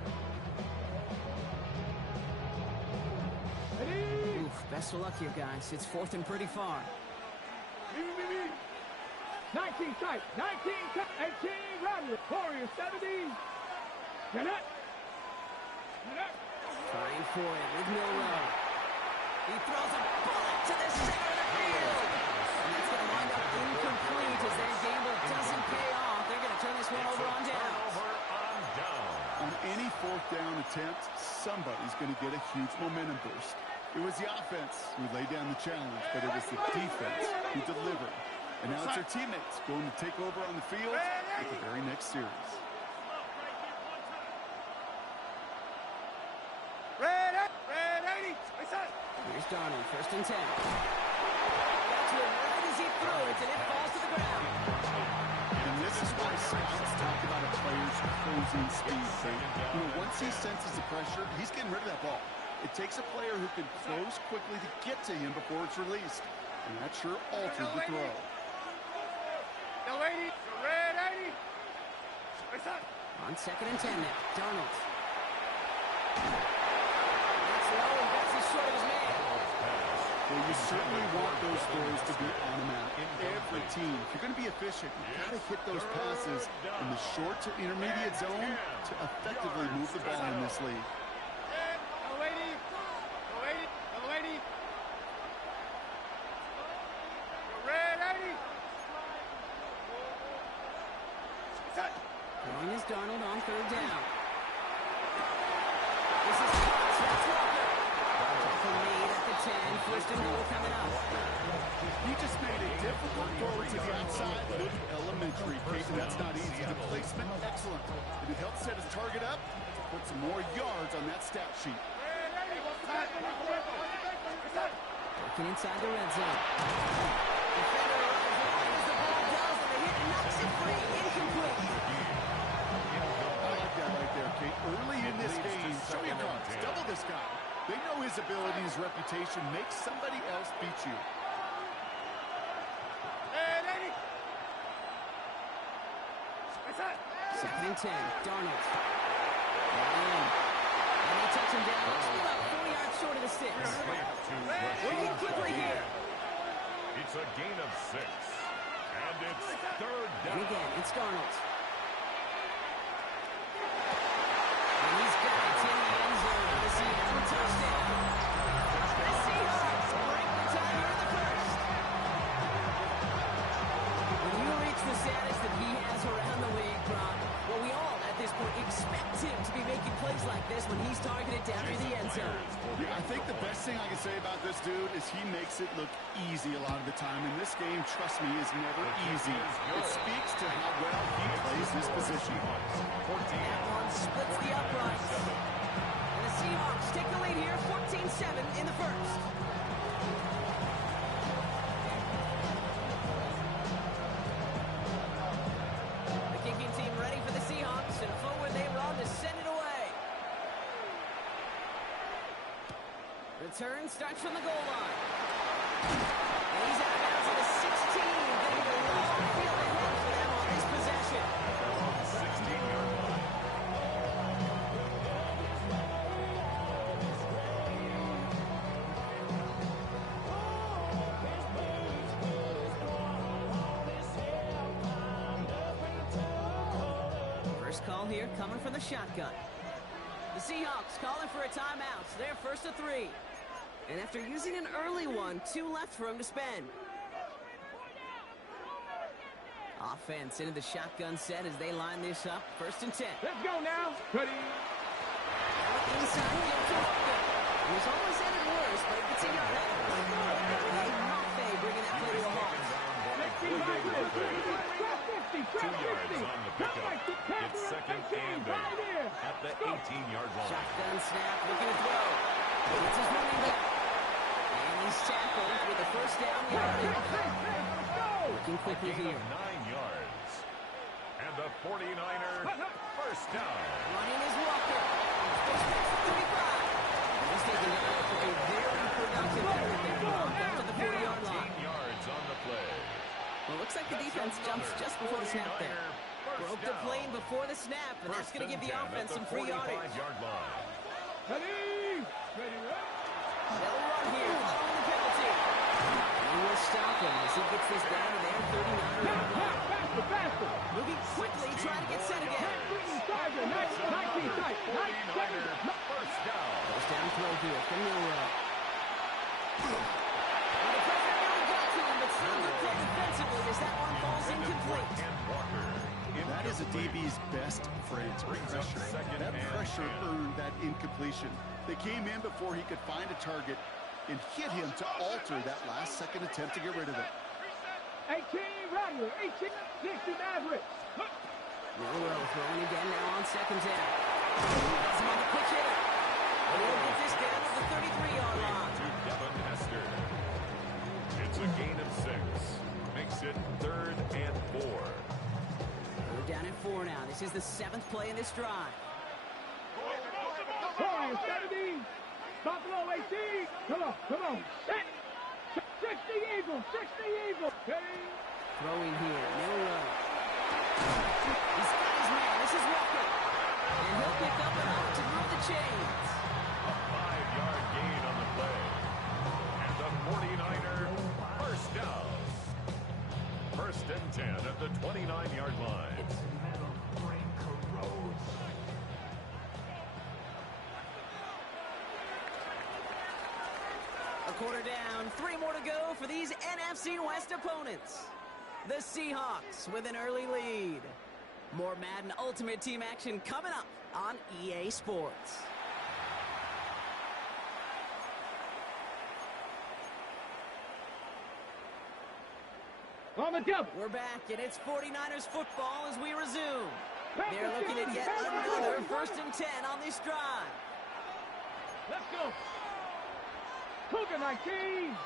Oof, best of luck here, guys. It's 4th and pretty far. 19 tight, 19 tight, 18 Rattler, Warriors 70. Cannot. Trying for it with Milroe. He throws a bullet to the center of the field. And that's going to wind up incomplete as that gamble doesn't pay off. They're going to turn this one over on downs. On any 4th down attempt, somebody's going to get a huge momentum boost. It was the offense who laid down the challenge, but it was the defense who delivered. And now it's their teammates going to take over on the field with the very next series. Here's Darnold, 1st and 10. Got to it right as he threw it, and it falls to the ground. And this is why scouts talk about a player's closing speed. Once he senses the pressure, he's getting rid of that ball. It takes a player who can close quickly to get to him before it's released. And that sure altered the throw. On 2nd and 10 now, Darnold. That's low, and that's short of his man. Well, you certainly want those throws to be automatic. Every team, if you're going to be efficient, you've got to hit those passes in the short to intermediate zone to effectively move the ball in this league. Throwing is Darnold on 3rd down. This is caught. That's Walker. Tackle made at the 10. 1st and goal coming up. He just made a difficult throw to the outside. Look elementary, Kate, and that's not easy. The placement, excellent. And it helped set his target up to put some more yards on that stat sheet. Working inside the red zone. Defender arrives wide as the ball does, and the hit knocks it free. Incomplete. I like that right there, Kate. Early in this game, show your cards. Double this guy. They know his ability, his reputation makes somebody else beat you. Second and 10, Darnold. And they touch him down, only about 4 yards short of the sticks. Working quickly here. It's a gain of 6. And it's 3rd down. And again, it's Darnold. And he's got it in the end zone for the Seattle touchdown. The Seahawks break the tie here in the 1st. When you I think the best thing I can say about this dude is he makes it look easy a lot of the time. And this game, trust me, is never easy. It speaks to how well he plays this position. That one splits the uprights. And the Seahawks take the lead here, 14-7 in the first. The kicking team ready for the Seahawks, and forward they run to send it away. Return starts from the goal line. And he's out of bounds at the 16, getting a long field ahead for them on this possession. 16-yard line. First call here coming from the shotgun. The Seahawks calling for a timeout. So they're first to 3. And after using an early one, 2 left for him to spend. Offense into the shotgun set as they line this up. First and 10. Let's go now. Ready. Inside field to Walker. It was always headed worse, but he gets a yard out of it. Mafe bringing that play to a halt. 2 yards on the pickup. It's second and 8 at the 18-yard line. Shotgun snap, looking to throw. It's his running back. And he's tackled with the first down yardage. Looking quickly here. 9 yards. And the 49er first down. Running is Walker. First back to 35. He's taking it out for a very productive effort there. Down to the 40-yard line. 18 yards on the play. Well, looks like the defense jumps just before the snap there. Broke the plane before the snap, and that's going to give the offense some free yardage. Ready. They'll run here, following the penalty. He will stop him as he gets this down to their 39-yard line. Faster. Moving quickly, trying to get set again. 19 tight. First down. First down throw here from Milrow. The pressure nearly got to him, but still good play defensively as that one falls incomplete. That is a DB's best phrase, pressure. That pressure earned that incompletion. They came in before he could find a target and hit him to alter that last-second attempt to get rid of it. 18 Rattler, 18, 60 Maverick. Milrow throwing again now on second down. Has him on the quick hitter. And he'll get this down to the 33-yard line. To Devin Hester. It's a gain of 6. Makes it 3rd and 4. We're down at 4 now. This is the 7th play in this drive. 70. Buffalo 18. Come on. Set. 60 Eagles. Ready. Throwing here. Milrow. He's got his man. This is Walker. And he'll pick up enough to move the chains. A 5-yard gain on the play. And the 49er first down. First and 10 at the 29-yard line. A quarter down, 3 more to go for these NFC West opponents. The Seahawks with an early lead. More Madden Ultimate Team action coming up on EA Sports. On the double. We're back, and it's 49ers football as we resume. They're looking at yet another first and 10 on this drive. Let's go. Cougar 19.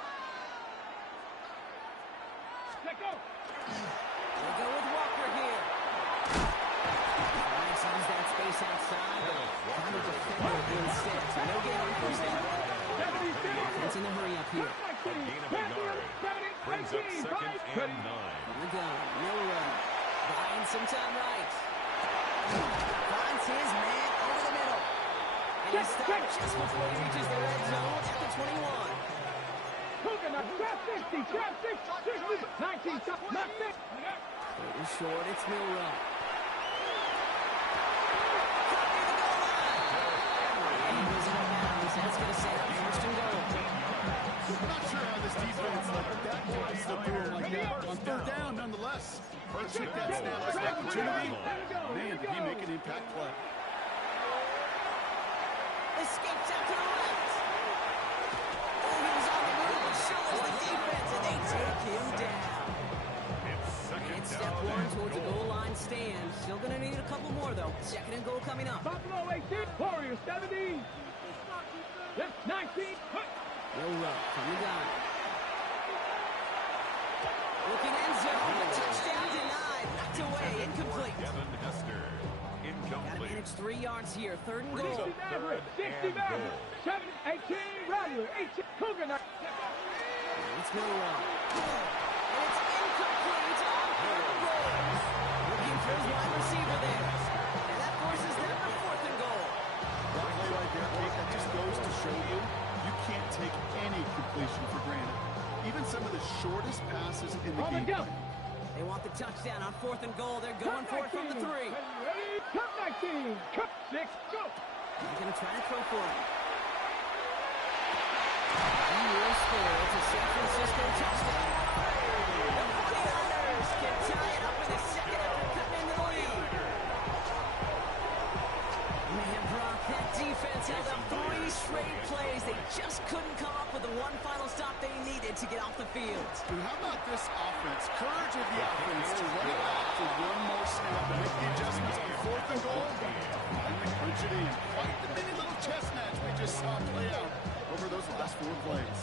Let's go. They go with Walker here. Trying to use that space outside, but trying to defend it instead. So no gain on first down. It's in the hurry up here. A gain of a yard. Brings up second and 9. On the gun, Milrow buying some time right. Finds his man over the middle. And he stopped just before he reaches the red zone at the 21. Cougar, trap 60, 19, not 6. Pretty short, it's Milrow. And he goes out of bounds. That's going to set up first and goal. I'm not sure how this defense let that guy slip through him like that. On third down, nonetheless. First hit that snap as an opportunity. Man, did he make an impact play. Escapes out to the left. was the defense, and they take him down. It's step one towards the goal line stand. Still going to need a couple more, though. Second and goal coming up. Buffalo 18, Warriors 17. That's 19. No rub from the gun. Looking end zone. The touchdown denied. Knocked away. Incomplete. Got to manage 3 yards here. Third and goal. 60 Maverick. 60 Maverick. 18 Rattler. 18 Cougar. It's no run. And it's incomplete on third and goal. Looking for his wide receiver there. And that forces them to fourth and goal. That play right there, that just goes to show you, you can't take any completion for granted. Even some of the shortest passes in the game. They want the touchdown on fourth and goal. They're going for it from the 3. Cup 19. Cup 6. Go. They're going to try to throw for it. He will score. It's a San Francisco touchdown. The 49ers can tie it up in the second after cutting into the lead. Man, Brock, that defense held up 3 straight plays. They just couldn't come up with the one final stop they needed to get off the field. Dude, how about this offense? Courage of the offense to run it back for one more snap and make the adjustments on fourth and goal. Finally punch it in. Quite the mini little chess match we just saw play out over those last 4 plays.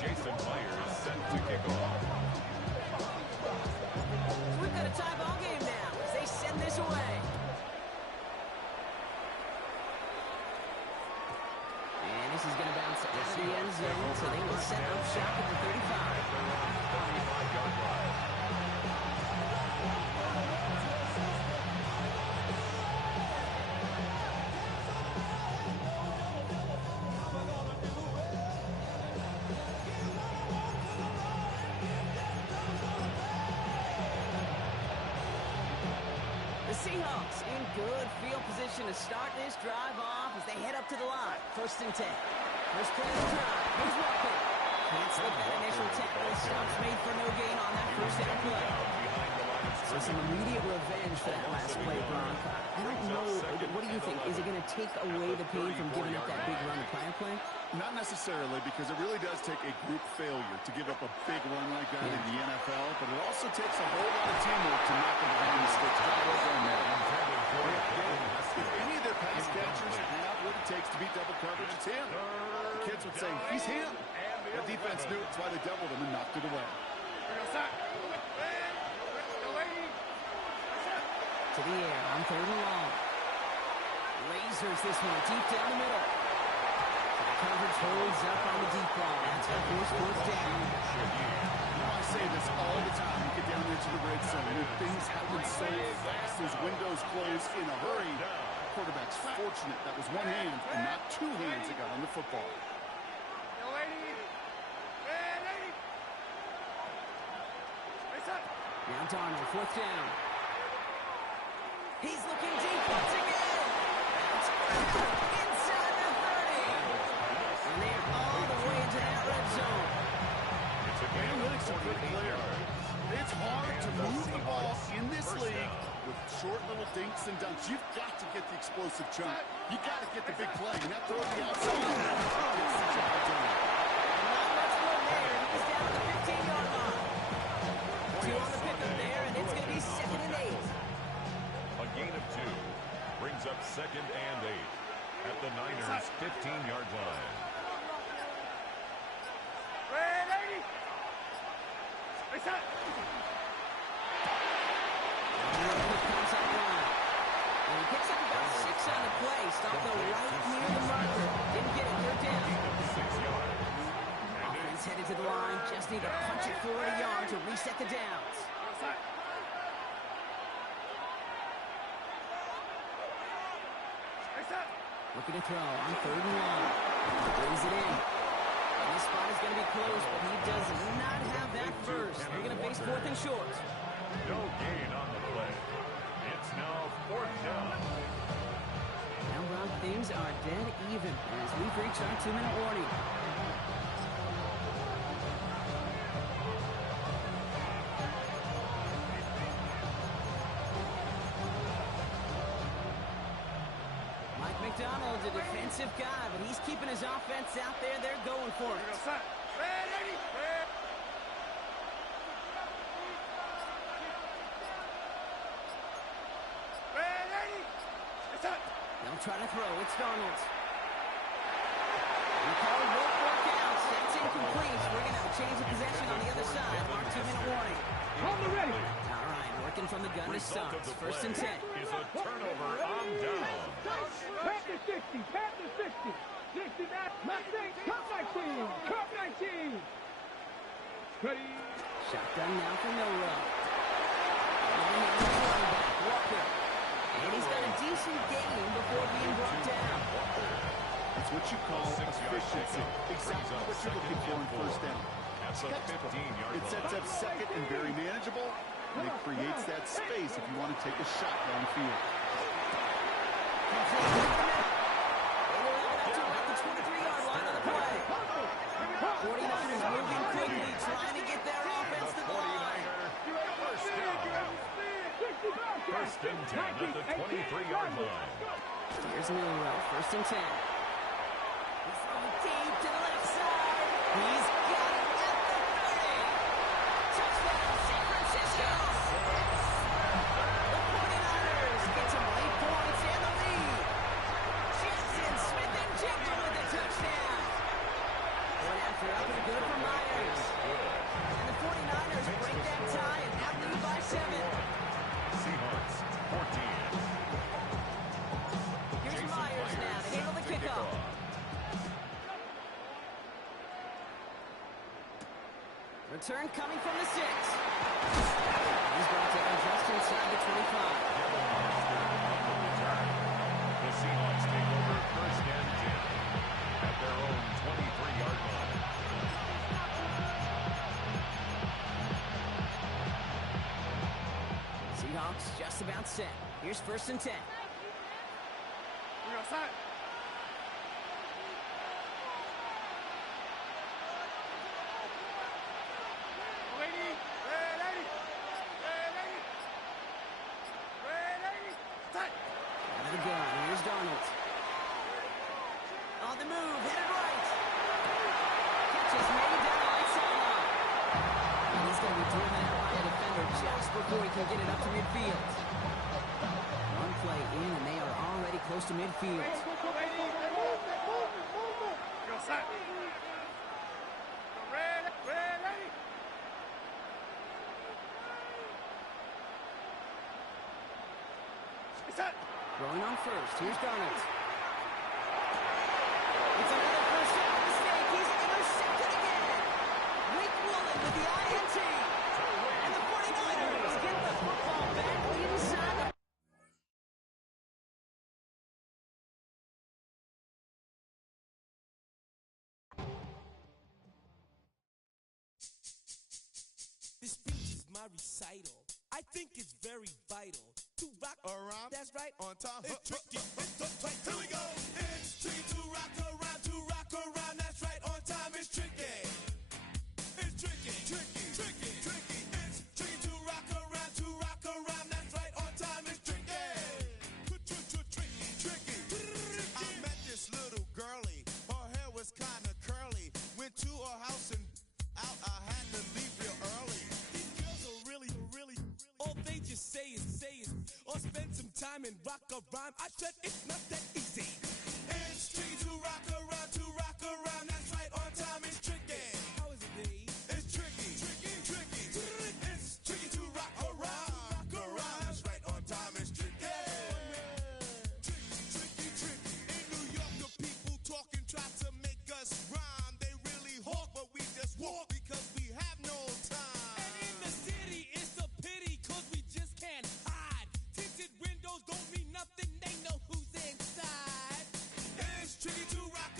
Jason Myers set to kick off. We've got a tie ball game now as they send this away. And this is going to bounce out of the end zone, so they will set up shop at the 35. Seahawks in good field position to start this drive off as they head up to the line. First and 10. First play of the drive. Here's Walker. Can't slip that initial tackle. Stops made for no gain on that first down play. So some immediate revenge for that last play, Brock. I don't know. What do you think? Is it going to take away the pain from giving up that big run the prior play? Not necessarily, because it really does take a group failure to give up a big run like that in the NFL, but it also takes a whole lot of teamwork to knock them behind the sticks. If any of their pass catchers have what it takes to beat double coverage, it's him. The kids would say, he's him. The defense knew it's why they doubled him and knocked it away. To the air on third and long. Lasers this one deep down the middle. The coverage holds up on the deep ball. That's going to force fourth down. I say this all the time. You get down there to the red zone, and things happen so fast. Those windows close in a hurry. Quarterback's fortunate that was one hand and not 2 hands that got on the football. Now Darnold, fourth down. He's looking deep once again. That's inside the 30. And they're all the way into that red zone. Analytics are pretty clear. It's hard to move the ball in this league with short little dinks and dunks. You've got to get the explosive chunk. You got to get the big play. And that throw to the outside. It's such a hard time. Not much room there. He's down to the 15-yard line. 2 on the pickup there, and it's going to be 2nd and 8. A gain of 2 brings up 2nd and 8 at the Niners' 15-yard line. And he picks up about 6 on the play. Stopped though right near the marker. Didn't get it. Third down. 6 yards. Offense headed to the line. Just need to punch it forward a yard to reset the downs. Looking to throw on third and long. Brings it in. And this spot is going to be close, but he does not have that first. They're going to face 4th and short. No gain on the play. It's now 4th down. Now, Brock, things are dead even as we've reached our 2-minute warning. McDonald's a defensive guy, but he's keeping his offense out there. They're going for it. They'll try to throw. It's Donald. We call it both workouts. That's incomplete. We're going to have a change of possession on the other side of our 2-minute warning. On the ready. All right, working from the gun to Result start. of the First and 10. is a turnover on down. Panther 60, Panther 60. 60 back, Mustang, Cup 19, Cup 19. Ready. Shotgun now for Milrow. Walker. And he's got a decent gain before being brought down. It's what you call efficiency. Exactly what you're looking for in first down. That's a 15-yard It sets up second and very manageable, and it creates that space if you want to take a shot downfield. They were at the 23-yard line of the play. 49ers moving quickly, trying to get their offense to the line. First and 10 at the 23-yard line. Here's Milrow, first and 10. He's throwing deep to the left side. He's got it at the 30. Touchdown, San Francisco. The 49ers get some late points and the lead. Jackson Smith and Jigba with the touchdown. Going after up and good for Myers. And the 49ers break that tie and out lead by 7. Seahawks, 14. Here's Myers now to handle the kickoff. Return coming from the 6. He's brought down just inside the 25. The Seahawks take over first and 10 at their own 23-yard line. Seahawks just about set. Here's first and 10. We're outside. Out of the gun. Here's Donald. On the move. Headed right. Catch is made down the right sideline. And he's going to be driven out by a defender just before he can get it up to midfield. One play in, and they are already close to midfield. Rolling on first. Here's Donald. It's another first down mistake. He's intercepted again. Wake Woolen with the INT. And the 49ers get the football back inside the... This speech is my recital. I think it's very vital to rock around. That's right. On time. It's tricky. Here we go. It's tricky to rock around, to rock around. That's right. On time. It's tricky. It's tricky. Tricky. Tricky. Tricky. It's tricky to rock around, to rock around. That's right. On time. It's tricky. Tricky. Tricky. I met this little girlie. Her hair was kind of curly. Went to her house and out. I had to leave real early. These girls are really, all they just say is, or spend some time and rock a rhyme. I said it's not that easy. It's tricky to rock around, to rock around. That's right, on time it's tricky. How is it, Dave? It's tricky. Tricky. It's tricky to rock around, That's right, on time it's tricky. Tricky. In New York, the people talking try to make us rhyme. They really hawk, but we just walk because we have no time. And in the city, it's a pity, cause we just can't hide. Tinted windows don't mean nothing, they know who's inside. It's tricky to rock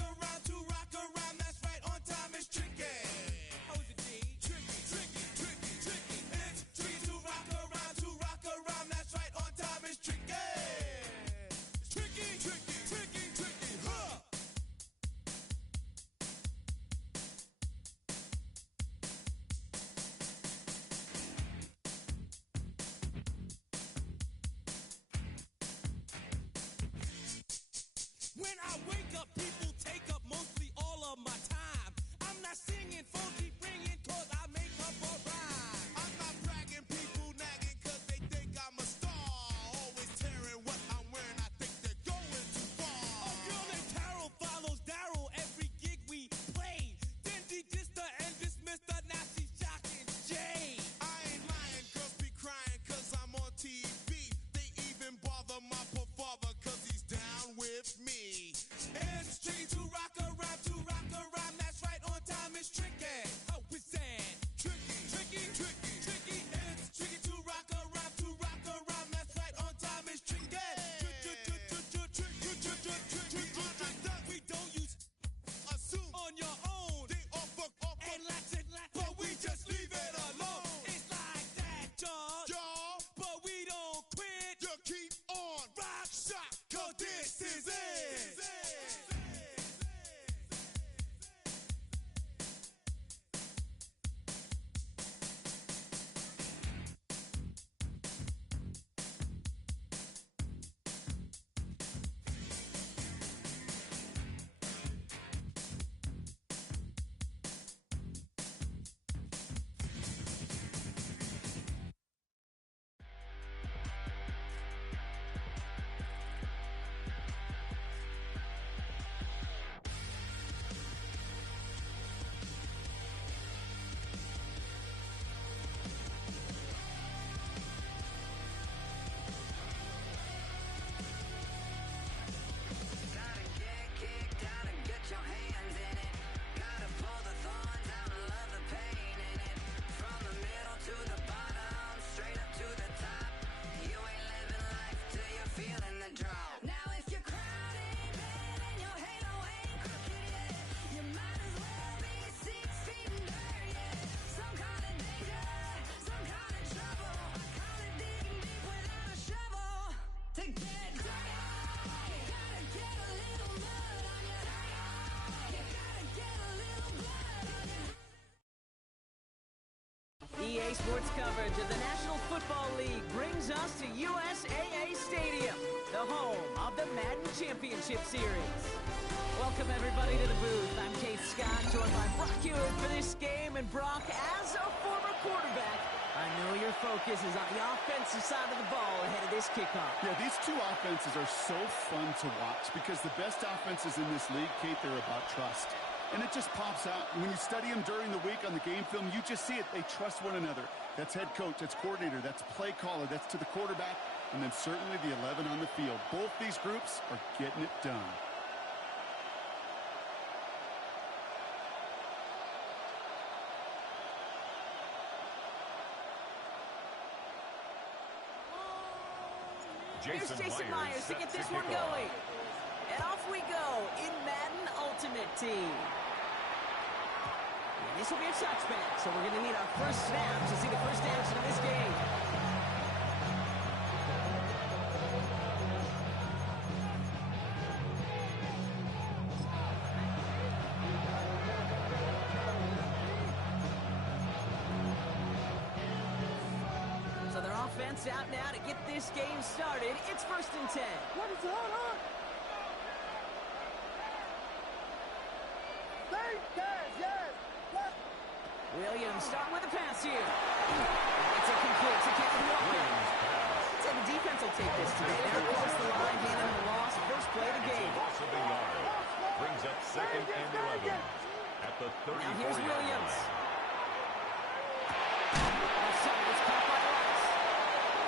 EA Sports coverage of the National Football League brings us to USAA Stadium, the home of the Madden Championship Series. Welcome, everybody, to the booth. I'm Keith Scott, joined by Brock Hewitt for this game. And Brock, as a former quarterback, I know your focus is on the offensive side of the ball ahead of this kickoff. Yeah, these two offenses are so fun to watch because the best offenses in this league, Kate, they're about trust. And it just pops out. When you study them during the week on the game film, you just see it. They trust one another. That's head coach, that's coordinator, that's play caller, that's to the quarterback, and then certainly the 11 on the field. Both these groups are getting it done. Here's Jason Myers to get this one going. And off we go in Madden Ultimate Team. And this will be a touchback, so we're going to need our first snap to see the first action of this game. So their offense out now to get this game started. It's 1st and 10. What is going on? Williams starting with a pass here. It's incomplete to Kevin Walker. I'd say the defense will take this today. They're across the line, gaining the loss. First play of the game. Loss of a yard. Brings up 2nd and 11 at the 34-yard line. Now here's Williams. Offside, it's caught by Rice.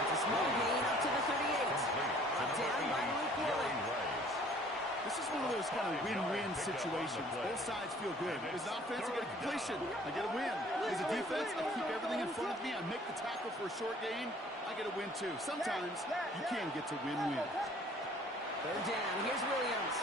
It's a small gain up to the 38. Brought down by Luke Williams. This is one of those kind of win-win situations. Both sides feel good. As an offense, I get a completion. I get a win. As a defense, I keep everything in front of me. I make the tackle for a short gain. I get a win, too. Sometimes you can get to win-win. 3rd down. Here's Williams.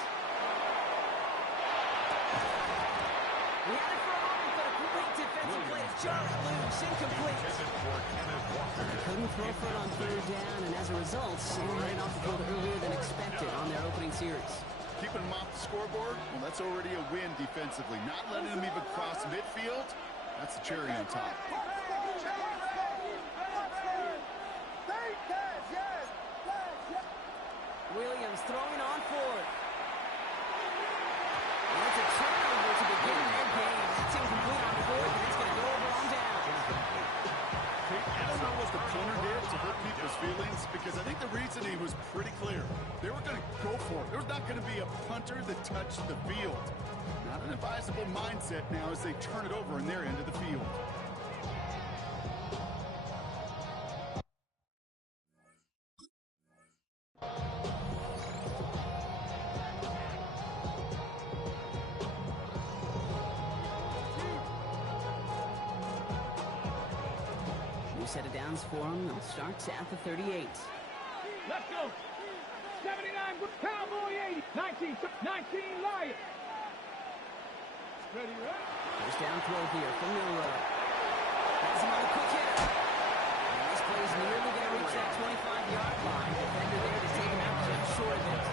We had it for a moment, but a great defensive play to Charlie loose. Incomplete. They couldn't throw for it on 3rd down, and as a result, they ran off the field earlier than expected on their opening series. Keeping them off the scoreboard, well, that's already a win defensively. Not letting them even cross midfield, that's the cherry on top. Williams throwing on 4th. And it's a turnover to begin their game. That's incomplete on 4th, and it's going to go over on down. I don't know what the punter did to hurt people's feelings because I think the reasoning was pretty clear. They were going to go for it. There was not going to be a punter that touched the field. Not an advisable mindset now as they turn it over in their end of the field. Set of downs for them. They'll start at the 38. Let's go. 79 Cowboy 80. 19 Lions. Ready, right? First down throw here from Milrow. That's another quick hitter. And this play is nearly going to reach that 25-yard line. Defender there to take him out just short of it.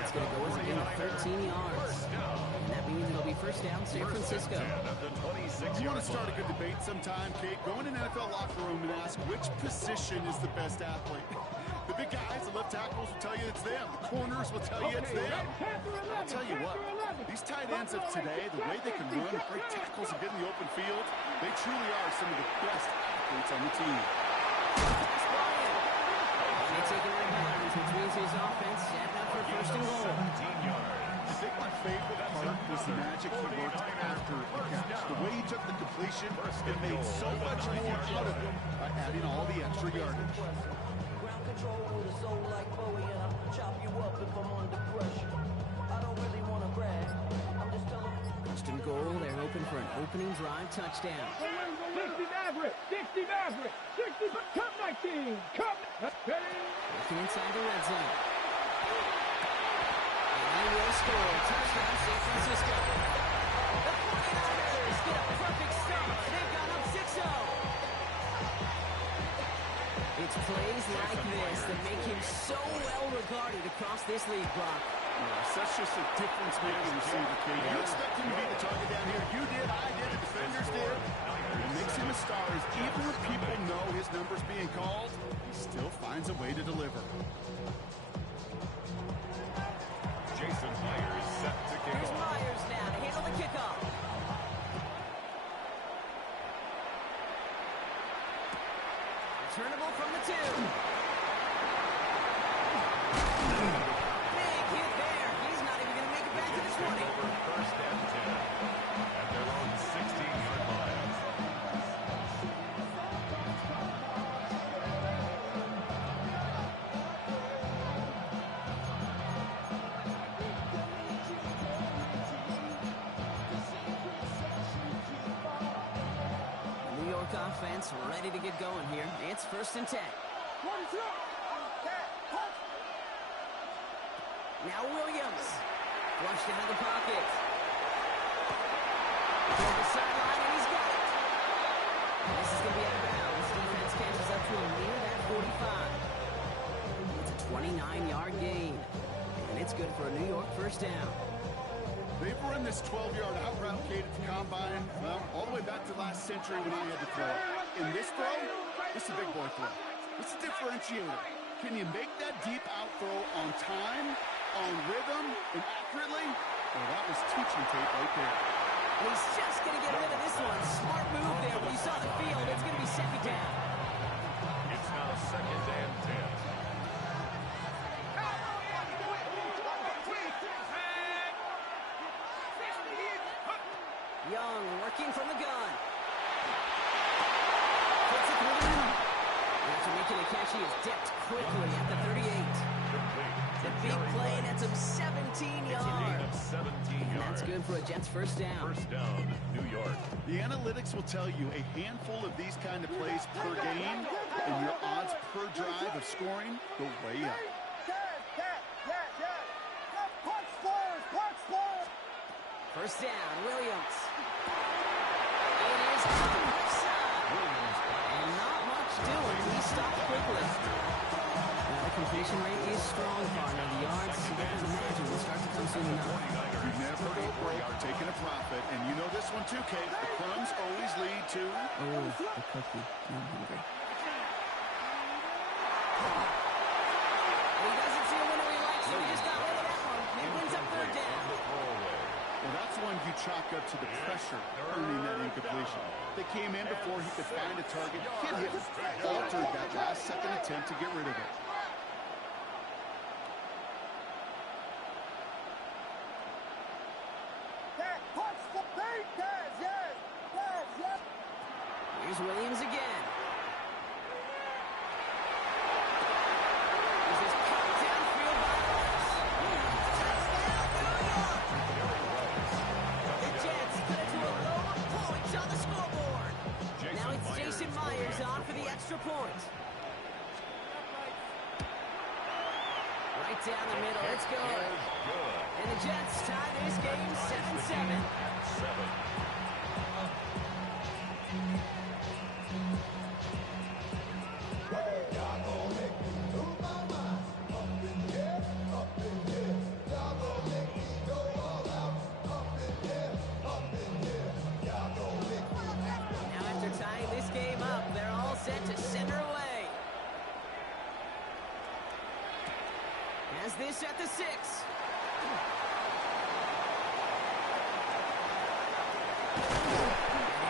That's going to go as a gain of 13 yards. And that means it'll be first down San Francisco. You want to start a good debate sometime, Kate? Go in an NFL locker room and ask which position is the best athlete. The big guys, the left tackles will tell you it's them. The corners will tell you it's them. I'll tell you what, these tight ends of today, the way they can run, great tackles and get in the open field, they truly are some of the best athletes on the team. They take it right behind, which means his offense set up for 1st and goal. 17 yards. I think my favorite part was the magic he worked after the catch. The way he took the completion and made so much more out of it by adding all the extra yardage. Ground control with a soul like Bowie, and I'll chop you up if I'm under pressure. I don't really want to brag. I'm just telling you. 1st and goal. They're hoping for an opening drive touchdown. 60 Maverick. 60 Maverick. 60. Come 19. Come. Ready. Looking inside the red zone. And he will score. Touchdown, San Francisco. The 49ers get a perfect start. They've gone up 6-0. It's plays like this that make him so well regarded across this league, Brock. Yeah, such just a difference-making receiver, Kate. You expect him to be the target down here. You did, I did, the defenders did. It makes him a star. Even when people know his number's being called, he still finds a way to deliver. Jason Myers set to kick Here's off. Myers now to handle the kickoff. Returnable from the 2. Big hit there. He's not even going to make it back to the 20. Over first and 10 at their own 16-yard line. New York offense ready to get going here. It's first and 10. Now Williams. Flushed out of the pocket. Over the sideline, and he's got it. This is going to be out of bounds. Defense catches up to him near that 45. It's a 29-yard gain. And it's good for a New York first down. They've run this 12-yard out route, Kate, at the combine, well, all the way back to last century when I had to throw. In this throw, this is a big boy throw. It's a differentiator. Can you make that deep out throw on time, on rhythm, and accurately? Well, that was teaching tape right there. He's just going to get rid of this one. Smart move there. When you saw the field, it's going to be second down. It's now second and 10. Young working from the gun. Puts it through the middle. After making a catch, he is dipped quickly at the 38. The big play, that's him 17 yards. 17 and that's good for a Jets first down. First down, New York. The analytics will tell you a handful of these kind of plays per game, and your odds per drive of scoring go way up. First down, Williams. It is on the left side. And not much doing. He stopped quickly. Now the completion rate is strong, partner. The yards, you can imagine, will start to come soon enough. You never go broke taking a profit, and you know this one too, Kate. The crumbs always lead to... Oh, the cookie. I'm hungry. He doesn't see a winner he likes, so he just got rid of that one. He wins up third down. Well, that's one you chalk up to the pressure earning that incompletion. They came in before he could find a target, hit him, altered that last-second attempt to get rid of it. Here's Williams again. Jason Myers on for the extra point. Right down the middle. It's good. And the Jets tie this game 7-7. This at the 6. And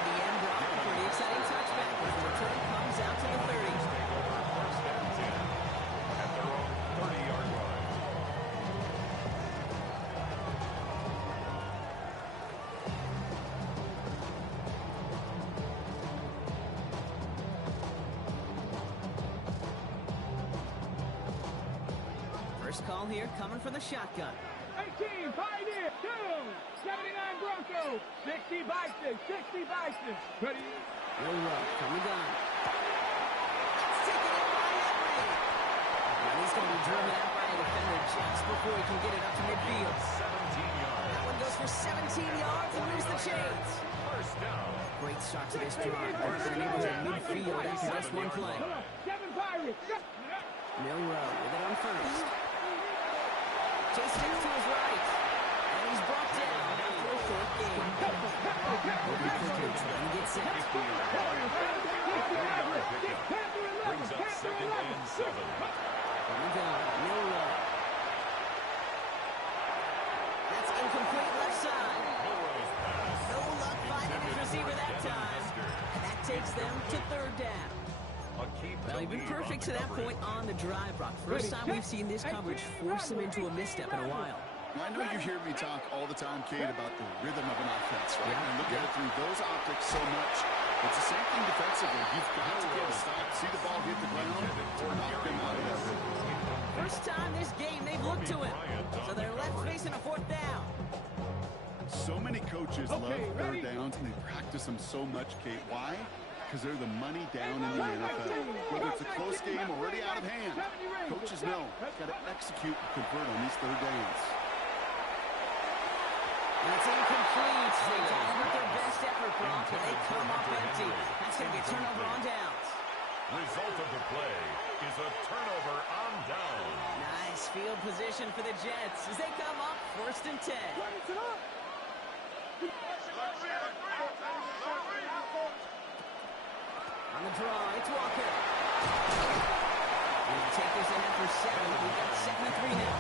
in the end, Brock, a pretty exciting touchback as the return comes out to the 30. First and 10 at their own 30-yard line. First call here coming from the shotgun. 18, Pioneer, 2, 79 Broncos, 60 Bison, 60 Bison. Ready? Will Rupp from the gun. It's taken in by Henry. And he's going to be driven out by a defender just before he can get it up to midfield. 17 yards. That one goes for 17 yards and moves the chains. First down. Great start to this drive. They're in the neighborhood midfield after just one play. 7 Pirates. Milrow with it on first. Chase sticks to his right. And he's brought down after a short game. Will be quickly trying to get set. Brings up 2nd and 7. From the gun, Milroe. That's incomplete left side. Milroe's pass. No luck finding his receiver that time. That takes them to 3rd down. Well, he's been perfect to that point on the drive, Brock. First time we've seen this coverage force him into a misstep in a while. I know you hear me talk all the time, Kate, about the rhythm of an offense, right? And look at it through those optics so much. It's the same thing defensively. You've got to get a stop, see the ball hit the ground, or knock them out of that rhythm. First time this game, they've looked to him. So they're left facing a 4th down. So many coaches love 3rd downs, and they practice them so much, Kate. Why? Because they're the money down in the NFL. Whether it's a close game already out of hand, coaches know got to execute and convert on these 3rd downs. That's incomplete. They tried with their best effort, Brock, and they come up empty. That's going to be a turnover on downs. Result of the play is a turnover on down. Nice field position for the Jets as they come up 1st and 10. On the draw, it's Walker. We'll take this in after 7. We've got 2nd and 3 now.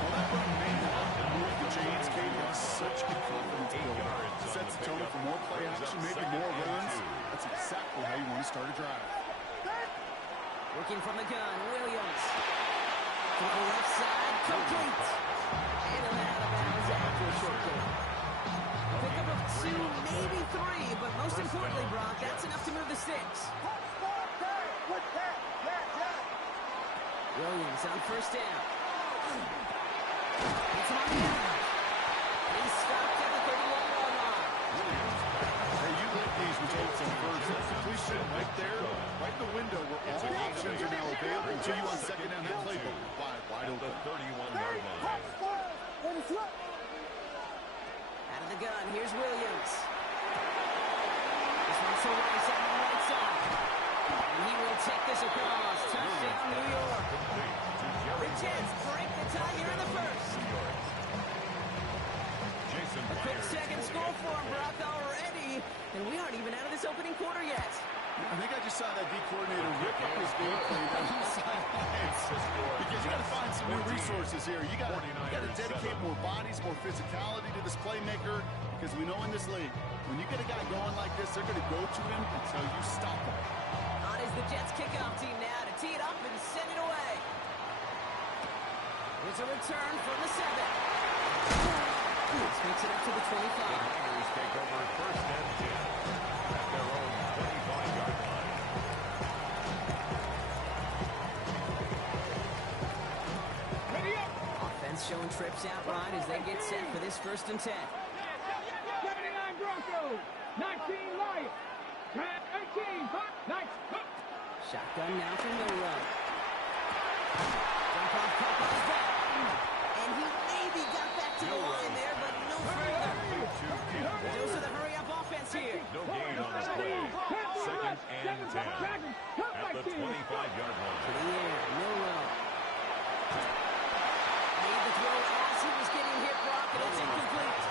Well, that run made and moved the chains. Kate has such a confidence builder. Sets the tone for more play action, maybe more runs. That's exactly how you want to start a drive. Working from the gun, Williams. To the left side, complete. And out of bounds after a short game. A pickup of 2, maybe 3, but most importantly, Brock, that's enough to move the sticks. Williams on 1st down. It's on the end. He's stopped at the 31-yard line. Hey, you like these results on 1st. That's completion right there, right in the window where all options are now available to you on 2nd and that playbook. Wide open. The 31-yard line. Out of the gun, here's Williams. This one's to Rice on the right side. And he will take this across. Touchdown, New York. The Jets break the tie here in the 1st. A quick 2nd score for him, Brock, already. And we aren't even out of this opening quarter yet. I think I just saw that D coordinator rip up his game plan down the sidelines. Because you got to find some new resources here. You got to dedicate more bodies, more physicality to this playmaker. Because we know in this league, when you get a guy going like this, they're going to go to him until you stop him. On is the Jets kickoff team now to tee it up and send it away. There's a return from the 7. This makes it up to the 25. Niners take over 1st and 10 at their own 25-yard line. Offense showing trips out wide as they get set for this 1st and 10. 79 Broncos, 19 Lions, 18 Knights. Shotgun now from Milroe. Jump off puck on his back. And he maybe got back to the line there, but no further. Goes to the hurry-up offense here. No gain on the play. 2nd and 10 at the 25-yard line. To the air, Milroe. Made the throw as he was getting hit, Brock, and it's incomplete.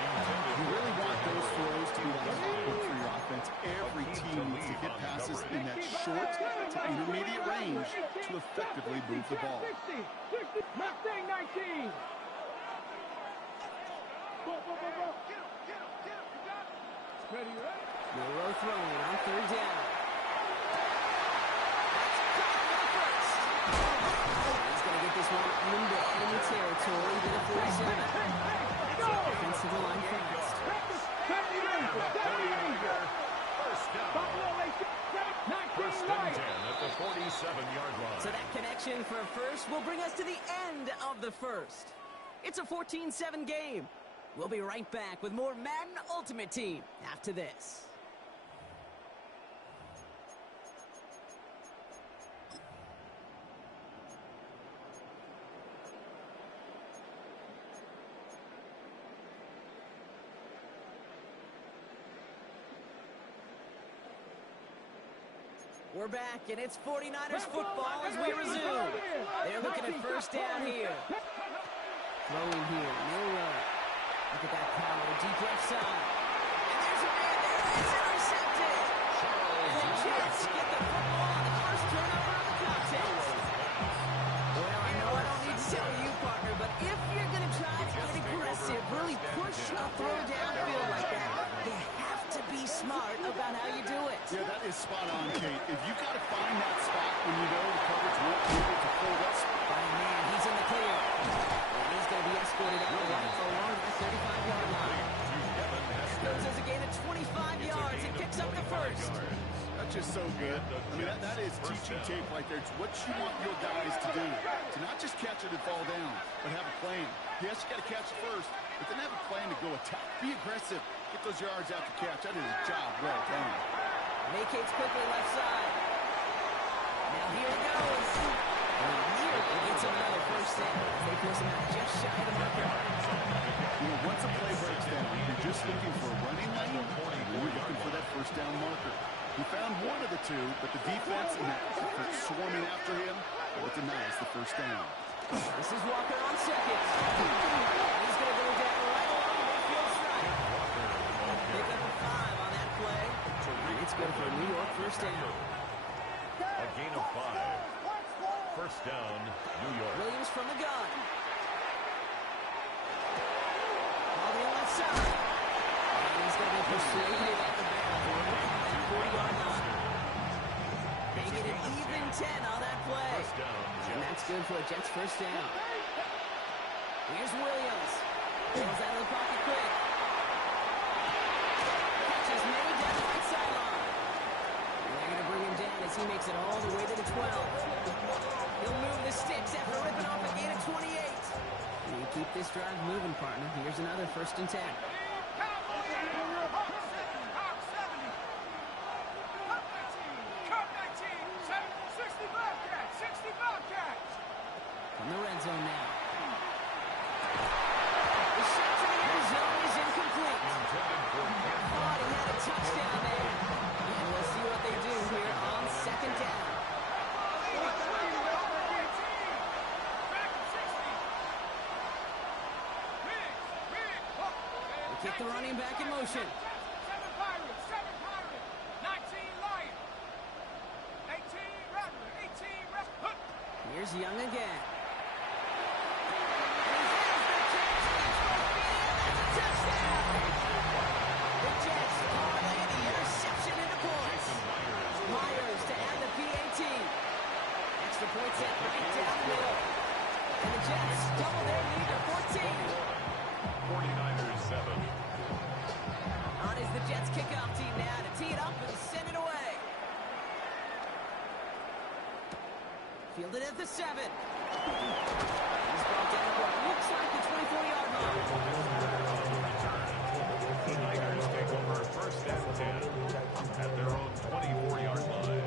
You really want those throws to be the hook for your offense. Every team needs to get passes in that short to intermediate range to effectively move the ball. 60, Mustang 19. Ready, right? Milroe throwing on 3rd down. That's caught for the 1st. He's going to get this one into enemy territory to the 47. Offensive line fast. First and 10 at the 47-yard line. So that connection for 1st will bring us to the end of the 1st. It's a 14-7 game. We'll be right back with more Madden Ultimate Team after this. We're back, and it's 49ers football as we resume. They're looking at 1st down here. throwing here. Miller. Look at that power. Deep left side. And there's a man there. It's intercepted. And the Jets get the football on the first turnover of the contest. Well, I know I don't need to tell you, partner, but if you're going to try to get aggressive, really push a throw downfield like that, you have to be smart about how you do it. Yeah, that is spot on, Kate. If you got to find that spot when you know the coverage won't be able to pull us. By a man, he's in the clear. And he's going to be escorted out right along the 35-yard line. Goes as a gain of 25 yards and picks up the first. That's just so good. I mean, that is teaching tape right there. It's what you want your guys to do. To not just catch it and fall down, but have a plan. Yes, you got to catch it first, but then have a plan to go attack. Be aggressive. Get those yards after catch. That is a job well done. Vacates quickly left side. Now here it goes. And nearly gets another first down. They force him out just shy of the marker. You know, once a play breaks down, you're just looking for a running lane, and you're looking for that first down marker. He found one of the two, but the defense and that effort swarming after him, well, it denies the first down. This is Walker on second. He's going to go down right along the midfield stripe. Pick up a 5 on that play. And it's good for a New York first down. A gain of 5. First down, New York. Williams from the gun. On the left side. And he's going to be persuaded at the boundary. 40-yard line. Making it even 10 on that play. And that's good for a Jets first down. Here's Williams. Goes out of the pocket quick. Catches many down the right sideline. And they're going to bring him down as he makes it all the way to the 12. He'll move the sticks after ripping off a gain of 28. And you keep this drive moving, partner. Here's another first and 10. From the red zone now. The shot to the end zone is incomplete. Thought he had a touchdown there. And we'll see what they do here on second down. They kick the running back in motion. 7 Pirates, 19 Lion, 18 Rattler, 18 Rattler. Here's Young again. The Jets parlay the interception into points. Myers to add the PAT. Extra point set right down the middle. And the Jets double their lead to 14. 49ers 7. On is the Jets kickoff team now to tee it up and send it away. Fielded at the 7. He's brought down what looks like the 24-yard line. The Niners take over first and 10 at their own 24-yard line.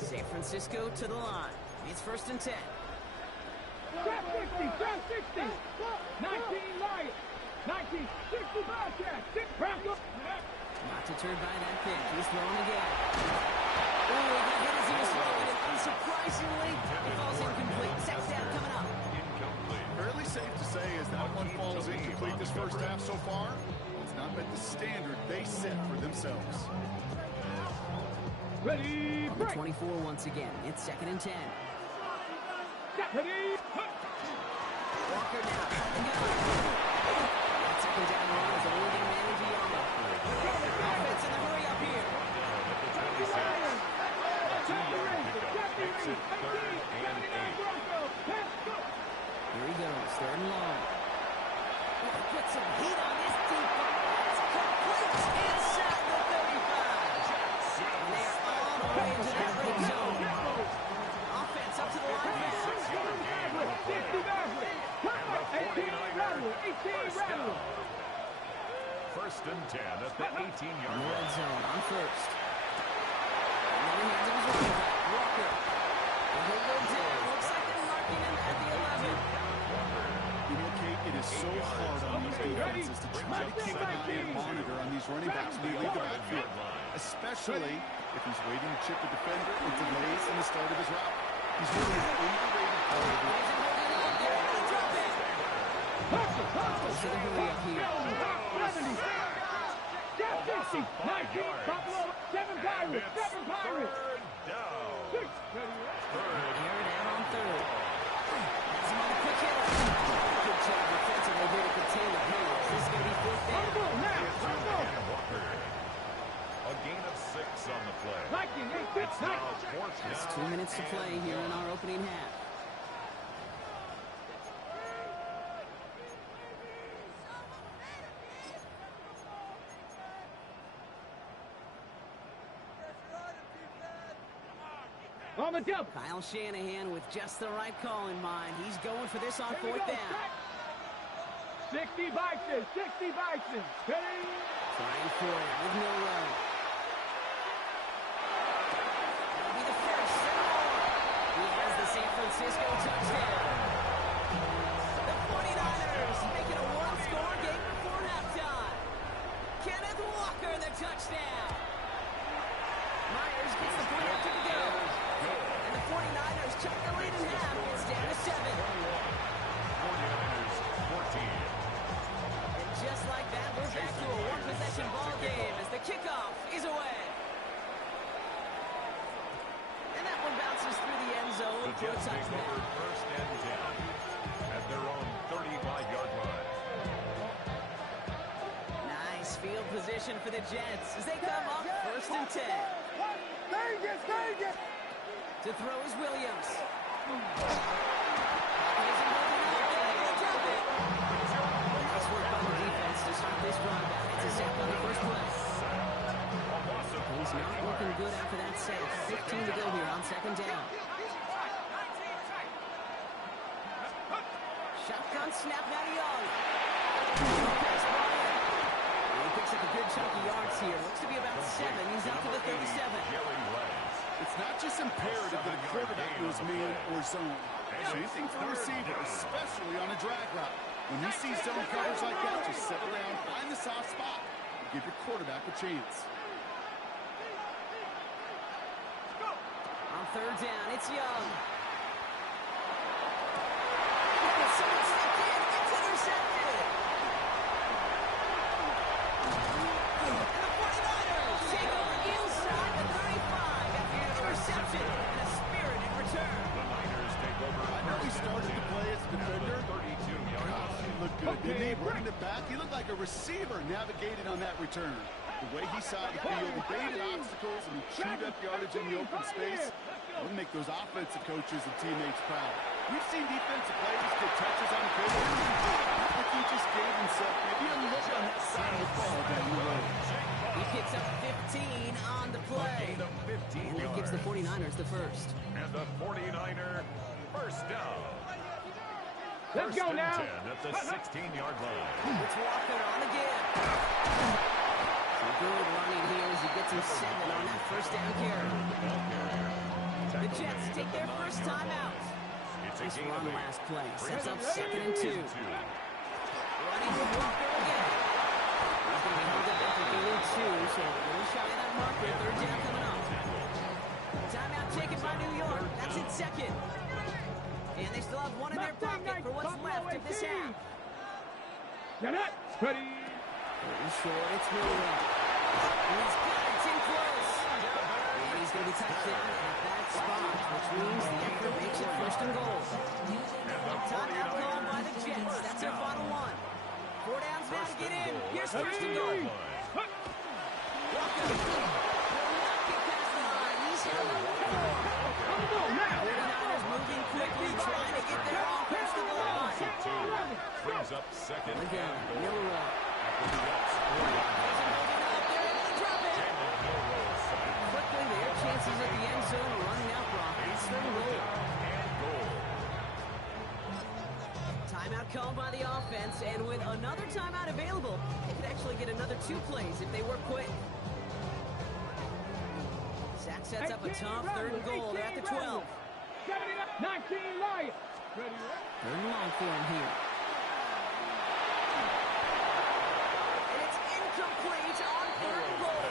San Francisco to the line. It's first and 10. Trap 60, 19 Lion, 19, 60 Bobcat, 6 Bronco. Not deterred by that pick. He's throwing again. Ooh, he got hit as he was throwing it. Unsurprisingly, it falls incomplete. Second down coming up. Fairly safe to say as that one falls incomplete this first half so far, it's not met the standard they set for themselves. Ready, On the 24 once again. It's second and 10. ready, Walker now. That second down run is only going to manage a yard. Offense in the hurry up here. Makes it 3rd and 8. Here he goes, 3rd and long. Put some heat on this defense. Complete inside the 35. And they are all the way into that red zone. Offense up to the line. 18 Rattler. First and 10 at the 18-yard In the line. red zone on first. And then he hands it his running back, Walker. And he'll go down. Looks like they're marking him at the 11. You know, Kate, it is so hard on these defenses to try to keep an eye and monitor on these running backs when they leave the backfield, especially if he's waiting to chip a defender and delays in the start of his route. He's really an underrated player. 50, 19, Buffalo, 7 Pirates, 7 Pirates. Down. Air it out on third. Has him on a quick hit. Good job defensively here to contain the penalty. This is going to be fourth down. A gain of 6 on the play. It's now fourth down. Just 2 minutes to play here in our opening half. On the double. Kyle Shanahan with just the right call in mind. He's going for this on fourth down. 60 Bison, 60 Bison. Trying for it with Milrow. That'll be the first and more. He has the San Francisco touchdown. The 49ers making a one-score game before halftime. Kenneth Walker, the touchdown. Myers gets the point after the go. And the 49ers chuck the lead in half. It's down to 7. 49ers 14. And just like that, we're back to a one-possession ball game as the kickoff is away. And that one bounces through the end zone The for a Jets take touchdown. over first and 10 at their own 35-yard line. Nice field position for the Jets as they come up first and 10. To throw is Williams. Nice work by the defense to start this drive out. It's a sack on the first play. He's not looking good after that sack. 15 to go here on second down. Shotgun snap, now to Young. Pass Bryant. He picks up a good chunk of yards here. Looks to be about 7. He's up to the 37. It's not just imperative that a quarterback knows man or zone. Same thing for the receiver, especially on a drag route. When you see zone coverage like that, just settle down, find the soft spot, and give your quarterback a chance. On third down, it's Young. Someone stepped in. It's intercepted. And the 49ers take over inside the 35 after an interception and a spirited return. The Niners take over. I know he started the play as a defender. 32-yard Gosh, he looked good, didn't he? Running it back, he looked like a receiver navigated on that return. The way he saw the field, he baited obstacles, and he chewed up yardage in the open space. It would make those offensive coaches and teammates proud. We've seen defensive players get touches on the field. Like he just gave himself maybe a look on that side of the ball down the road. He picks up 15 on the play. And that gives the 49ers the first. And the 49er first down. Let's go now. 10 at the 16-yard line. It's Walker on again. Some good running here as he gets him 7 on that first down carry. The Jets take their first timeout. This run last play sets up 2nd and 2. Running with Walker again. He's going to be held up after gaining 2, so a little shy of that marker. Third down coming up. Timeout taken by New York. That's in 2nd. And they still have 1 in their pocket for what's left of this half. Ready. Short, it's Milrow. He's got it, it's in close. And he's going to be touched down at that spot, which means the effort makes it first and goal. Timeout called by the Jets. That's their final one. 4 downs now to get in. Here's first and goal. Walker. Not get past the line. He's held up before. 49ers moving quickly, trying to get their offense to the line. Brings up second. Again, Milrow. Quickly, their chances at the end zone are running out for offense. Third and goal. Timeout called by the offense, and with another timeout available, they could actually get another 2 plays if they work quick. Zach sets up a tough 3rd and goal. They're at the 12. 19 Lions. Third and long for him here. And it's incomplete on 3rd and goal.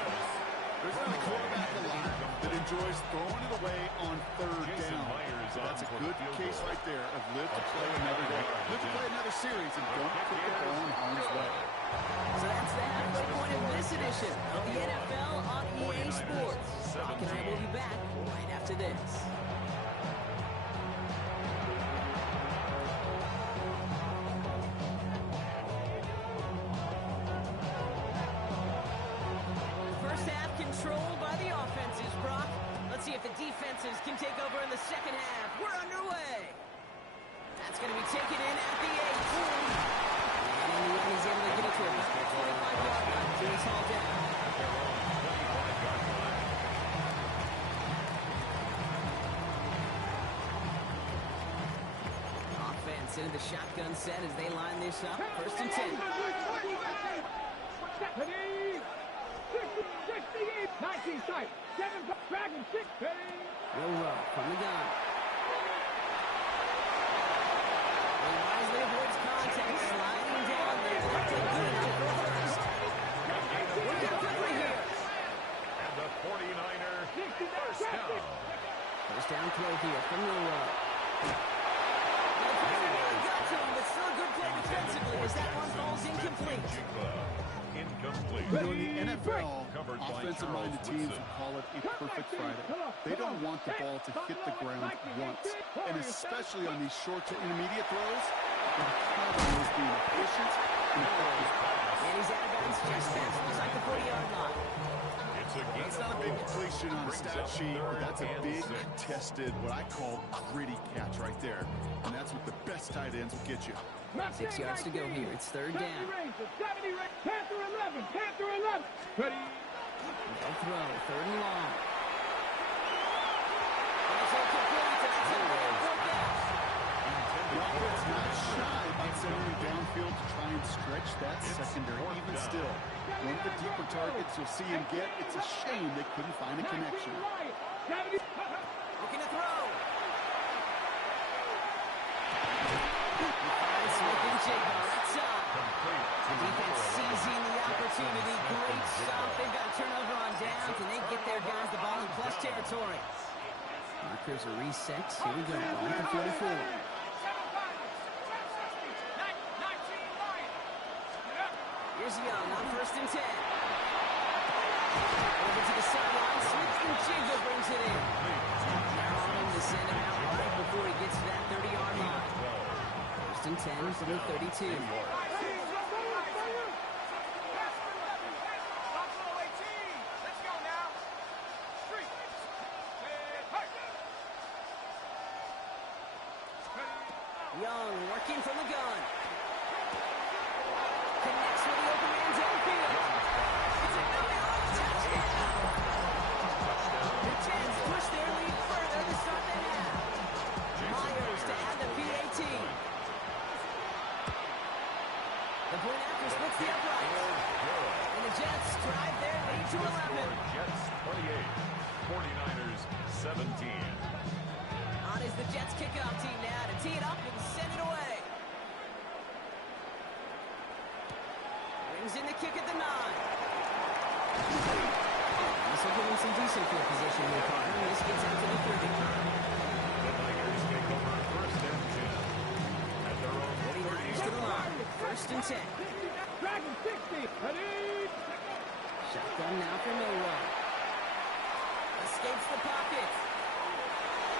There's not a quarterback alive that enjoys throwing it away on third down. That's a good case right there of live to play another day. Live to play another series and don't put the ball in harm's way. So that's the halfway point of this edition of the NFL on EA Sports. Brock and I will be back right after this. First half controlled by the offenses, Brock. Let's see if the defenses can take over in the second half. We're underway. That's going to be taken in at the 8. And in the end, he's able to get it to about the 25-yard line to his haul down. Offense into the shotgun set as they line this up. First and 10. 19 sight, 7 dragon, 6 Row from the gun. He wisely avoids contact, sliding down there. That's a good enough for first. Working quickly here. And the 49er first down. First down throw here from Row. The pressure really got to him, but still a good play defensively as that one falls incomplete. Incomplete. You know, in the NFL, offensive-minded teams would call it a perfect Friday. They don't want the ball to hit the ground once. And especially on these short to intermediate throws, the count on those being efficient and effective. And he's out of bounds just inside the 40-yard line. That's not a big completion on a stat sheet, but that's a big, contested, what I call gritty catch right there. And that's what the best tight ends will get you. 6 yards to go here. It's third down. Panther 11. Ready? No throw. Third and long. That's incomplete. That's a bad fourth down. The offense not shy about sending him downfield to try and stretch that secondary. Even still, one of the deeper targets you'll see him get, it's a shame they couldn't find a connection. Looking to throw. Smoking Jigba, right side. The defense seizing the opportunity. Great stop. They've got a turnover on downs, and they get their guys the ball in plus territory. Markers are reset. Here we go. Ball at the 44. Here's Young on first and 10. Over to the sideline. Smoking Jigba brings it in. Now on him to send him out right before he gets to that 30-yard line. First and 10 from the 32. Young working from the gun. Connects with the open man downfield. It's another touchdown. The Jets push their lead further to start the half. Myers to add the PAT. The point after splits the uprights. And the Jets drive their lead to 11. Jets 28, 49ers 17. On is the Jets kickoff team now to tee it up and send it away. Brings in the kick at the 9. This will give him some decent field position here, partner. This gets out to the 30. The Niners take over first and 10. At their own 49ers to the line. First and 10. Dragon 60. Ready? Shotgun now for Milrow. Escapes the pocket.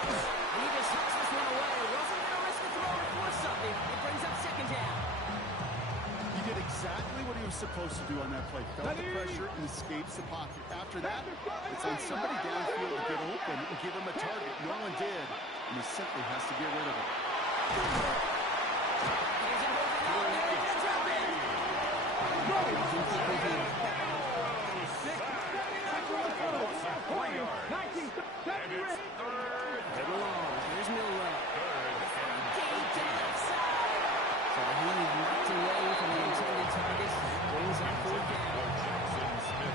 And he just hucks this one away. Wasn't going to risk a throw or force something. It brings up second down. He did exactly what he was supposed to do on that play. Felt the pressure and escapes the pocket. After that, it's on somebody downfield to get open and give him a target. No one did, and he simply has to get rid of it. Here's a moving on there. He's going to drop in. Head along. Here's Milrow. Deep to the left side. So he's knocked away from the intended target. Brings up fourth down.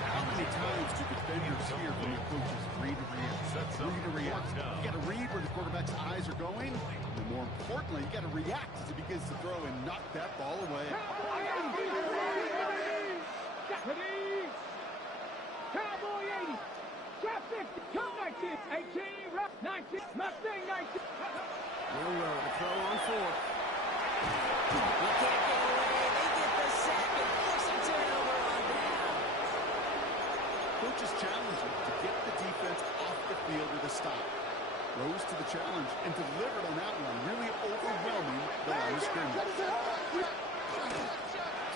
How many times do defenders hear from the coaches read and react? Read and react. You got to read where the quarterback's eyes are going. And more importantly, you got to react as he begins to throw and knock that ball away. Cowboy 80. Trap 50. Come 19. 18. 19. Mustang 19. No row. The throw on 4. He can't get away. They get the sack and force a turnover on down. Coach's challenge to get the defense off the field with a stop. Rose to the challenge and delivered on that one, really overwhelming the line of scrimmage.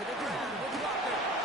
To the ground with Walker.